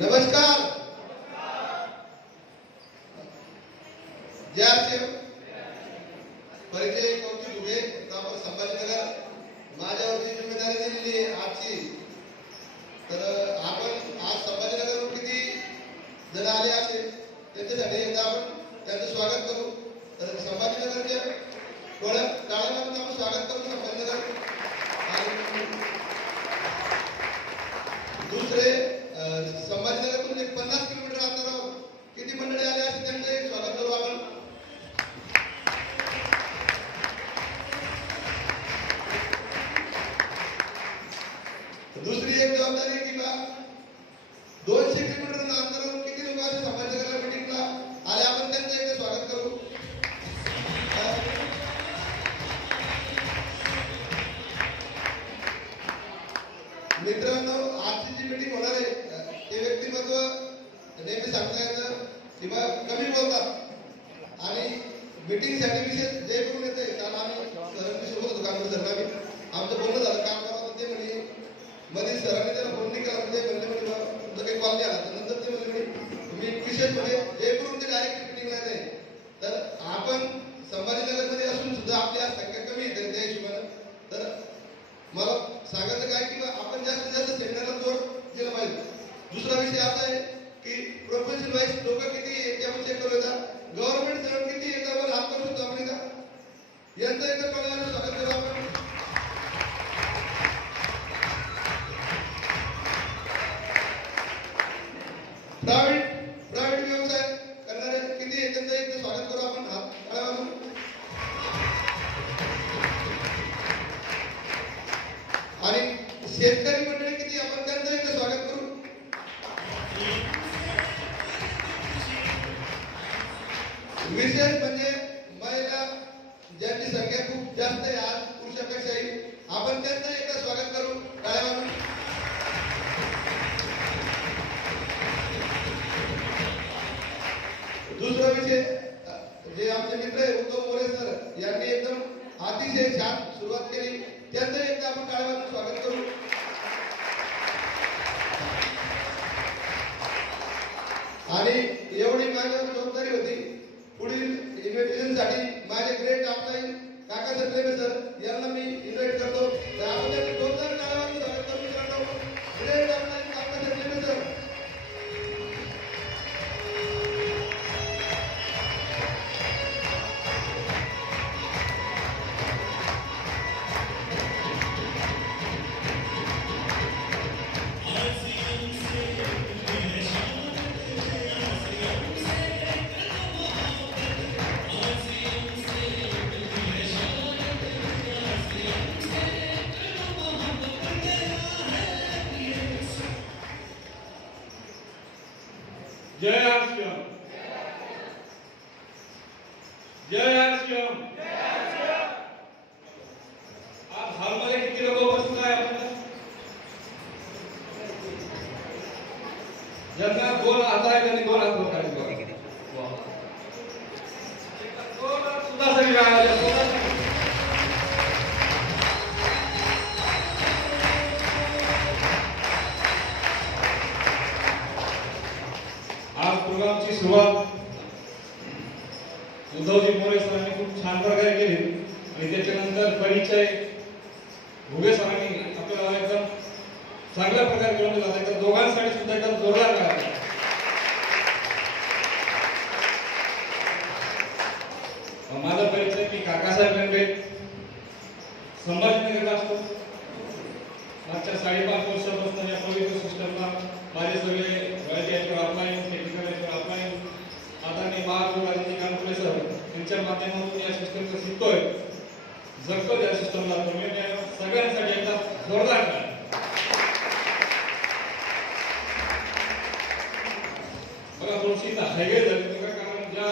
नमस्कार. जय शिव. परिचय कौतिक उभे प्रॉपर संभाजीनगर. माझ्यावरती जिम्मेदारी दिलेली आहे आजची. तर आपण आज संभाजीनगरहून किती जण आले असेल त्यांच्यासाठी एकदा आपण त्यांचं स्वागत करू. तर संभाजीनगरचे ओळख टाळ्यामध्ये आपण स्वागत करू संभाजीनगर. दुसरे संभाजीनगरतून 50 किलोमीटर अंतरावर किती मंडळी आले असेल त्यांचं एक स्वागत करू आपण. दुसरी एक जबाबदारी किंवा 200 किलोमीटर अंतरावरून किती लोक असे संभाजीनगरला मीटिंगला आले आपण त्यांचं एक स्वागत करू. मित्रांनो, आजची जी मीटिंग होणार आहे ते व्यक्तिमत्व नेहमी सांगता येतं किंवा कमी बोलतात आणि मीटिंगसाठी विशेष जे करून येते. काल आम्ही सरांनी सोबत होतो काम सर आमचं बोलणं झालं काम करावं ते म्हणे मध्ये सरांनी त्याला फोन नाही केला म्हणजे तुमचा काही कॉल नाही आला. तर नंतर ते म्हणजे तुम्ही विशेष म्हणजे जे करून ते डायरेक्ट मीटिंगला येते. तर आपण संभाजीनगरमध्ये असून सुद्धा आपली आज संख्या कमी आहे त्या हिशोबानं. तर मला सांगायचं काय की आपण जास्तीत जास्त सेमिनारला जोर दिला पाहिजे. दुसरा विषय असा आहे की प्रोफेशनल वाईज लोक किती त्यामध्ये चेक करू येतात. गव्हर्नमेंट सर्व किती याच्यावर हात करू शकतो आपण का यांचं एकदा कळवायला स्वागत करू आपण. प्रायव्हेट व्यवसाय करणारे किती त्यांचं एकदा स्वागत करू आपण. हात कळवा. आणि शेतकरी मंडळी किती आपण त्यांचं एकदा स्वागत करू. विशेष म्हणजे महिला ज्यांची संख्या खूप जास्त आहे आज पुरुषापेक्षाही आपण त्यांचं एकदा स्वागत करू टाळ्या वाजवून. दुसरा विषय जे आमचे मित्र आहे उत्तम मोरे सर यांनी एकदम अतिशय छान सुरुवात केली. त्यांचं एकदा आपण टाळ्या वाजवून स्वागत करू. आणि एवढी माझ्यावर जबाबदारी होती पुढील इन्व्हिटेशनसाठी माझे ग्रेट ऑफलाईन काका सत्रेवे सर यांना मी इन्व्हाइट करतो. तर आपण त्यांनी जोरदार टाळ्या वाजवून स्वागत करू मित्रांनो. ग्रेट ऑफलाईन काका सत्रेवे सर. जय श्रीराम. जय श्रीराम. आज हॉलमध्ये किती लोक उपस्थित आहे आपण ज्यांना गोल आता आहे त्यांनी गोल हात वरती सुद्धा सगळी आज प्रोग्रामची सुरुवात उद्धवजी मोरे सरांनी खूप छान प्रकारे केली आणि त्याच्यानंतर परिचय भुगे सरांनी आपल्याला एकदम चांगल्या प्रकारे करून दिला. तर दोघांसाठी सुद्धा एकदम जोरदार करा. माझा परिचय मी काकासाहेब बेंबे संभाजीनगरला असतो. मागच्या 5.5 वर्षापासून या पवित्र सिस्टमला माझे सगळे वैद्यकीय ऑफलाईन टेक्निकल ऑफलाईन आता मी महाविद्यालयाचे कानपुरे सर यांच्या माध्यमातून या सिस्टमचं शिकतोय जगतो या सिस्टमला. तुम्ही सगळ्यांसाठी एकदा जोरदार करा. बघा थोडीशी हायवे झाली बघा कारण ज्या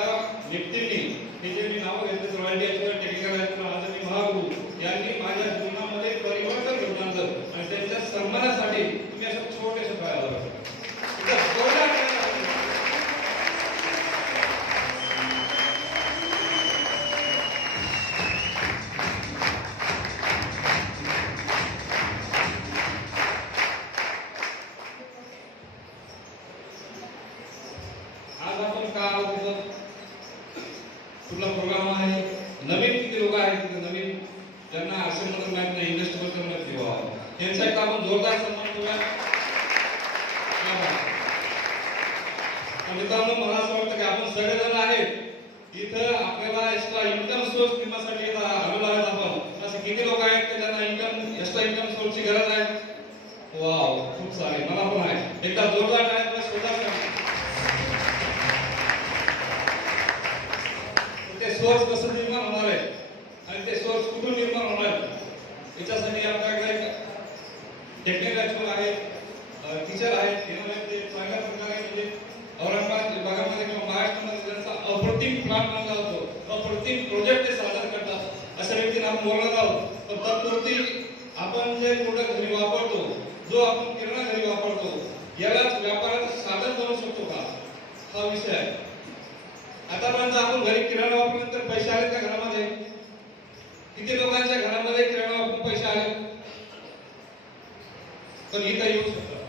व्यक्तींनी हे जे मी नावं घेतलं वैद्यकीय टेक्निकल आदरणीय महागुरु यांनी माझ्या जीवनामध्ये परिवर्तन घडवून आणलं आणि त्यांच्या सन्मानासाठी तुम्ही असं छोटेसे पाया लावा. जोरदार सन्मान करूया. मित्रांनो, मला असं वाटतं की आपण सगळेजण आहेत इथं, आपल्याला एक्स्ट्रा इन्कम सोर्स निर्माणासाठी आलेलो आहेत. आपण असे किती लोक आहेत की ज्यांना एक्स्ट्रा इन्कम सोर्सची गरज आहे? वाव, खूप सारे. मला पण आहे. एकदा जोरदार टाळ्या शोधा. ते सोर्स कसं निर्माण होणार आहे आणि ते सोर्स कुठून निर्माण होणार आहे याच्यासाठी आपल्याकडे टेक्निकल आहेत, टीचर आहेत, ते चांगल्या प्रकारे म्हणजे औरंगाबाद विभागामध्ये किंवा महाराष्ट्रामध्ये त्यांचा अप्रतिम प्लॅन मानला जातो, अप्रतिम प्रोजेक्ट ते सादर करतात. अशा व्यक्तींना आपण बोलत आहोत. पण तत्पूर्वी आपण जे प्रोडक्ट घरी वापरतो, जो आपण किराणा घरी वापरतो, यालाच व्यापाराचं साधन बनवू शकतो का, हा विषय आहे. आतापर्यंत आपण घरी किराणा वापरल्यानंतर पैसे आले का घरामध्ये? किती लोकांच्या घरामध्ये किराणा वापरून पैसे आले? पण इथं येऊ शकतात.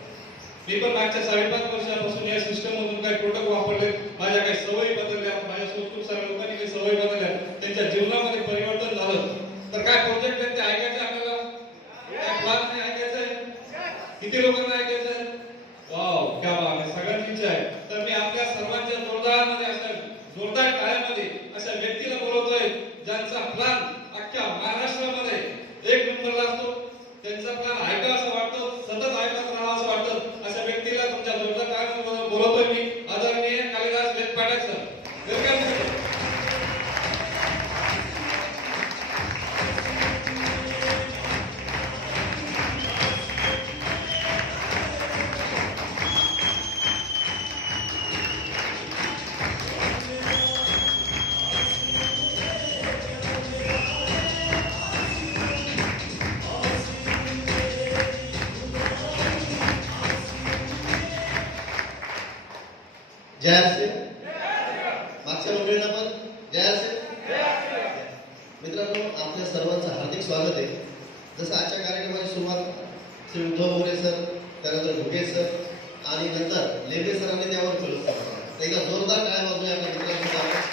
मी पण मागच्या 5.5 वर्षापासून या सिस्टम मधून काही प्रोडक्ट वापरले, माझ्या काही सवयी बदलल्या, माझ्यासोबत खूप साऱ्या लोकांनी काही सवयी बदलल्या, त्यांच्या जीवनामध्ये परिवर्तन झालं. तर काय प्रोजेक्ट आहे ते ऐकायचं आपल्याला? काय क्लास नाही ऐकायचंय? किती लोकांना ऐकायचंय? वाव, क्या बात आहे. सगळ्यांची इच्छा आहे. तर मी आपल्या सर्वांच्या जोरदार टाळ्यामध्ये अशा व्यक्तीला बोलवतोय ज्यांचा प्लॅन अख्ख्या महाराष्ट्रामध्ये एक नंबरला असतो. त्यांचा प्लॅन ऐका असं वाटतं, सतत ऐकत राहा असं वाटतं. अशा व्यक्तीला तुमच्या जोरदार टाळ्यामध्ये बोलवतोय मी, आदरणीय कालिदास पाठक सर. Welcome sir. जय असेल. मागच्या मंडळींना पण जय असेल. मित्रांनो, आपल्या सर्वांचं हार्दिक स्वागत आहे. जसं आजच्या कार्यक्रमाची सुरुवात श्री उद्धव मोरे सर, त्यानंतर ढुके सर आणि नंतर लेंडे सरांनी त्यावर केलं. तर एकदा जोरदार टाळ्या वाजवूया आपल्या मित्रांसोबत.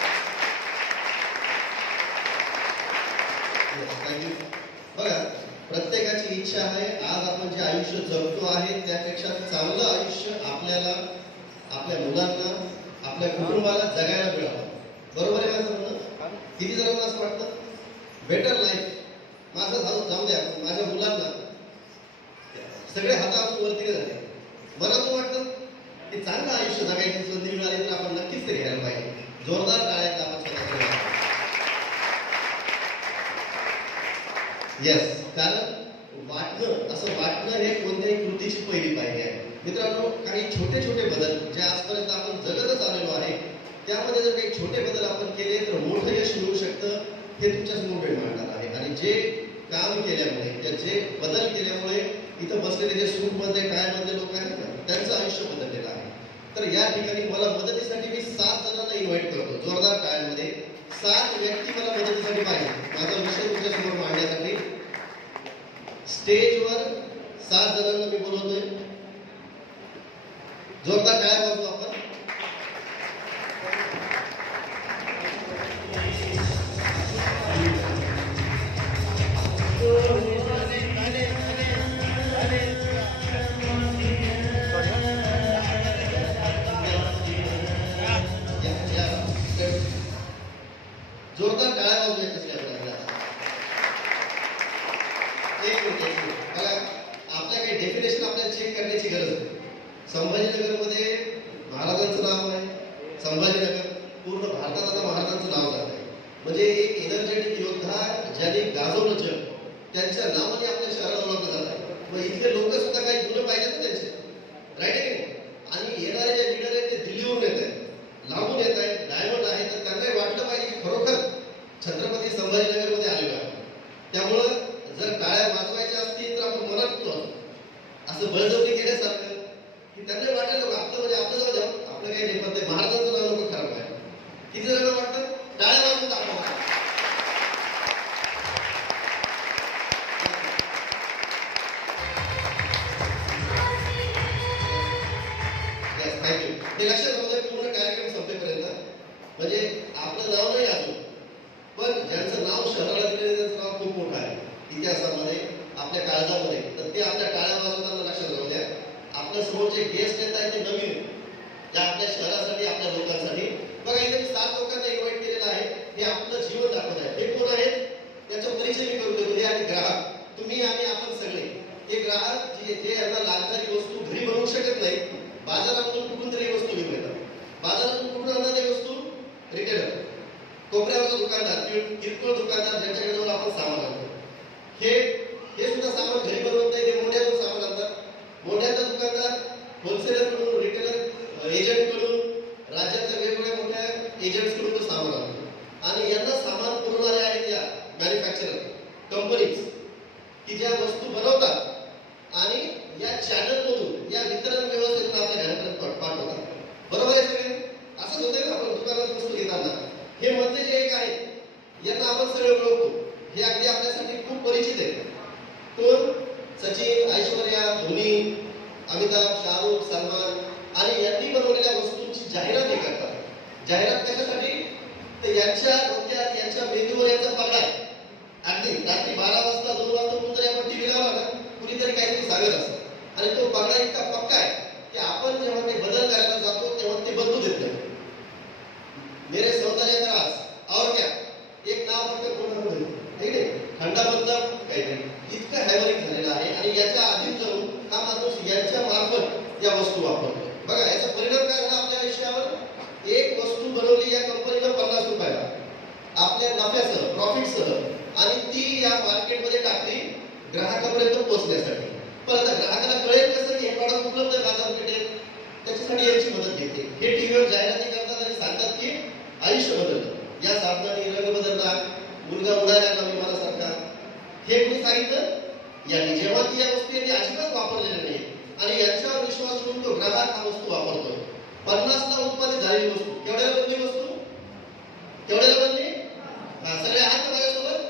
थँक्यू. बघा, प्रत्येकाची इच्छा आहे आज आपण जे आयुष्य जगतो आहे त्यापेक्षा चांगलं आयुष्य आपल्याला, आपल्या मुलांना, आपल्या कुटुंबाला जगायला मिळावं. बरोबर आहे माझं म्हणणं? किती जणांना असं वाटतं बेटर लाईफ माझं जाऊ द्या, माझ्या मुलांना सगळे हातातून वरती झाले, मनातून वाटतं की चांगलं आयुष्य जगायची संधी मिळाली तर आपण नक्कीच ते घ्यायला पाहिजे. जोरदार टाळ्या आपण स्वतः. येस, कारण वाटणं, असं वाटणं हे कोणत्याही कृतीची पहिली पायरी आहे. मित्रांनो, काही छोटे छोटे बदल जे आजपर्यंत आपण जगतच आलेलो आहे त्यामध्ये जर काही छोटे बदल आपण केले तर मोठं यश मिळू शकतं, हे तुमच्या समोर वेळ मांडणार आहे. आणि जे काम केल्यामुळे किंवा जे बदल केल्यामुळे इथं बसलेले जे सूटमधले टायमधले लोक आहेत ना, त्यांचं आयुष्य बदललेलं आहे. तर या ठिकाणी मला मदतीसाठी मी 7 जणांना इन्व्हाइट करतो. जोरदार टाळ्यांमध्ये 7 व्यक्ती मला मदतीसाठी पाहिजे माझा विषय तुमच्या समोर मांडण्यासाठी. स्टेजवर 7 जणांना मी बोलवतोय. जोरदार टाळ्या वाजवू आपण. जोरदार टाळ्या वाजवायचं असल्या आपल्याला. एक मिनिट. बघा, आपल्या काही डेफिनेशन आपल्याला चेक करण्याची गरज आहे. संभाजीनगरमध्ये महाराजांचं नाव आहे. संभाजीनगर पूर्ण भारतात आता महाराजांचं नाव झालं आहे. म्हणजे एक एनर्जेटिक योद्धा ज्यांनी गाजवलं जग, त्यांच्या नावाने आपल्या शहराला ओळखलं जात आहे. मग इथले लोक सुद्धा काही गुण पाहिजेत त्यांचे, राईट आहे की नाही? आणि येणारे जे लीडर आहेत ते दिल्लीवरून येत आहेत, लांबून येत आहेत, डायमंड आहे, तर त्यांनाही वाटलं पाहिजे की खरोखर छत्रपती संभाजीनगरमध्ये आलेलो आहे. त्यामुळं जर टाळ्या वाजवायच्या असतील तर आपण मनात वाजवू, असं बळजबरी केल्यासारखं की त्यांना वाटायला नको आपलं, म्हणजे आपलं जाऊ द्या, आपलं काही नाही, पण ते महाराजांचं नाव नको खराब आहे. किती जणांना वाटतं टाळ्या वाजवून दाखवा. थँक्यू. हे लक्षात राहू द्या पूर्ण कार्यक्रम संपेपर्यंत. म्हणजे आपलं नाव नाही अजून, पण ज्यांचं नाव शहराला दिलेलं त्यांचं नाव खूप मोठं आहे इतिहासामध्ये, आपल्या काळजामध्ये, तर ते आपल्या टाळ्या वाजवून मी करून देतो. हे आहे ग्राहक, तुम्ही आणि आपण सगळे. हे ग्राहक जे यांना लागणारी वस्तू घरी बनवू शकत नाही, बाजारातून कुठून तरी वस्तू घेऊन येतात. बाजारातून कुठून आणणार ही वस्तू? रिटेलर, कोपऱ्यावरचा दुकानदार, किरकोळ दुकानदार ज्यांच्याकडे जाऊन आपण सामान आणतो. हे सुद्धा सामान घरी बनवत नाही, ते मोठ्यातून सामान आणतात. मोठ्याचा दुकानदार होलसेलर कडून, रिटेलर एजंट कडून, राज्यातल्या वेगवेगळ्या मोठ्या एजंट्स कडून तो सामान आणतो. आणि यांना सामान पुरवणारे आहेत या मॅन्युफॅक्चरर कंपनीज, की ज्या वस्तू बनवतात आणि या चॅनल मधून, या वितरण व्यवस्थेतून आपल्या घरापर्यंत पाठवतात. बरोबर आहे सगळे? असंच होते ना आपण दुकानात वस्तू घेताना. हे मधले जे एक आहेत यांना आपण सगळे ओळखतो. हे अगदी आपल्यासाठी खूप परिचित आहे. कोण? सचिन, ऐश्वर्या, धोनी, अमिताभ, शाहरुख, सलमान. आणि यांनी बनवलेल्या वस्तूंची जाहिरात हे करतात. जाहिरात कशासाठी? तर यांच्या डोक्यात, यांच्या मेंदूवर यांचा पगडा आहे. अगदी रात्री 12 वाजता 2 वाजता कोणतरी आपण टीव्ही लावला ना, कुणीतरी काहीतरी सांगत असतं. आणि तो पगडा इतका पक्का आहे की आपण जेव्हा ते बदल करायला जातो तेव्हा ते बदलू देत नाही. मेरे सौंदर्य का राज और क्या, एक नाव फक्त कोण नाही, खंडाबद्ध काहीतरी इतकं हॅमरिंग झालेलं आहे. आणि याच्या आधी जाऊन हा माणूस यांच्या मार्फत या वस्तू वापरतो. बघा याचा परिणाम काय झाला आपल्या आयुष्यावर. एक वस्तू बनवली या कंपनीला 50 रुपयाला आपल्या नफ्यासह, प्रॉफिटसह, आणि ती या मार्केटमध्ये टाकली ग्राहकापर्यंत पोहोचण्यासाठी. पण आता ग्राहकाला कळेल कसं की हे प्रॉडक्ट उपलब्ध आहे बाजारपेठेत? त्याच्यासाठी यांची मदत घेते. हे टीव्हीवर जाहिराती करतात आणि सांगतात की आयुष्य बदललं, या साधनाने रंग बदलला, मुलगा उडायला लागला विमानासारखा. हे कोणी सांगितलं? यांनी. जेव्हा ती या वस्तू यांनी अजिबात वापरलेल्या नाही आणि यांच्यावर विश्वास ठेवून तो ग्राहक हा वस्तू वापरतोय. 50ला उत्पादित झालेली वस्तू केवढ्याला बनली? वस्तू केवढ्याला बनली? सगळे आहेत माझ्यासोबत?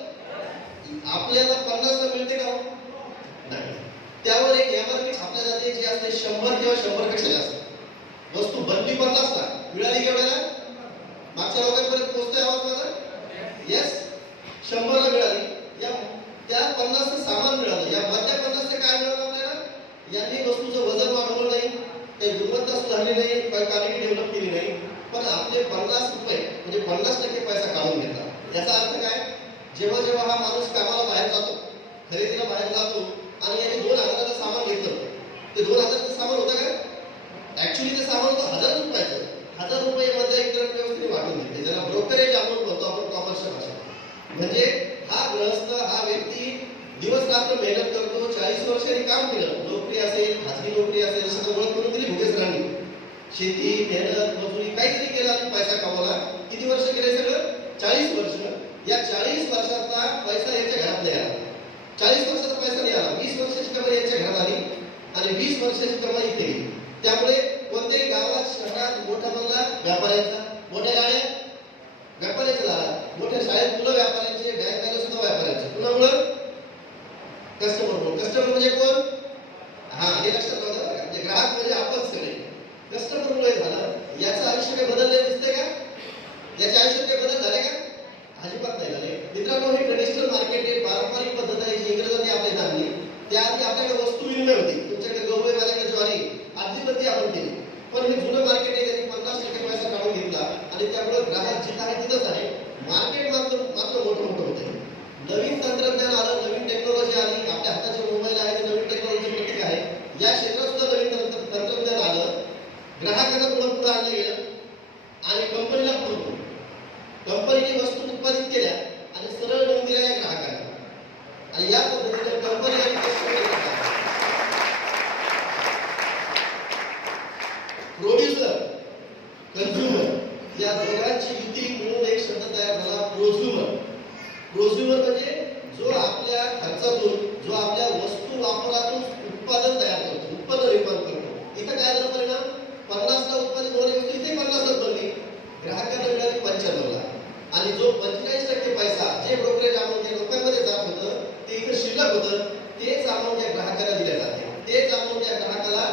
आपल्याला 50ला मिळते का? नाही. त्यावर एक एमआरपी छापल्या जाते जी असते 100 किंवा 100 पेक्षा जास्त. वस्तू बनली 50ला, मिळाली केवढ्याला? मागच्या लोकांपर्यंत पोहोचतोय आवाज माझा? येस, 100ला मिळाली. या त्या 50चं सामान मिळालं. या मधल्या 50चं काय मिळालं आपल्याला? यांनी वस्तूचं वजन वाढवलं नाही, काही गुणवत्ता सुधारली नाही, काही क्वालिटी डेव्हलप केली नाही, पण आपले 50 रुपये म्हणजे 50% पैसा काढून घेतला. याचा अर्थ काय? जेव्हा जेव्हा हा माणूस कामाला बाहेर जातो, खरेदीला बाहेर जातो आणि याने 2000चं सामान घेतलं, ते 2000चं सामान होतं का? ऍक्च्युली ते सामान होतं 1000 रुपयाचं. 1000 रुपये इतर व्यवस्थेने वाटून घेतले, ज्याला ब्रोकरेज अमाऊंट म्हणतो आपण कॉमर्शियल भाषेत. म्हणजे हा गृहस्थ, हा व्यक्ती दिवस रात्र मेहनत करतो, 40 वर्षांनी काम केलं, नोकरी असेल, खाजगी नोकरी असेल, सगळं ओळख करून दिली भुगेच राणी. शेती, मेहनत, मजुरी काहीतरी केलं आणि पैसा कमवला. किती वर्ष केले? सगळं 40 वर्ष. या 40 वर्षाचा पैसा यांच्या घरात नाही आला. 40 वर्षाचा पैसा नाही आला. 20 वर्षाची कमाई यांच्या घरात आली आणि 20 वर्षाची कमाई इथे गेली. त्यामुळे कोणत्याही गावात, शहरात मोठा बंगला व्यापाऱ्यांचा, मोठ्या गाड्या व्यापाऱ्याच्या झाला, मोठ्या शाळेत मुलं व्यापाऱ्यांचे, बँकाला सुद्धा व्यापाऱ्यांचे. कुणामुळं? कस्टमर. कस्टमर म्हणजे कोण? हे लक्षात ठेवा. म्हणजे ग्राहक म्हणजे आपण सगळे. कस्टमर मुळे झालं. याचं आयुष्य काही बदलले दिसते का? याच्या आयुष्यात काही बदल झाले का? अजिबात नाही झाले. मित्रांनो, हे ट्रेडिशनल मार्केट, हे पारंपरिक पद्धत आहे जी इंग्रजांनी आपल्याला आणली. त्याआधी आपल्याकडे वस्तू विनिमय होती. तुमच्याकडे गहू आहे, माझ्याकडे ज्वारी, आधी आपण केली. पण हे जुनं मार्केट आहे, त्यांनी 50% पैसा काढून घेतला आणि त्यामुळे ग्राहक जिथं आहे तिथंच आहे. मार्केट मात्र मोठं होतंय. नवीन तंत्रज्ञान आलं, नवीन टेक्नॉलॉजी आली. आपल्या हाताचे मोबाईल आहे, नवीन टेक्नॉलॉजी प्रत्येक आहे. या क्षेत्रात सुद्धा नवीन तंत्रज्ञान आलं. ग्राहकांना पुढे आणलं गेलं आणि कंपनीला पुरतो. कंपनीने वस्तू उत्पादित केल्या आणि सरळ नेऊन दिल्या या ग्राहकांना. आणि या पद्धतीने कंपनी आणि प्रोड्युसर, कन्झ्युमर या दोघांची युती मिळून एक शब्द तयार झाला, प्रोझ्युमर. प्रोझ्युमर म्हणजे जो आपल्या खर्चातून, जो आपल्या वस्तू वापरातून उत्पादन तयार करतो, उत्पन्न निर्माण करतो. इथं काय झालं परिणाम? 50ला उत्पादित होणारी वस्तू इथे 50लाच बनली. ग्राहकांना मिळाली 95ला. आणि जो 45% पैसा जे ब्रोकरेज अमाऊंट या लोकांमध्ये जात होतं ते इथं शिल्लक होतं, तेच अमाऊंट या ग्राहकाला दिल्या जाते. तेच अमाऊंट या ग्राहकाला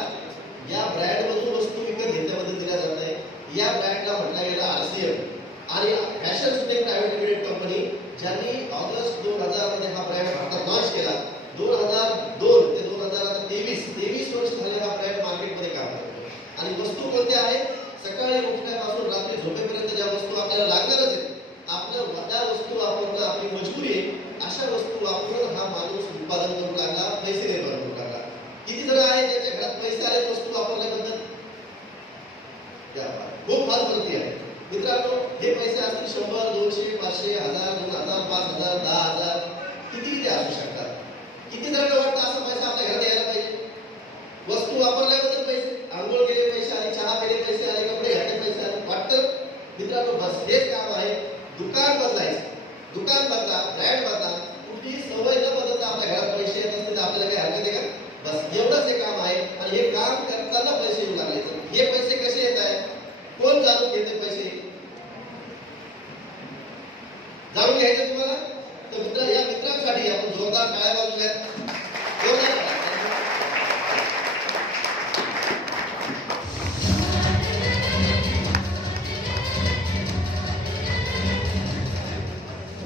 या ब्रँडमधून वस्तू विकत घेतल्याबद्दल दिल्या जात आहे. या ब्रँडला म्हटलं गेलं RCM आणि फॅशन सुद्धा प्रायव्हेट लिमिटेड कंपनी, ज्यांनी ऑगस्ट 2000 मध्ये हा ब्रँड भारतात लॉन्च केला. 2002 ते 2023 वर्ष झाले हा ब्रँड मार्केटमध्ये काम करतो. आणि वस्तू कोणत्या आहेत? सकाळी उठल्यापासून रात्री झोपेपर्यंत ज्या वस्तू आपल्याला लागणारच आहेत, आपल्या त्या वस्तू वापरणं आपली मजबुरी आहे, अशा वस्तू वापरून हा माणूस उत्पादन करू लागला, पैसे निर्माण करू लागला. किती जण आहे ज्याच्या घरात पैसे आले वस्तू वापरल्याबद्दल? खूप फार वरती आहे. मित्रांनो, हे पैसे असतील 100, 200, 500, 1000, 2000, 5000, 10000, किती असू शकतात. किती जणांना वाटतं असं पैसा आपल्या घरात यायला पाहिजे? वस्तू वापरल्याबद्दल पैसे, आंघोळ केले पैसे आले, चहा पिले पैसे आले, कपडे घातले पैसे आले, वाटतं? मित्रांनो, बस हेच काम आहे. दुकान बदलायचं, दुकान बदला, ब्रँड बदला, कुठलीही सवय न बदलता आपल्या घरात पैसे येत असतील तर आपल्याला काही हरकत आहे का? बस एवढंच हे काम आहे. आणि हे काम करताना पैसे येऊ लागले. हे पैसे कसे येत आहेत? कोण जाणून घेते पैसे? जाणून घ्यायचं तुम्हाला? तर मित्र, या मित्रांसाठी आपण जोरदार टाळ्या वाजवूयात. जोरदार टाळ्या.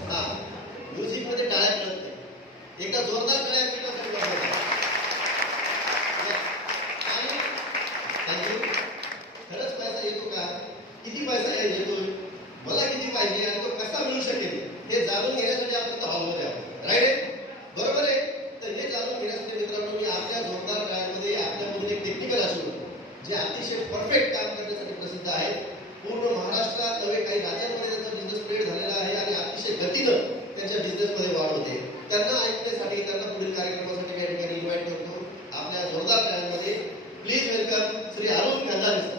हा, म्युझिक मध्ये टाळ्या मिळत नाही. एकदा जोरदार टाळ्या मिळण्यासाठी वाजवायच्या. आणि थँक्यू. खरंच पैसा येतो का? किती पैसा येतोय? मला किती पाहिजे आणि तो कसा मिळू शकेल हे जाणून घेण्यासाठी आपण हॉलमध्ये आहोत. राईट? बरोबर आहे. तर हे जाणून घेण्यासाठी मित्रांनो, मी आपल्या जोरदार काळामध्ये आपल्यामधून एक टेक्निकल असून जे अतिशय परफेक्ट काम करण्यासाठी प्रसिद्ध आहेत. पूर्ण महाराष्ट्रात नव्हे काही राज्यांमध्ये त्याचा बिझनेस स्प्रेड झालेला आहे आणि अतिशय गतीनं त्यांच्या बिझनेसमध्ये वाढ होते. त्यांना ऐकण्यासाठी, त्यांना पुढील कार्यक्रमासाठी या ठिकाणी इन्व्हाइट करतो. आपल्या जोरदार काळामध्ये please welcome Shri Arun Khandare sir.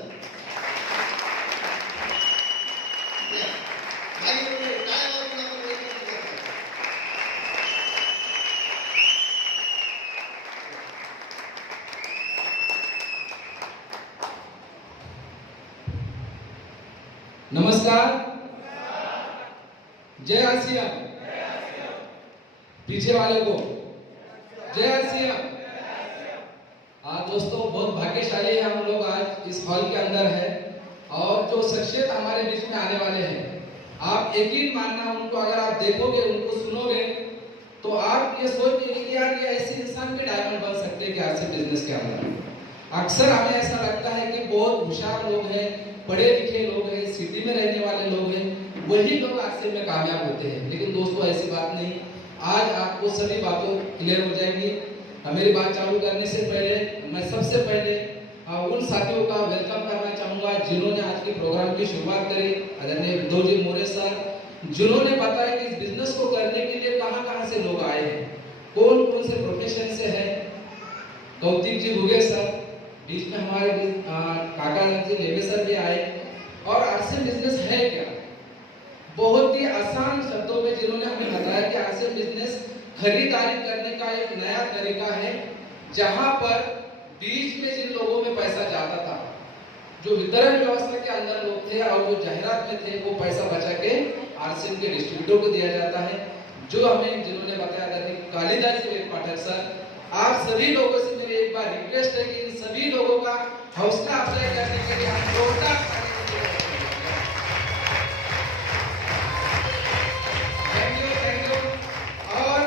नमस्कार, जय आसिया, पीछे वाले को जय आसिया। दोस्तों, बहुत भाग्यशाली है हम लोग आज इस हॉल के अंदर है और जो शख्सियत हमारे बीच में आने वाले हैं, आप यकीन मानना, उनको अगर आप देखोगे, उनको सुनोगे तो आप ये सोचेंगे कि यार ये ऐसे इंसान भी डायमंड बन सकते हैं कि आज से बिजनेस के अंदर। अक्सर हमें ऐसा लगता है कि बहुत होशियार लोग हैं, पढ़े लिखे लोग हैं, सिटी में रहने वाले लोग हैं, वही लोग आखिर में कामयाब होते हैं। लेकिन दोस्तों, ऐसी बात नहीं। आज आपको सभी बातों क्लियर हो जाएंगी। मेरी बात चालू करने से पहले मैं सबसे पहले उन साथियों का वेलकम करना चाहूँगा जिन्होंने आज के प्रोग्राम की शुरुआत करी। आदरणीय विद्योजी मोरे सर, जिन्होंने बताया कि इस बिजनेस को करने के लिए कहाँ से लोग आए हैं, कौन कौन से प्रोफेशन से है। कौतिक जी भुगे सर, बीच में हमारे काका जी लेवे सर भी आए। और आरसीएम बिजनेस है क्या, बहुत ही आसान शब्दों में जिन्होंने हमें बताया कि आरसीएम बिजनेस खरीदारी करने का एक नया तरीका है, जहां पर बीच में जिन लोगों में पैसा जाता था, जो वितरण व्यवस्था के अंदर लोग थे और जो जाहिरात में थे, वो पैसा बचा के आरसीएम के डिस्ट्रीब्यूटर को दिया जाता है। जो हमें जिन्होंने बताया था कि कालिदास पाठक सर, आप सभी लोगों से मेरी एक बार रिक्वेस्ट है कि इन सभी लोगों का हौसला अफजाई करने के लिए हम जोरदार थैंक यू। और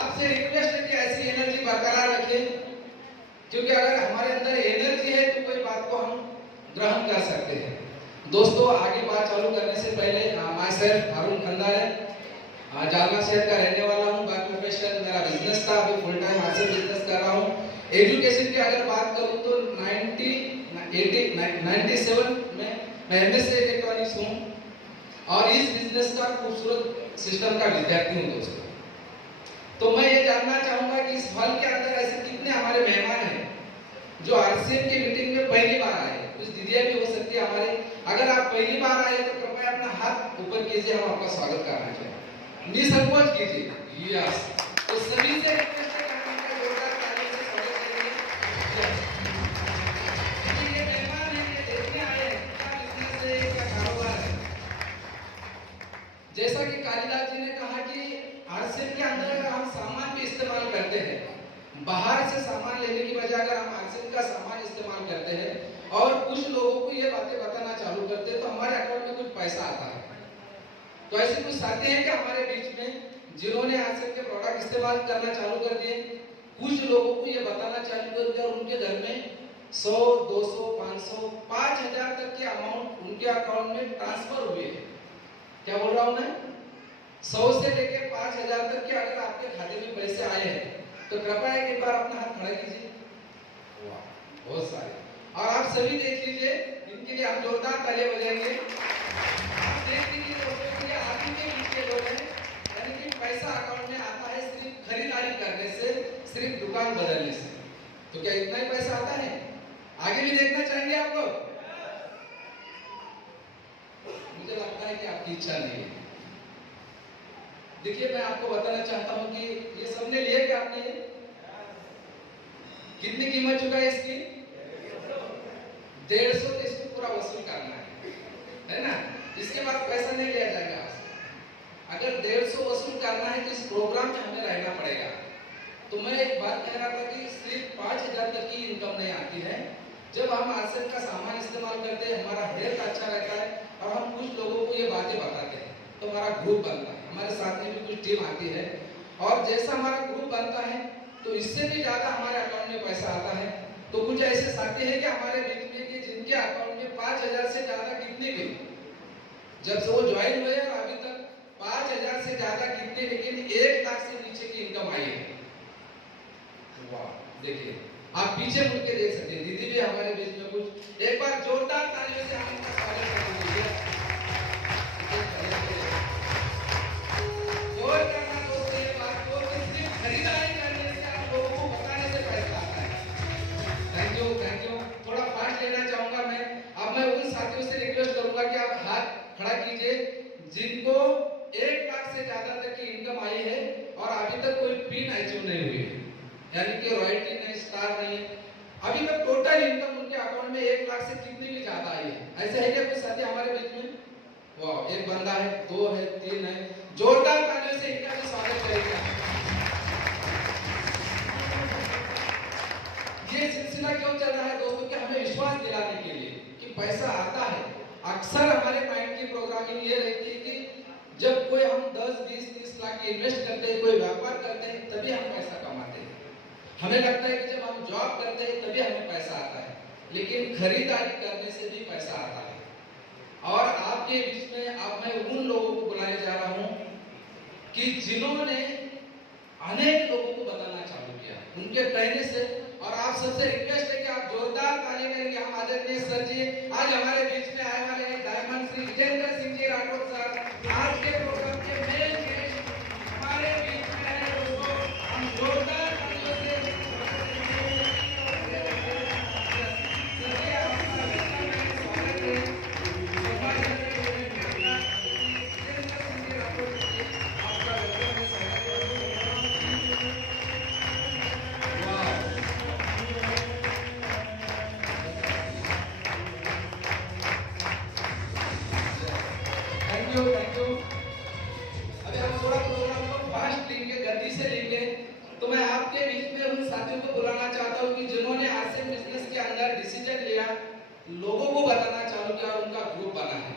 आपसे रिक्वेस्ट है कि ऐसी एनर्जी बरकरार रखें, क्योंकि अगर हमारे अंदर एनर्जी है तो कोई बात को हम ग्रहण कर सकते हैं। दोस्तों, आगे बात चालू करने से पहले माय सेल्फ अरुण खंदारे, जालना शहर का रहने वाला हूँ। बाय प्रोफेशन मेरा बिजनेस था, अभी फुल टाइम आरसीएम बिजनेस कर रहा हूँ। एजुकेशन की अगर बात करूँ तो 97 में मैं एमएससी इलेक्ट्रॉनिक्स हूँ और इस बिजनेस का खूबसूरत सिस्टम का विद्यार्थी हूँ। दोस्तों, तो मैं ये जानना चाहूँगा कि इस हॉल के अंदर ऐसे कितने हमारे मेहमान हैं जो आरसीएम की मीटिंग में पहली बार आए। कुछ दीदियाँ भी हो सकती है हमारे। अगर आप पहली बार आए तो कृपया अपना हाथ ऊपर कीजिए, हम आपका स्वागत करना चाहिए। निसंकोच कीजिए। यस, तो सभी से रिक्वेस्ट है कि हम जोरदार तालियों से स्वागत करेंगे। ये मेहमान हैं, ये देखने आए हैं क्या बिजनेस है, क्या कारोबार है। जैसा कि कालिदास जी ने कहा कि आरसीएम के अंदर अगर हम सामान भी इस्तेमाल करते हैं, बाहर से सामान लेने की बजाय अगर हम आरसीएम का सामान इस्तेमाल करते हैं और कुछ लोगों को ये बातें बताना चालू करते हैं तो हमारे अकाउंट में कुछ पैसा आता है। तो ऐसे कुछ साथी हैं कि हमारे बीच में जिन्होंने आरसीएम के प्रोडक्ट इस्तेमाल करना चालू कर दिए। कुछ लोगों को ये बताना चालू कर दिया, उनके घर में 100, 200, 500, 5000 तक के अमाउंट उनके अकाउंट में ट्रांसफर हुए। क्या बोल रहा हूँ मैं? 100 से लेके 5,000 तक के अगर आपके खाते में पैसे आए हैं तो कृपया एक बार अपना हाथ खड़ा कीजिए। वाह, बहुत सारे। और आप सभी देख लीजिए, इनके लिए हम जोरदार तालियां बजाएंगे। आप देख लीजिए दोस्तों, ये आगे के बीच के लोग हैं, यानी कि पैसा अकाउंट में आता है सिर्फ खरीदारी करने से, सिर्फ दुकान बदलने से। तो क्या इतना ही पैसा आता है? आगे भी देखना चाहेंगे आप लोग? मुझे लगता है कि आपकी इच्छा नहीं है। देखिए, मैं आपको बताना चाहता हूं कि ये सबने लिए क्या आपने? कितनी कीमत चुका है इसकी? 150 तो इसको पूरा वसूल करना है ना? इसके बाद पैसा नहीं लिया जाएगा आपसे। अगर 150 वसूल करना है तो इस प्रोग्राम में हमें रहना पड़ेगा। तो मैं एक बात कह रहा था कि सिर्फ 5,000 तक की इनकम नहीं आती है। जब हम आरसेल का सामान इस्तेमाल करते हैं, हमारा हेल्थ अच्छा रहता है और हम कुछ लोगों को ये बातें बताते हैं तो हमारा ग्रुप बनता है, हमारे साथ में भी कुछ टीम आती है और जैसा हमारा ग्रुप बनता है तो इससे भी ज्यादा हमारे अकाउंट में पैसा आता है। तो कुछ ऐसे साथी हैं कि हमारे बीच में कि जिनके अकाउंट में 5,000 से ज्यादा कितने भी, जब से वो ज्वाइन हुए और अभी तक 5,000 से ज्यादा कितने, लेकिन 1 लाख से नीचे की इनकम आई है। वाह, देखिए आप पीछे मुड़ के देख सकते हैं, दीदी भी हमारे बीच में कुछ। एक बार जोरदार तालियों से हम इनका स्वागत कर दीजिए। और करना दोस्तों ये बात को कि सिर्फ खरीदारी करने से आप लोगों को बताने से पैसा आता है। Thank you, thank you. थोड़ा फास्ट लेना चाहूंगा मैं। अब मैं उन साथियों से रिक्वेस्ट करूंगा कि आप हाथ खड़ा कीजिए जिनको 1 लाख से ज्यादा तक की इनकम आई है और अभी तक कोई पिन अचीव नहीं हुई है, यानी कि रॉयल्टी नहीं, स्टार नहीं, अभी तक टोटल इनकम उनके अकाउंट में 1 लाख से कितनी भी ज्यादा आई है। ऐसे है क्या कोई साथी हमारे बीच में? वाह, एक बंदा है, 2 है, 3 है। जोरदार तालियों से इनका भी स्वागत करेंगे। ये सिलसिला क्यों चल रहा है दोस्तों? कि हमें विश्वास दिलाने के लिए कि पैसा आता है। अक्सर हमारे माइंड की प्रोग्रामिंग ये रहती है कि जब कोई हम 10, 20, 30 लाख इन्वेस्ट करते हैं, कोई व्यापार करते हैं, तभी हम पैसा कमाते हैं। हमें लगता है कि जब हम जॉब करते हैं तभी हमें पैसा आता है, लेकिन खरीदारी करने से भी पैसा आता है। और आपके बीच में अब मैं उन लोगों को बुलाने जा रहा हूं कि जिन्होंने अनेक लोगों को बताना चालू किया उनके कहने से। और आप सबसे रिक्वेस्ट है कि आप जोरदार ताली करेंगे। हम आदरणीय सर जी आज हमारे बीच में आए वाले हैं, डायमंड श्री विजेंद्र सिंह जी राठौर सर आज के प्रोग्राम के मेन गेस्ट हमारे बीच में है दोस्तों। हम जोरदार तालियों से लोगों को बताना चालू किया और उनका ग्रुप बना है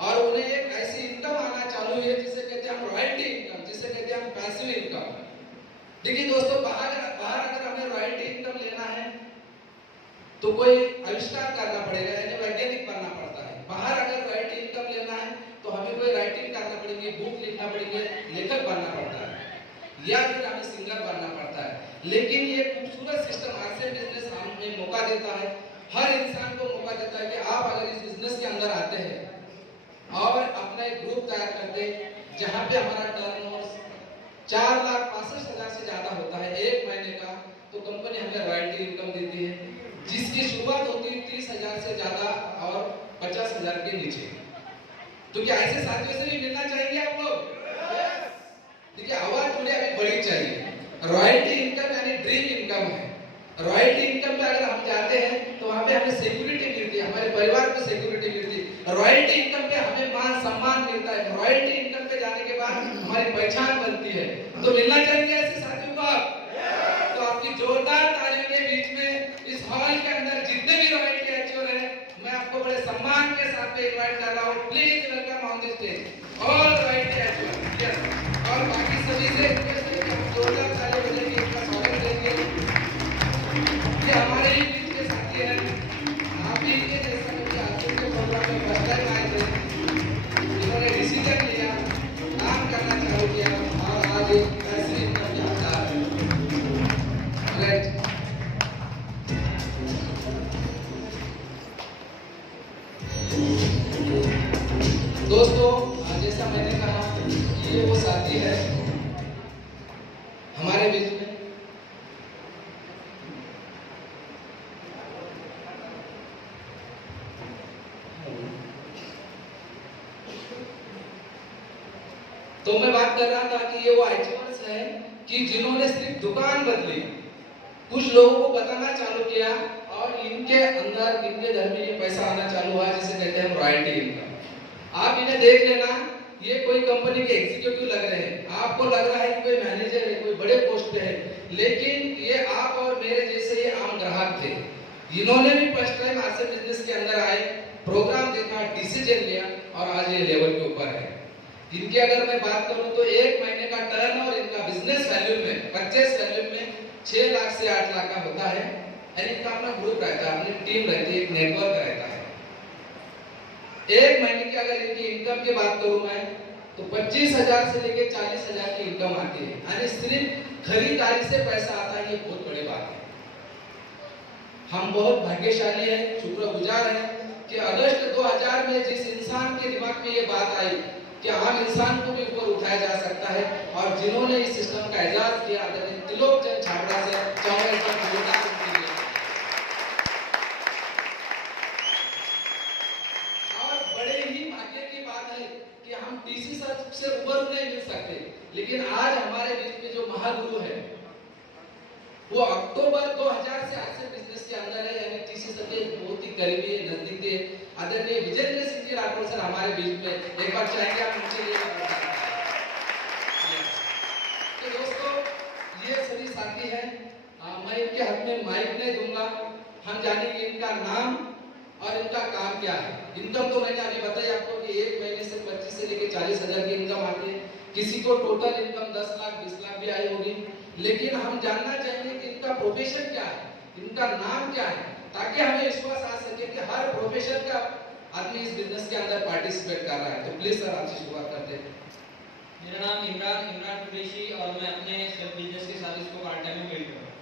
और उन्हें एक ऐसी इनकम आना चालू है जिसे कहते हैं हम रॉयल्टी इनकम, जिसे कहते हैं हम पैसिव इनकम। देखिए दोस्तों, बाहर अगर हमें रॉयल्टी इनकम लेना है तो कोई आविष्कार करना पड़ेगा, यानी वैज्ञानिक बनना पड़ता है। बाहर अगर रॉयल्टी इनकम लेना है तो हमें कोई राइटिंग करना पड़ेगी, बुक लिखना पड़ेगी, लेखक बनना पड़ता है या फिर हमें सिंगर बनना पड़ता है। लेकिन ये खूबसूरत सिस्टम आरसेल बिजनेस हमें मौका देता है, हर इंसान को मौका देता है कि आप अगर इस बिजनेस के अंदर आते हैं और अपना एक ग्रुप तैयार करते हैं जहां पे हमारा टर्नओवर 4,65,000 से ज्यादा होता है 1 महीने का, तो कंपनी हमें रॉयल्टी इनकम देती है जिसकी शुरुआत होती है 30,000 से ज्यादा और 50,000 के नीचे। तो क्या ऐसे साथियों से भी मिलना चाहेंगे आप लोग? देखिए, आवाज थोड़ी अभी बड़ी चाहिए। रॉयल्टी इनकम यानी ड्रीम इनकम है। रॉयल्टी इनकम पे अगर हम जाते हैं तो वहां पे हमें सिक्योरिटी मिलती है, हमारे परिवार को सिक्योरिटी मिलती है। रॉयल्टी इनकम पे हमें मान सम्मान मिलता है। रॉयल्टी इनकम पे जाने के बाद हमारी पहचान बनती है। तो मिलना चाहेंगे ऐसे साथियों को आप? तो आपकी जोरदार तालियों के बीच में इस हॉल के अंदर जितने भी रॉयल्टी अचीवर हैं, मैं आपको बड़े सम्मान के साथ में इनवाइट कर रहा हूं। Please welcome on the stage all royalty achiever. Yes, और बाकी सभी से रिक्वेस्ट है कि हम जोरदार ताली बजाएंगे, इनका स्वागत करेंगे। ये हमारे ही बीच के साथी हैं, आप भी इनके जैसा मुझे आजकल के प्रोग्राम में फर्स्ट टाइम आए थे, इन्होंने डिसीजन लिया, काम करना चालू किया। हमारे बीच में तो मैं बात कर रहा था कि ये वो अचीवर्स है कि जिन्होंने सिर्फ दुकान बदली, कुछ लोगों को बताना चालू किया और इनके अंदर इनके घर में ये पैसा आना चालू हुआ जिसे कहते हैं रॉयल्टी इनकम। आप इन्हें देख लेना, ये कोई कंपनी के एग्जीक्यूटिव लग रहे हैं, आपको लग रहा है कि कोई मैनेजर है, कोई बड़े पोस्ट पे है, लेकिन ये आप और मेरे जैसे ये आम ग्राहक थे। इन्होंने भी फर्स्ट टाइम आरसे बिजनेस के अंदर आए, प्रोग्राम देखा, डिसीजन लिया और आज ये लेवल के ऊपर है। इनकी अगर मैं बात करूं तो एक महीने का टर्न और इनका बिजनेस वैल्यू में, परचेस वैल्यू में 6 लाख से 8 लाख का होता है। यानी इनका अपना ग्रुप रहता है, अपनी टीम रहती है, एक नेटवर्क रहता है। एक महीने की अगर इनकी इनकम की बात करूं मैं तो 25,000 से लेकर 40,000 की इनकम आती है। यानी सिर्फ खरीदारी से पैसा आता है, ये बहुत बड़ी बात है। हम बहुत भाग्यशाली हैं, शुक्रगुजार हैं कि अगस्त 2000 में जिस इंसान के दिमाग में ये बात आई कि आम इंसान को भी ऊपर उठाया जा सकता है, और जिन्होंने इस सिस्टम का इजाद किया आदरणीय त्रिलोकचंद छाबड़ा से चाहे इसका जोरदार उनके लिए। और बड़े ही भाग्य की बात है कि हम टीसी सर से ऊपर नहीं मिल सकते, लेकिन आज हमारे बीच में जो महागुरु है वो अक्टूबर 2000 से आज से बिजनेस के अंदर है। यानी टीसी सर के बहुत ही करीबी नजदीकी आदरणीय विजेंद्र सिंह जी राठौर सर हमारे बीच में, एक बार चाहेंगे आप उनके लिए। तो दोस्तों ये सभी साथी हैं, मैं इनके हाथ में माइक नहीं दूंगा, हम जानेंगे इनका नाम और इनका काम क्या है। इनकम तो मैंने अभी बताई आपको कि एक महीने से 25 से लेकर 40,000 की इनकम आती है। किसी को टोटल इनकम 10 लाख 20 लाख भी आई होगी, लेकिन हम जानना चाहेंगे कि इनका प्रोफेशन क्या है, इनका नाम क्या है, ताकि हमें विश्वास आ सके कि हर प्रोफेशन का आदमी इस बिजनेस के अंदर पार्टिसिपेट कर रहा है। तो प्लीज सर आपसे शुरुआत करते हैं। मेरा नाम इमरान कुरैशी और मैं अपने सेल्फ बिजनेस के साथ इसको पार्ट टाइम में बिल्ड कर रहा हूँ।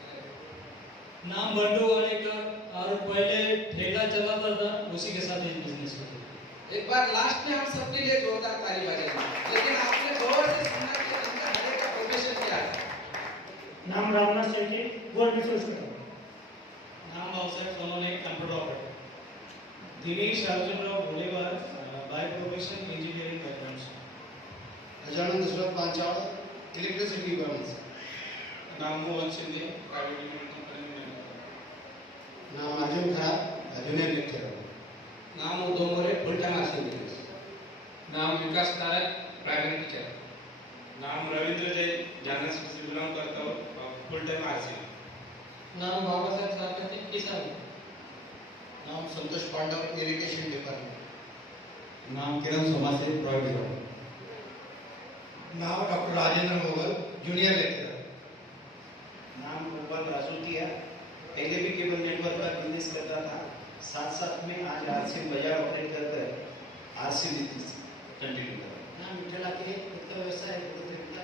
नाम बंडू वालेकर और पहले ठेला चलाता था, उसी के साथ ये बिजनेस करता था। एक बार लास्ट में हम सबके लिए जोरदार ताली बजाएंगे, लेकिन आपने गौर से सुना कि इनका हर एक का प्रोफेशन क्या है। नाम रामनाथ शेट्टी, गवर्नमेंट सर्विस। नाम Bhausaheb Sonawane, computer operator. Dinesh Arjunrao Bholewar, by profession engineering background से। गजानन दशरथ पांचाल, इलेक्ट्रिसिटी डिपार्टमेंट से। नाम Mohan Shinde, private limited company में मैनेजर हूं। नाम अर्जुन खरा, जूनियर लेक्चरर। नाम Uddhav More, full time RC business. नाम विकास कारक, प्राइमरी टीचर। नाम रविंद्र जैन, जाना से बिलोंग करता हूँ, फुल टाइम आरसी। नाम बाबा साहब सारकती, किसान। नाम संतोष पांडव, इरिगेशन डिपार्टमेंट। नाम किरण सोमासे, प्राइवेट जॉब। नाम doctor Rajendra Mogal, junior lecturer. नाम गोपाल राजूतिया, पहले भी केबल नेटवर्क का बिजनेस करता था, साथ साथ में आज आरसी बाजार ऑपरेट कर आरसी बिजनेस कंटिन्यू कर रहा हूं। नाम विठ्ठल आके, खुद का व्यवसाय है, खुद का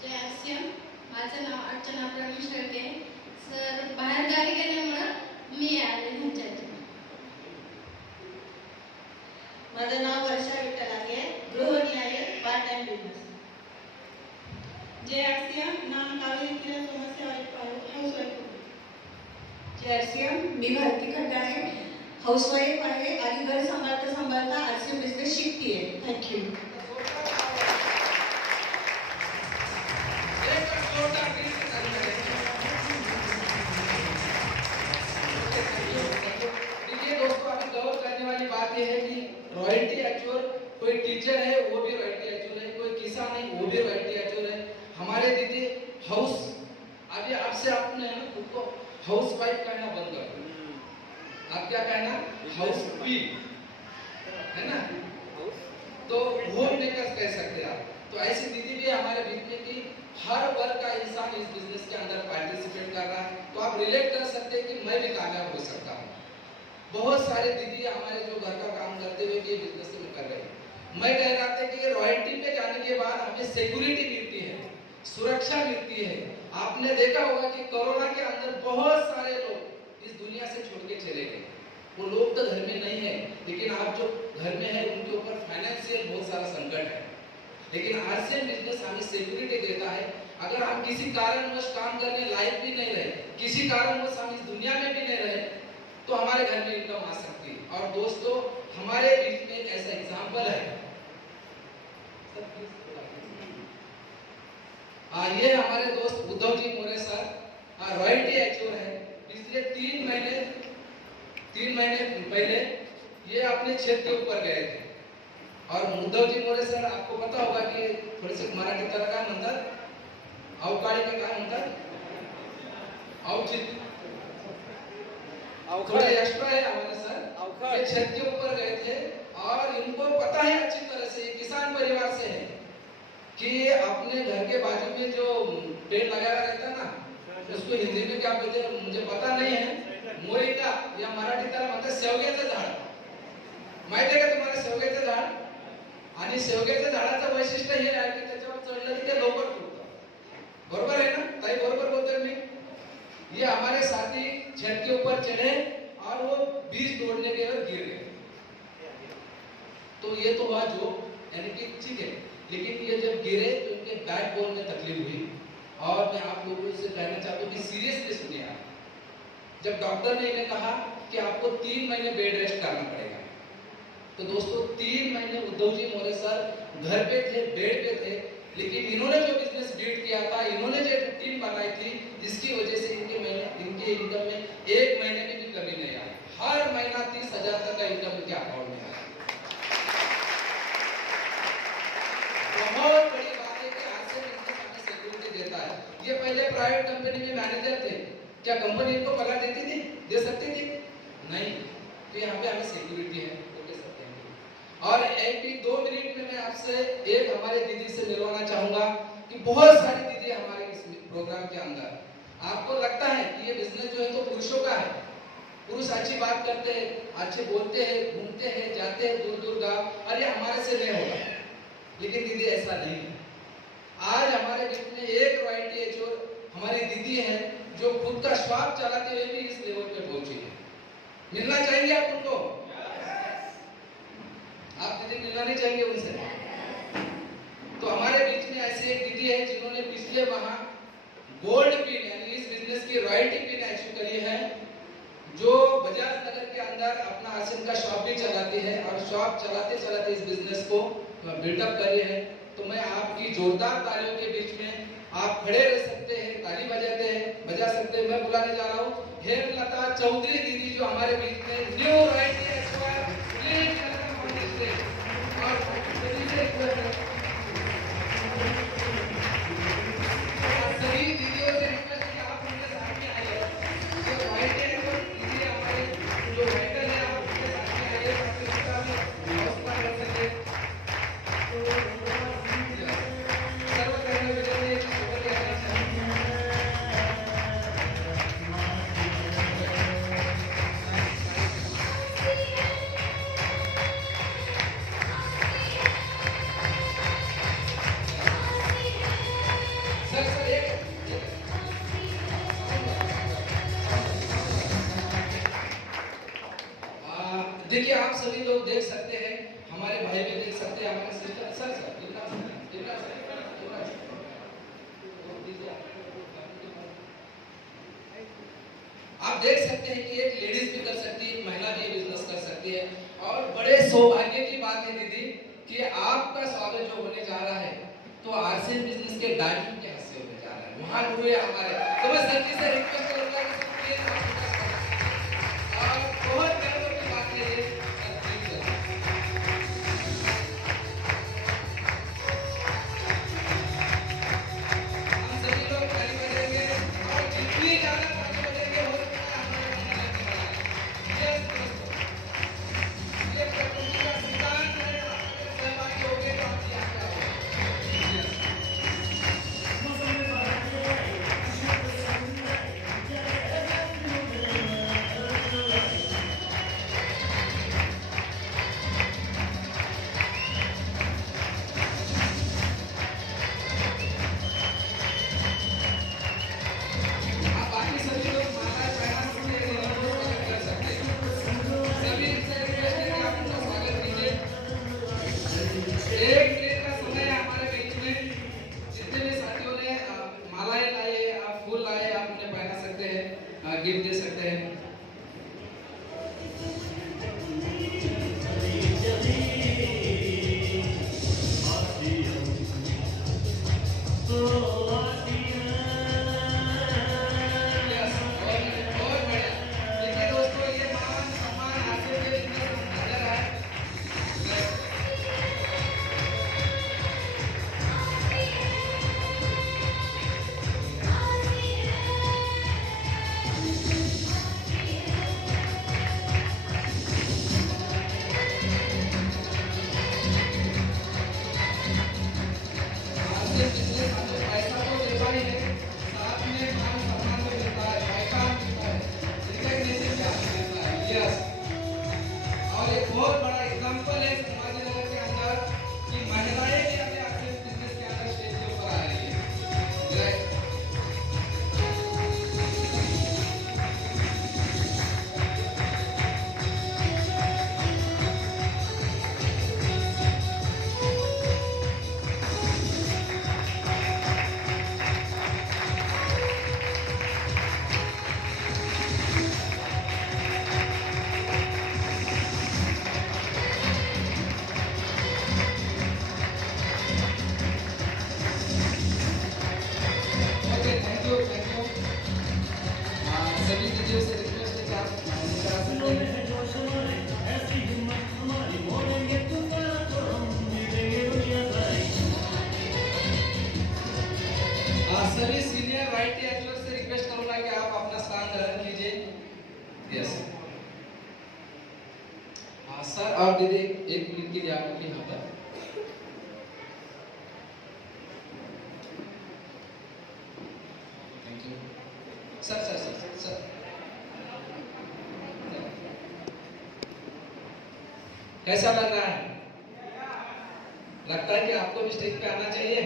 जय आसियम, माझं नाव अर्चना प्रवीण शेळके। सर बाहेर गावी गेल्यामुळं मी आले तुमच्याकडे। माझं नाव वर्षा विठ्ठल आहे, गृहिणी आहे, पार्ट टाइम बिझनेस। जय आसियम, नाम कावेरी किरण समस्या हाऊसवाईफ। जय आरसीएम, मी भारती खंडाळे, हाऊसवाईफ आहे आणि घर सांभाळता सांभाळता आरसी बिझनेस शिकतीये। थँक्यू। रॉयल्टी एक्चुअल, कोई टीचर है वो भी रॉयल्टी एक्चुअल है, कोई किसान है वो भी रॉयल्टी एक्चुअल है। हमारे दीदी हाउस, अभी आपसे आपने खुद को हाउस वाइफ कहना बंद कर दो, आप क्या कहना, हाउस वाइफ, है ना, तो होम मेकर्स कह सकते हैं आप। तो ऐसी दीदी भी हमारे बीच में कि हर वर्ग का इंसान इस बिजनेस के अंदर पार्टिसिपेट कर रहा है, तो आप रिलेट कर सकते हैं कि मैं भी कामयाब हो सकता हूँ। बहुत सारे दीदी हमारे जो घर का काम करते हुए भी बिजनेस में कर रहे हैं। मैं कह रहा था कि रॉयल्टी पे जाने के बाद हमें सिक्योरिटी मिलती है, सुरक्षा मिलती है। आपने देखा होगा कि कोरोना के अंदर बहुत सारे लोग इस दुनिया से छोड़ के चले गए। वो लोग तो घर में नहीं है, लेकिन आप जो घर में है उनके ऊपर फाइनेंशियल बहुत सारा संकट है। लेकिन आरसीएम बिजनेस हमें सिक्योरिटी देता है। अगर हम किसी कारणवश काम करने लायक भी नहीं रहे, किसी कारणवश हम इस दुनिया में भी नहीं रहे, तो हमारे घर में इनकम आ सकती है। और दोस्तों, हमारे बीच में एक ऐसा एग्जाम्पल है, ये हमारे दोस्त उद्धव जी मोरे सर रॉयल्टी एचओर है। पिछले 3 महीने पहले ये अपने क्षेत्र के ऊपर गए थे। और उद्धव जी मोरे सर, आपको पता होगा कि थोडेसे मराठी तर काय म्हणतात, अवकाळी का काय म्हणतात, थोड़े एक्स्ट्रा है हमारे सर। ये छत के ऊपर गए थे और इनको पता है अच्छी तरह से, ये किसान परिवार से है, कि अपने घर के बाजू में जो पेड़ लगाया रहता ना, उसको हिंदी में क्या बोलते हैं मुझे पता नहीं है, मोरिका या मराठी तर म्हणतात शेवग्याचं झाड। माहिती आहे का तुम्हाला शेवग्याचं झाड? आणि शेवग्याच्या झाडाचं वैशिष्ट्य हे आहे की त्याच्यावर चढलं की ते लवकर फुटतं। बरोबर है ना ताई? बरोबर बोलते हैं मैं? ये हमारे साथी छत के ऊपर चढ़े और वो बीज तोड़ने के बाद गिर गए। तो ये तो हुआ जो, यानी कि ठीक है, लेकिन ये जब गिरे तो इनके बैकबोन में तकलीफ हुई। और मैं आप लोगों से कहना चाहता हूँ कि सीरियसली सुनिए आप। जब डॉक्टर ने इन्हें कहा कि आपको 3 महीने बेड रेस्ट करना पड़ेगा, तो दोस्तों 3 महीने उद्धव जी मोरे सर घर पे थे, बेड पे थे, लेकिन इन्होंने जो बिजनेस बिल्ड किया था, इन्होंने जो टीम बनाई थी, जिसकी वजह से इनके इनकम में 1 महीने में भी कमी नहीं आई। हर महीना 30,000 तक का इनकम इनके अकाउंट में आया। बहुत बड़ी बात है कि आरसीएम बिजनेस हमें सिक्योरिटी देता है। ये पहले प्राइवेट कंपनी में मैनेजर थे, क्या कंपनी इनको पगार देती थी? दे सकती थी? नहीं। तो यहाँ पे हमें सिक्योरिटी है, वो दे सकते हैं। और 2 मिनट में मैं आपसे एक हमारे दीदी से मिलवाना चाहूंगा कि बहुत सारी दीदी हमारे इस प्रोग्राम के अंदर, आपको लगता है कि ये बिजनेस जो है तो पुरुषों का है, पुरुष अच्छी बात करते हैं, अच्छे बोलते हैं, घूमते हैं, जाते हैं दूर दूर गाँव, और ये हमारे से नहीं होगा। लेकिन दीदी ऐसा नहीं है। आज हमारे बीच में एक रॉयल्टी एचओर हमारी दीदी है, जो खुद का शॉप चलाते हुए भी इस लेवल पे पहुंची है। मिलना चाहेंगे आप उनको? आप दीदी मिलना नहीं चाहेंगे उनसे? तो हमारे बीच में ऐसी एक दीदी है जिन्होंने पिछले माह गोल्ड पिन, यानी इस बिजनेस की रॉयल्टी पिन अचीव करी है, जो बजाज नगर के अंदर अपना आरसीएम का शॉप भी चलाती है, और शॉप चलाते चलाते इस बिजनेस को बिल्डअप करी है। तो मैं आपकी जोरदार तालियों के बीच में आप खड़े रह सकते हैं, ताली बजा सकते हैं। मैं बुलाने जा रहा हूँ हेमलता चौधरी दीदी, जो हमारे बीच में new royalty HOR, please welcome on the stage. और सभी दीदियों से रिक्वेस्ट है कि आप उनके साथ में आइए। जो रॉयल्टी एचओआर दीदी हमारे जो राइटर है, आप उनके साथ में आइए, ताकि हाउस पर रह सके। देखिए, आप सभी लोग देख सकते हैं, हमारे भाई भी देख सकते हैं, हमारे सिस्टर सर आप देख सकते हैं कि एक लेडीज भी कर सकती है, एक महिला भी बिजनेस कर सकती है। और बड़े सौभाग्य की बात है दीदी कि आपका स्वागत जो होने जा रहा है, तो आरसीएम बिजनेस के डायमंड के हिस्से होने जा रहा है, वहां हुए हमारे। तो मैं सभी से रिक्वेस्ट करूंगा कि बहुत गर्व की बात है ये। हम सभी लोग ताली बजाएंगे और जितनी ज्यादा ताली बजाएंगे हो सकता है ये प्रकृति का सिद्धांत है। सहभागी हो गए तो आपकी आज्ञा हो। Yes, बहुत बढ़िया। देखिए दोस्तों, ये मान सम्मान हासिल के इतना नजर है। आज के पिछले हमें पैसा तो देता ही है, साथ में मान सम्मान भी देता है, पहचान देता है, रिकॉग्निशन भी देता है। यस, और एक बहुत बड़ा एग्जांपल है संभाजीनगर के अंदर कि महिलाएं भी अपने आर्थिक बिजनेस के अंदर स्टेज के ऊपर आ रही है। Right, okay, thank you, thank you. सभी दीदियों से रिक्वेस्ट है कि आप इनका दिलों में है जोश हमारे, ऐसी हिम्मत हमारी, मोड़ेंगे तूफान तो हम मिलेंगे दुनिया सारी। सभी सीनियर राइट एचओ से रिक्वेस्ट करूंगा कि आप अपना स्थान ग्रहण कीजिए। यस, सर और दीदी 1 मिनट के लिए आप अपनी यहाँ पर। Thank you sir. सर कैसा लग रहा है? लगता है कि आपको भी स्टेज पे आना चाहिए?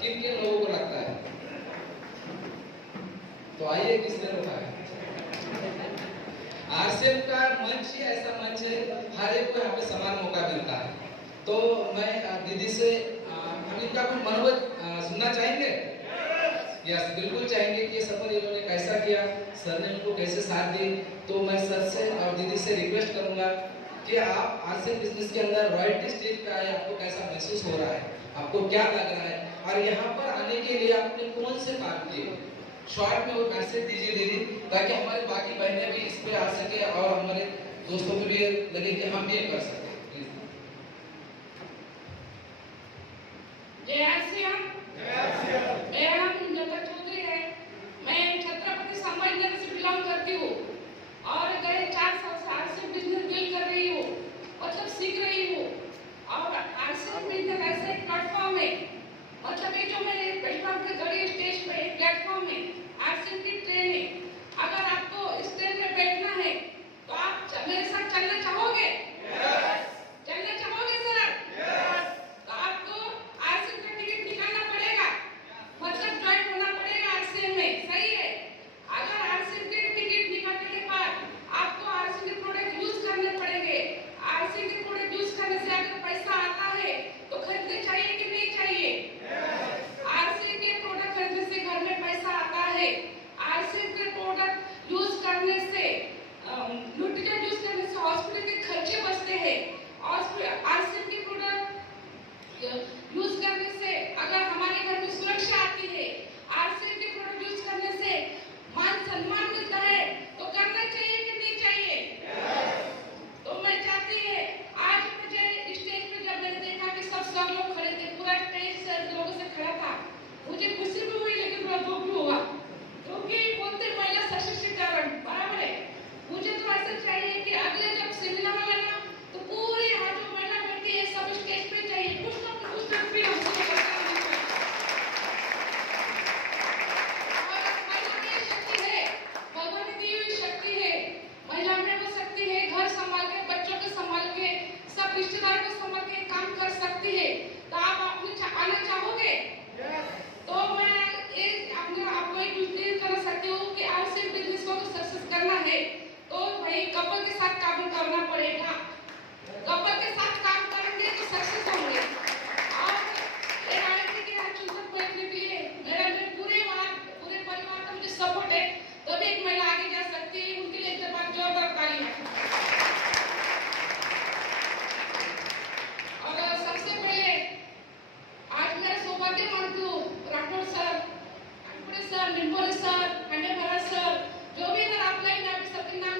किन किन लोगों को लगता है? तो आइए, किसने रोका है? आरसीएम का मंच ही ऐसा मंच है, हर एक को यहाँ पे समान मौका मिलता है। तो मैं दीदी से हम इनका कुछ मनोबल सुनना चाहेंगे। यस, बिल्कुल चाहेंगे कि सफर ये लोगों ने कैसा किया, सर ने उनको कैसे साथ दी। तो मैं सर से और दीदी से रिक्वेस्ट करूंगा कि आप आरसीएम बिजनेस के अंदर रॉयल्टी स्टेज पे आए, आपको कैसा महसूस हो रहा है, आपको क्या लग रहा है, और यहाँ पर आने के लिए आपने कौन से काम किए? शॉर्ट में वो मैसेज दीजिए दीदी, ताकि हमारे बाकी बहनें भी इस पे आ सके और हमारे दोस्तों को भी लगे कि हम भी कर सकते हैं। प्लीज। जय आरसीएम। मेरा नाम जगत चौधरी है। मैं छत्रपति संभाजीनगर से बिलोंग करती हूँ और गए 4 साल से आरसीएम बिजनेस डील कर रही हूँ, मतलब सीख रही हूँ। और आरसीएम बिजनेस ऐसा एक प्लेटफॉर्म है, मतलब ये जो मेरे प्लेटफॉर्म के जरिए स्टेज पे एक प्लेटफॉर्म है आरसीएम की ट्रेनिंग। अगर आपको इस ट्रेन में बैठना है तो आप मेरे साथ चलना चाहोगे?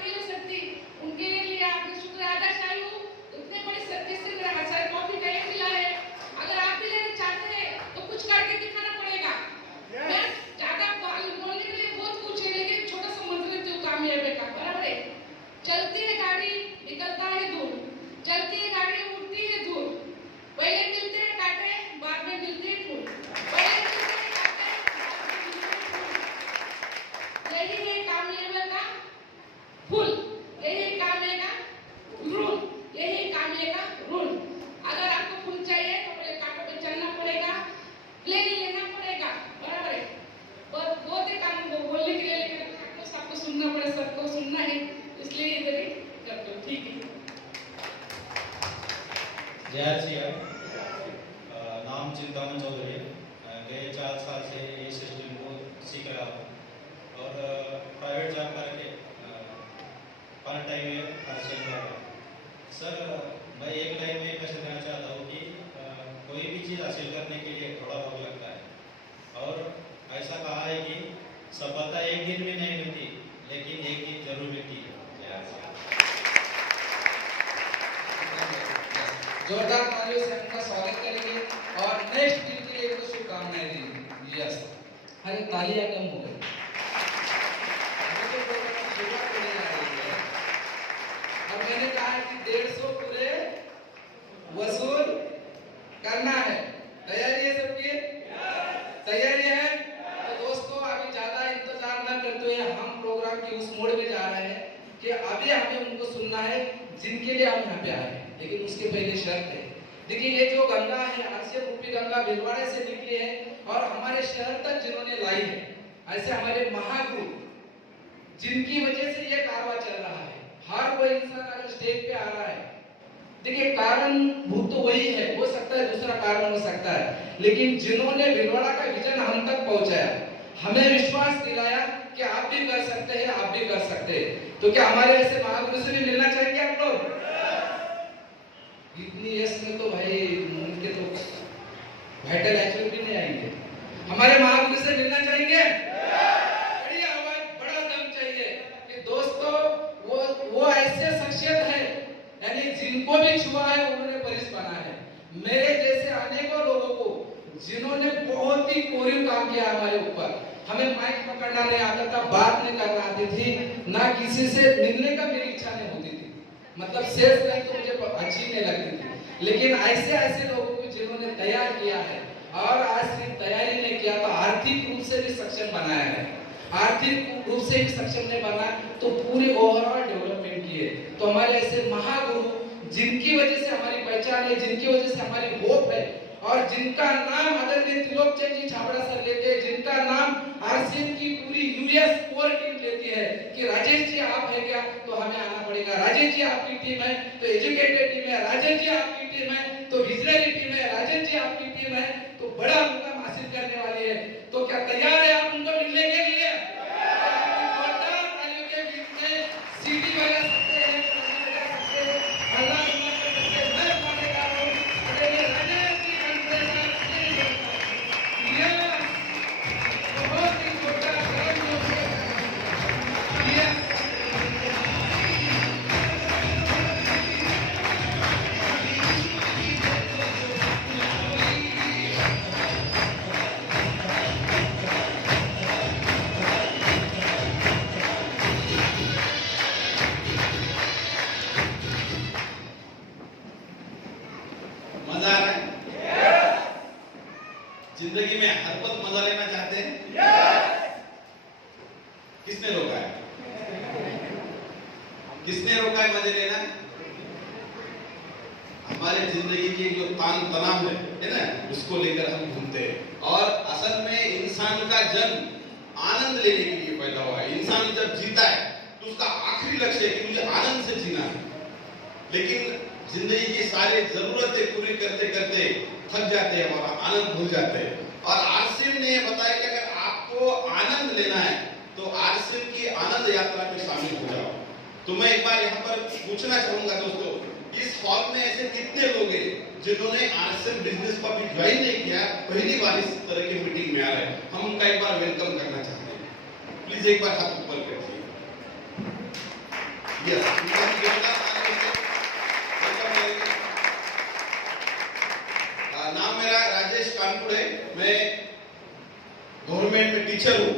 नहीं ले सकती, उनके लिए आपका शुक्र अदा शाही हूँ। इतने बड़े सत्य से मेरा हज़ार कॉफी का एक मिला है। अगर आप भी लेना चाहते हैं तो कुछ करके दिखाना पड़ेगा। मैं ज़्यादा बोलने के लिए बहुत कुछ है, लेकिन छोटा सा मंत्र तो कामयाबी का, बराबर है। चलती है गाड़ी, निकलता है दूर, चलती है गाड़ी, उड़ती है दूर। पहले मिलते हैं कांटे, बाद में मिलते हैं फूल। पहले मिलते हैं कांटे, बाद में मिलते हैं फूल। यही है कामयाबी का फूल, यही कामयाबी का रूल, यही कामयाबी का रूल। अगर आपको फूल चाहिए तो पहले कांटों पे चलना पड़ेगा, प्लेन लेना पड़ेगा, बराबर है। बहुत ही काम बोलने के लिए, लेकिन आपको सुनना पड़े, सबको सुनना है, इसलिए इधर ही करते हो, ठीक है। जय श्री राम। नाम चिंतामन चौधरी। गए 4 साल से ये सिस्टम को सीख रहा हूँ और प्राइवेट जॉब करके पार्ट टाइम में हासिल कर रहा हूँ। सर मैं एक लाइन में कैसे देना चाहता हूँ कि कोई भी चीज़ हासिल करने के लिए थोड़ा वक्त लगता है और ऐसा कहा है कि सफलता एक दिन में नहीं मिलती, लेकिन एक दिन जरूर मिलती है। जोरदार तालियों से उनका स्वागत करेंगे और नेक्स्ट टीम के लिए शुभकामनाएं देंगे। यस, अरे तालियां कम हो गई। और मैंने कहा कि 150 पूरे वसूल करना है। तैयारी है सबकी? तैयारी है? तो दोस्तों अभी ज्यादा इंतजार न करते हुए हम प्रोग्राम की उस मोड में जा रहे हैं कि अभी हमें उनको सुनना है जिनके लिए हम यहाँ पे आए हैं, लेकिन उसके पहले शर्त है। देखिए ये जो गंगा है, आरसीएम रूपी गंगा भिलवाड़े से निकली है और हमारे शहर तक जिन्होंने लाई है, ऐसे हमारे महागुरु जिनकी वजह से ये कारवां चल रहा है। हर कोई इंसान अगर स्टेज पे आ रहा है, देखिए कारण भूत तो वही है, हो सकता है दूसरा कारण हो सकता है, लेकिन जिन्होंने भिलवाड़ा का विजन हम तक पहुंचाया, हमें विश्वास दिलाया कि आप भी कर सकते हैं, आप भी कर सकते हैं। तो क्या हमारे ऐसे महागुरु से भी मिलना चाहेंगे आप लोग? इतनी यश में तो भाई उनके तो वाइटल एक्टिविटी नहीं आएंगे। हमारे महागुरु से मिलना चाहेंगे? बड़ी आवाज, बड़ा दम चाहिए कि दोस्तों वो ऐसे शख्सियत है, यानी जिनको भी छुआ है उन्होंने परिस बना है। मेरे जैसे अनेकों लोगों को जिन्होंने बहुत ही कोरिव काम किया हमारे ऊपर। हमें माइक पकड़ना नहीं आता था, बात नहीं करना आती थी, ना किसी से मिलने का मेरी इच्छा नहीं होती थी, मतलब सेल्स नहीं तो मुझे अच्छी नहीं लगती थी। लेकिन ऐसे लोगों को जिन्होंने तैयार किया है और आज सिर्फ तैयारी नहीं किया तो आर्थिक रूप से भी सक्षम बनाया है, आर्थिक रूप से भी सक्षम नहीं बना तो पूरे ओवरऑल डेवलपमेंट किए। तो हमारे ऐसे महागुरु जिनकी वजह से हमारी पहचान है, जिनकी वजह से हमारी होप है और जिनका नाम आदरणीय त्रिलोकचंद जी छाबड़ा सर लेते हैं, जिनका नाम आरसीएम की पूरी यूएस कोर टीम लेती है कि राजेश जी आप है क्या, तो हमें आना पड़ेगा। राजेश जी आपकी टीम है तो एजुकेटेड टीम है, राजेश जी आपकी टीम है तो विजनरी टीम है, राजेश जी आपकी टीम है तो बड़ा मुकाम हासिल करने वाली है। तो क्या तैयार है आप उनको मिलने के लिए? सीटी बजा सकते हैं, बजा सकते हैं, हल्ला कर सकते हैं, मैं मानेगा हूं अरे ये राजेश जी बहुत ही छोटा मजा आ रहा है? जिंदगी में हर पल मजा लेना चाहते हैं? किसने रोका है? किसने रोका है मजे लेना? हमारे जिंदगी की जो तान तनाव है ना, उसको लेकर हम घूमते हैं। और असल में इंसान का जन्म आनंद लेने के लिए पैदा हुआ है। इंसान जब जीता है तो उसका आखिरी लक्ष्य है कि मुझे आनंद से जीना है। लेकिन जिंदगी की सारी जरूरतें पूरी करते करते थक जाते हैं, हमारा आनंद भूल जाते हैं। और आरसीएम ने बताया कि अगर आपको आनंद लेना है तो आरसीएम की आनंद यात्रा में शामिल हो जाओ। तो मैं एक बार यहाँ पर पूछना चाहूंगा दोस्तों, इस हॉल में ऐसे कितने लोग हैं जिन्होंने आरसीएम बिजनेस को अभी ज्वाइन नहीं किया, पहली बार इस तरह की मीटिंग में आ रहे हैं? हम उनका एक बार वेलकम करना चाहते हैं। प्लीज एक बार हाथ ऊपर करिए। यस, नाम मेरा राजेश कानपुर है। मैं गवर्नमेंट में टीचर हूँ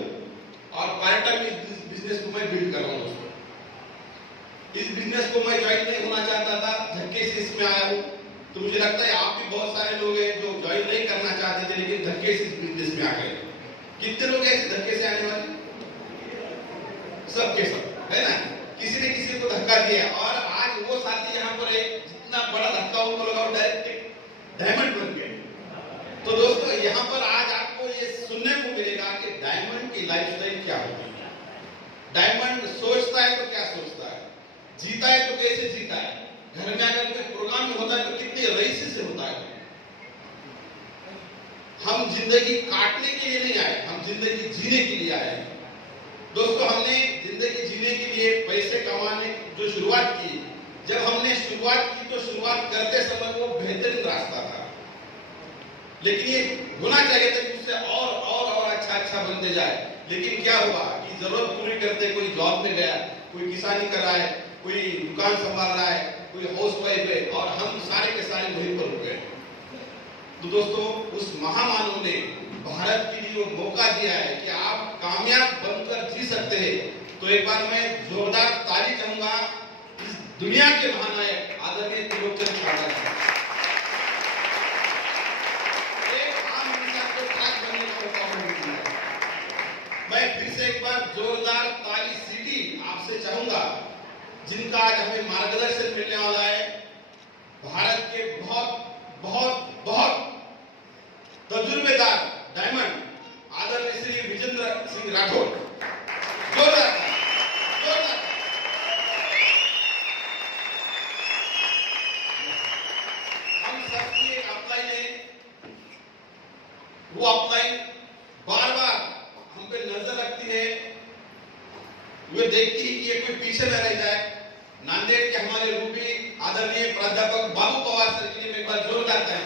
और पार्ट टाइम इस बिजनेस को मैं बिल्ड कर रहा हूँ दोस्तों। इस बिजनेस को मैं ज्वाइन नहीं होना चाहता था, धक्के से इसमें आया हूँ। तो मुझे लगता है आप भी बहुत सारे लोग हैं जो ज्वाइन नहीं करना चाहते थे लेकिन धक्के से इस बिजनेस में आ गए। कितने लोग ऐसे धक्के से आने वाले? सबके सब है ना, किसी ने किसी को धक्का दिया और आज वो साथी यहाँ पर एक जितना बड़ा धक्का उनको लगा डायरेक्ट डायमंड बन गए। तो दोस्तों यहाँ पर आज आपको ये सुनने को मिलेगा कि डायमंड की लाइफस्टाइल क्या होती है। डायमंड सोचता है तो क्या सोचता है, जीता है तो कैसे जीता है, घर में अगर कोई प्रोग्राम में होता है तो कितने रईसी से होता है। हम जिंदगी काटने के लिए नहीं आए, हम जिंदगी जीने के लिए आए हैं। दोस्तों हमने जिंदगी जीने के लिए पैसे कमाने जो शुरुआत की, जब हमने शुरुआत की तो शुरुआत करते समय वो बेहतरीन रास्ता था, लेकिन ये होना चाहिए था कि उससे और अच्छा बनते जाए। लेकिन क्या हुआ कि जरूरत पूरी करते कोई जॉब में गया, कोई किसानी कर रहा है, कोई दुकान संभाल रहा है, कोई हाउस वाइफ है और हम सारे के सारे वहीं पर रुक गए। तो दोस्तों उस महामानव ने भारत के लिए वो मौका दिया है कि आप कामयाब बनकर जी सकते हैं। तो एक बार मैं जोरदार ताली चाहूंगा इस दुनिया के महानायक आदरणीय त्रिलोकचंद टाटा जी। एक आम इंसान को ताज बनने का मौका मिला है। मैं फिर से एक बार जोरदार ताली सीटी आपसे चाहूंगा जिनका आज हमें मार्गदर्शन मिलने वाला है। भारत के बहुत बहुत बहुत तजुर्बेदार डायमंड आदरणीय श्री विजेंद्र सिंह राठौड़। जोरदार जोरदार। हम सबकी एक अपलाइन है, वो अपलाइन बार बार हम पे नजर रखती है, वो देखती है कि ये कोई पीछे न रह जाए। नांदेड़ के हमारे रूबी आदरणीय प्राध्यापक बाबू पवार सर के लिए मैं एक बार जोरदार ताली।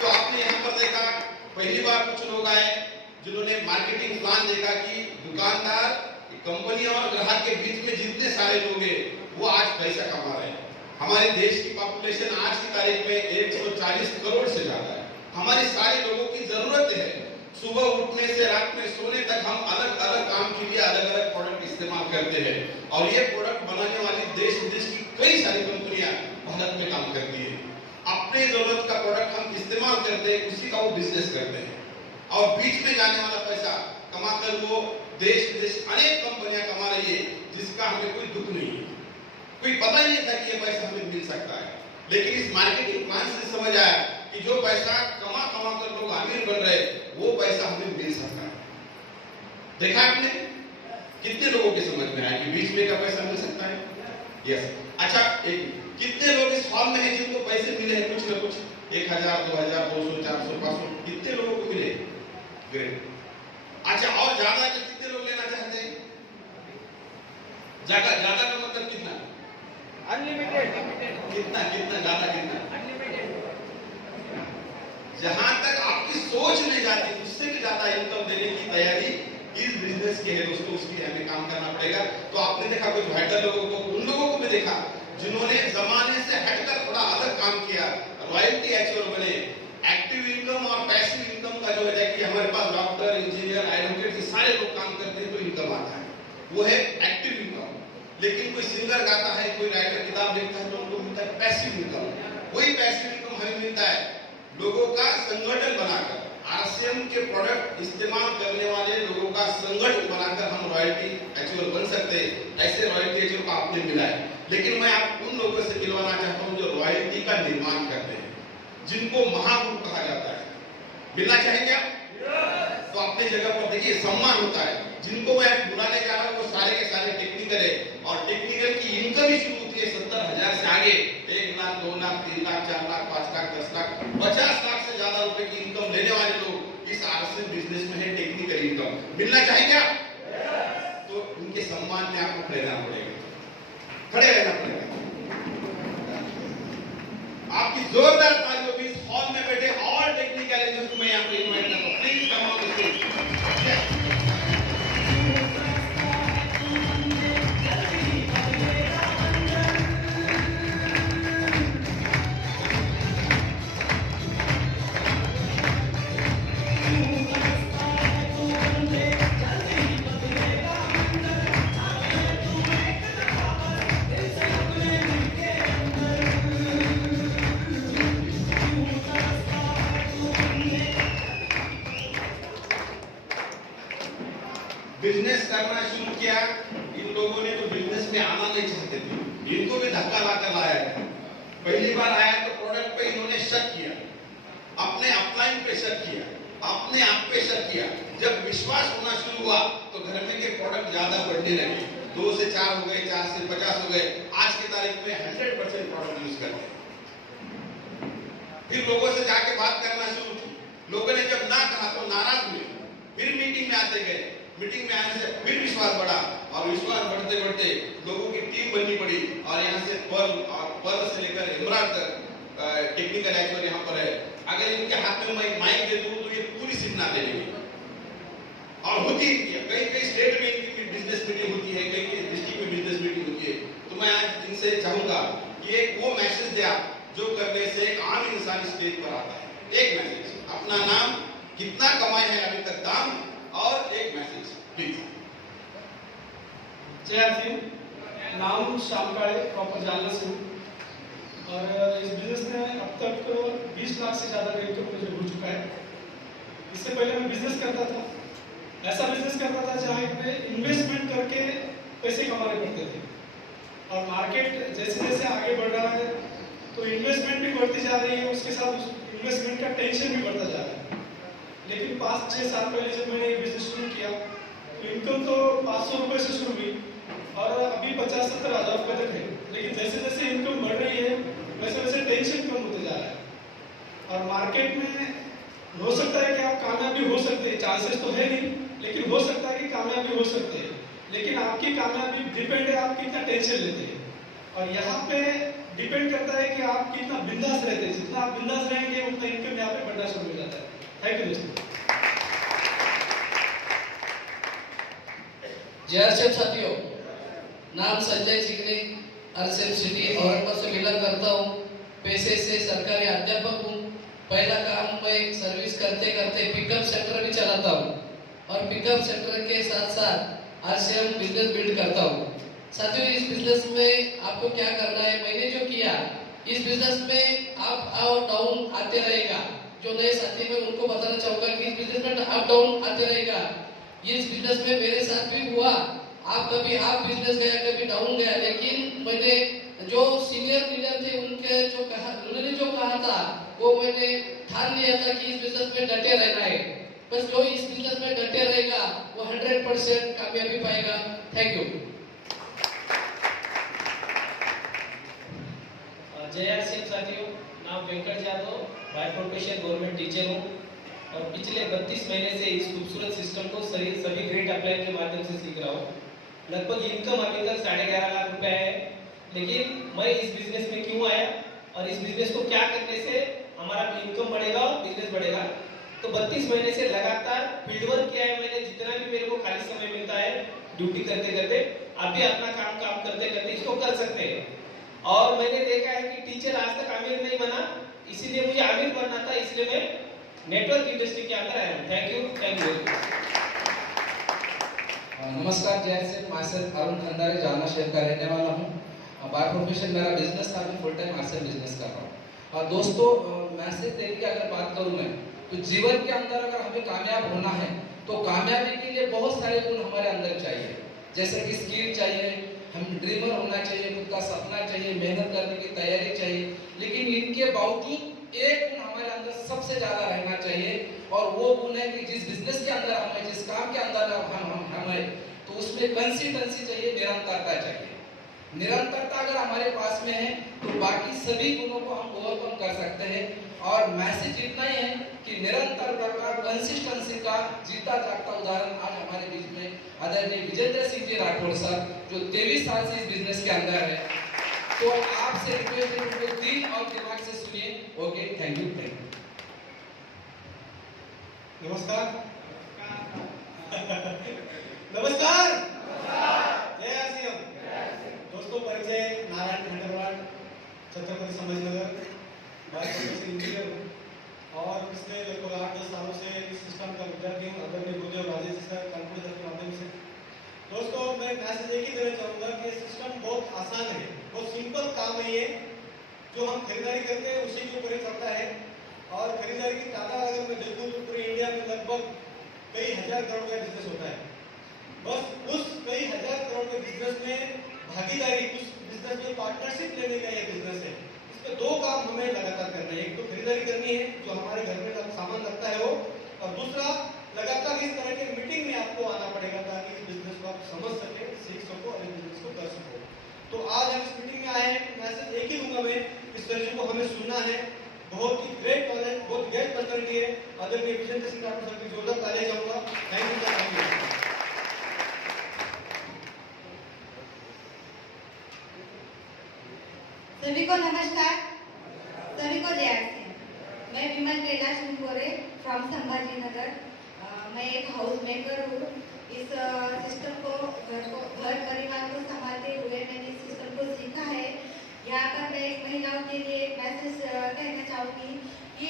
तो आपने यहाँ पर देखा पहली बार कुछ लोग आए जिन्होंने मार्केटिंग प्लान देखा कि दुकानदार, कंपनी और ग्राहक के बीच में जितने सारे लोग हैं वो आज पैसा कमा रहे हैं। हमारे देश की पॉपुलेशन आज की तारीख में 140 करोड़ से ज्यादा है। हमारे सारे लोगों की जरूरत है। सुबह उठने से रात में सोने तक हम अलग अलग काम के लिए अलग अलग प्रोडक्ट इस्तेमाल करते हैं और ये प्रोडक्ट बनाने वाली देश विदेश की कई सारी कंपनियां भारत में काम करती है। अपने जरूरत का प्रोडक्ट हम इस्तेमाल करते हैं, उसी का वो बिजनेस करते हैं और बीच में जाने वाला पैसा कमाकर वो देश विदेश अनेक कंपनियां कमा रही है जिसका हमें कोई दुख नहीं है। कोई पता ही नहीं था कि ये पैसा हमें मिल सकता है, लेकिन इस मार्केटिंग प्लान से समझ आया कि जो पैसा कमा कर लोग अमीर बन रहे वो पैसा हमें मिल सकता है। देखा आपने कितने लोगों के समझ में आया कि बीच में का पैसा मिल सकता है। यस। अच्छा, कितने लोग इस हॉल में हैं जिनको पैसे मिले हैं कुछ न कुछ? 1000, 2000, 200, 400, 500 कितने लोगों को मिले? ग्रेट। अच्छा, और ज्यादा कितने लोग लेना चाहते हैं? ज्यादा का मतलब कितना? अनलिमिटेड। कितना ज्यादा कितना? जहां तक आपकी सोच नहीं जाती उससे भी ज्यादा इनकम देने की तैयारी इस बिजनेस की है दोस्तों। उसके लिए हमें काम करना पड़ेगा। तो आपने देखा कुछ वाइटल लोगों को, उन लोगों को भी देखा जिन्होंने जमाने से हटकर थोड़ा अलग काम किया, रॉयल्टी एचओआर बने। एक्टिव इनकम और पैसिव इनकम का जो है कि हमारे पास डॉक्टर, इंजीनियर, एडवोकेट सारे लोग काम करते हैं तो इनकम आता है, वो है एक्टिव इनकम। लेकिन कोई सिंगर गाता है, कोई राइटर किताब लिखता है तो उनको मिलता है पैसिव इनकम। वही पैसिव इनकम हमें मिलता है लोगों का संगठन बनाकर, आरसीएम के प्रोडक्ट इस्तेमाल करने वाले लोगों का संगठन बनाकर हम रॉयल्टी एचओआर बन सकते हैं। ऐसे रॉयल्टी एचओआर को आपने मिला है, लेकिन मैं आप उन लोगों से मिलवाना चाहता हूं जो रॉयल्टी का निर्माण करते हैं, जिनको महागुरु कहा जाता है। मिलना चाहेंगे आप? तो अपने जगह पर देखिए सम्मान होता है। जिनको मैं बुलाने जा रहा हूँ वो सारे के सारे टेक्निकल है और टेक्निकल की इनकम ही शुरू होती है 70,000 से आगे। 1 लाख, 2 लाख, 3 लाख, 4 लाख, 5 लाख, 10 लाख, 50 लाख से ज्यादा रुपए की इनकम लेने वाले लोग इस आरसीएम बिजनेस में है। टेक्निकल इनकम मिलना चाहेंगे आप? तो उनके सम्मान में आपको खड़े रहना पड़ेगा, खड़े रहना पड़ेगा। आपकी जोरदार तालियों में इस हॉल में बैठे ऑल टेक्निकल एजेंट्स को मैं यहाँ पे इनवाइट करता हूँ। Please come on the stage. शक किया, अपने आप पे शक किया। जब विश्वास होना शुरू हुआ तो घर में के प्रोडक्ट ज्यादा बढ़ने लगे, 2 से 4 हो गए, 4 से 50 हो गए, आज की तारीख में 100% प्रोडक्ट यूज करते हैं। फिर लोगों से जाके बात करना शुरू की, लोगों ने जब ना कहा तो नाराज हुए, फिर मीटिंग में आते गए, मीटिंग में आने से फिर विश्वास बढ़ा और विश्वास बढ़ते बढ़ते लोगों की टीम बननी पड़ी और यहाँ से पर्ल से लेकर इमरान तक टेक्निकल एक्सपर्ट यहाँ पर है। अगर इनके हाथ में मैं माइक दे दूं तो ये पूरी सिमना दे देंगे और होती है। कई कई स्टेट में इनकी बिजनेस मीटिंग होती है, कई कई डिस्ट्रिक्ट में बिजनेस मीटिंग होती है। तो मैं आज इनसे चाहूंगा कि एक वो मैसेज दे आप जो करने से एक आम इंसान स्टेज पर आता है। एक मैसेज, अपना नाम, कितना कमाए हैं अभी तक दाम, और एक मैसेज प्लीज। जय सिंह, नाम श्याम काळे, प्रॉपर जालना से हूँ और इस बिजनेस में अब तक 20 लाख से ज़्यादा का इनकम मुझे हो चुका है। इससे पहले मैं बिजनेस करता था, ऐसा बिजनेस करता था जहाँ पे इन्वेस्टमेंट करके पैसे कमाने पड़ते थे और मार्केट जैसे जैसे आगे बढ़ रहा है तो इन्वेस्टमेंट भी बढ़ती जा रही है, उसके साथ उस इन्वेस्टमेंट का टेंशन भी बढ़ता जा रहा है। लेकिन 5-6 साल पहले जब मैंने ये बिजनेस शुरू किया तो इनकम तो 500 रुपये से शुरू हुई और अभी 50-70 हज़ार रुपये तक है। लेकिन जैसे जैसे इनकम बढ़ रही है वैसे वैसे टेंशन कम होते जा रहा है और मार्केट में हो सकता है कि आप कामयाबी हो सकते हैं, चांसेस तो है नहीं, लेकिन हो सकता है कि कामयाबी हो सकते हैं। लेकिन आपकी कामयाबी डिपेंड है आप कितना टेंशन लेते हैं और यहाँ पे डिपेंड करता है कि आप कितना बिंदास रहते हैं। जितना आप बिंदास रहेंगे उतना इनकम यहाँ पे बढ़ना शुरू हो जाता है। थैंक यू दोस्तों। जय साथियों, नाम संजय चिकनी, आरसीएम सिटी औरंगाबाद से बिलोंग करता हूँ। पेशे से सरकारी अध्यापक हूँ। पहला काम मैं सर्विस करते करते पिकअप सेंटर भी चलाता हूँ और पिकअप सेंटर के साथ साथ आरसीएम बिजनेस बिल्ड करता हूँ। साथियों, इस बिजनेस में आपको क्या करना है, मैंने जो किया इस बिजनेस में अप और डाउन आते रहेगा। जो नए साथी मैं उनको बताना चाहूंगा कि इस बिजनेस में अप डाउन आते रहेगा। इस बिजनेस में मेरे साथ भी हुआ, कभी आप बिजनेस गया कभी डाउन गया, लेकिन मैंने जो सीनियर लीडर थे उन्होंने जो कहा था वो मैंने ठान लिया था कि इस बिजनेस में डटे रहना है। बस जो इस बिजनेस में डटे रहेगा वो 100% कामयाबी पाएगा। Thank you. जय आरसीएम साथियों, नाम Venkat Yadav, by profession government teacher हूँ और पिछले 32 महीने से इस खूबसूरत सिस्टम को सभी ग्रेट अप्लाई के माध्यम से सीख रहा हूँ। लगभग इनकम अभी तक 11.5 लाख रुपए है। लेकिन मैं इस बिजनेस में क्यों आया और इस बिजनेस को क्या करने से हमारा इनकम बढ़ेगा और बिजनेस बढ़ेगा, तो 32 महीने से लगातार फील्ड वर्क किया है मैंने। जितना भी मेरे को खाली समय मिलता है ड्यूटी करते करते, आप भी अपना काम करते करते इसको कर सकते हैं। और मैंने देखा है कि टीचर आज तक अमीर नहीं बना, इसीलिए मुझे अमीर बनना था, इसलिए मैं नेटवर्क इंडस्ट्री के अंदर आया हूँ। Thank you. नमस्कार, जय सिंह, माय सेल्फ अरुण खंडारे, जालना शहर का रहने वाला हूँ। बाय प्रोफेशन मेरा बिजनेस था, मैं फुल टाइम आरसीएम बिजनेस कर रहा हूँ। और दोस्तों, मैसेज देने की अगर बात करूँ मैं, तो जीवन के अंदर अगर हमें कामयाब होना है तो कामयाबी के लिए बहुत सारे गुण हमारे अंदर चाहिए। जैसे कि स्किल चाहिए, हम ड्रीमर होना चाहिए, खुद का सपना चाहिए, मेहनत करने की तैयारी चाहिए। लेकिन इनके बावजूद एक गुण हमारे अंदर सबसे ज्यादा रहना चाहिए और वो गुण है कि जिस बिजनेस के अंदर हमें, जिस काम के अंदर हमें, तो उसमें कंसिस्टेंसी चाहिए, निरंतरता चाहिए। निरंतरता अगर हमारे पास में है तो बाकी सभी गुणों को हम ओवरकम कर सकते हैं। और मैसेज इतना ही है कि निरंतरता का, कंसिस्टेंसी का जीता जागता उदाहरण आज हमारे बीच में आदरणीय विजेंद्र सिंह जी राठौड़ सर, जो 23 साल से इस बिजनेस के अंदर है। तो आपसे रिक्वेस्ट है उनको दिल और दिमाग से सुनिए। Okay, thank you. नमस्कार। नमस्कार। जय आरसीएम। दोस्तों, परिचय Narayan Khandelwal, Chhatrapati Sambhajinagar, by profession engineer हूँ और पिछले लगभग 8-10 सालों से इस सिस्टम का विद्यार्थी हूँ, आदरणीय गुरुदेव राजेश सर कॉन्फ्रेंस के माध्यम से। दोस्तों, मैं मैसेज एक ही देना चाहूँगा कि सिस्टम बहुत आसान है, बहुत सिंपल काम है ये। जो हम खरीदारी करते हैं उसी के ऊपर ही चलता है और खरीदारी की तादाद अगर मैं देखूँ तो पूरे इंडिया में लगभग कई हजार करोड़ का बिजनेस होता है। बस उस कई हजार करोड़ के बिजनेस में भागीदारी, उस बिजनेस में पार्टनरशिप लेने का ये बिजनेस है। इसमें 2 काम हमें लगातार करना है। एक तो खरीदारी करनी है, जो हमारे घर में सामान लगता है वो, और दूसरा लगातार इस तरह के मीटिंग में आपको आना पड़ेगा ताकि इस बिजनेस को आप समझ सके, सीख सको और इस बिजनेस को कर सको। तो आज हम इस मीटिंग में आए हैं, मैसेज एक ही दूंगा मैं, इस सर जी को हमें सुनना है, बहुत ही ग्रेट नॉलेज, बहुत ग्रेट पर्सनालिटी है, आदरणीय विजेंद्र सिंह राठौर सर की जोरदार तालियां चाहूंगा। Thank you sir, thank you. सभी को नमस्कार, सभी को जय श्री राम। मैं विमल कैलाश निकोरे फ्रॉम संभाजी नगर। मैं एक हाउस मेकर हूँ। इस सिस्टम को घर परिवार को संभालते हुए मैंने इस सिस्टम को सीखा है। यहाँ पर मैं एक महिलाओं के लिए एक मैसेज कहना चाहूँगी कि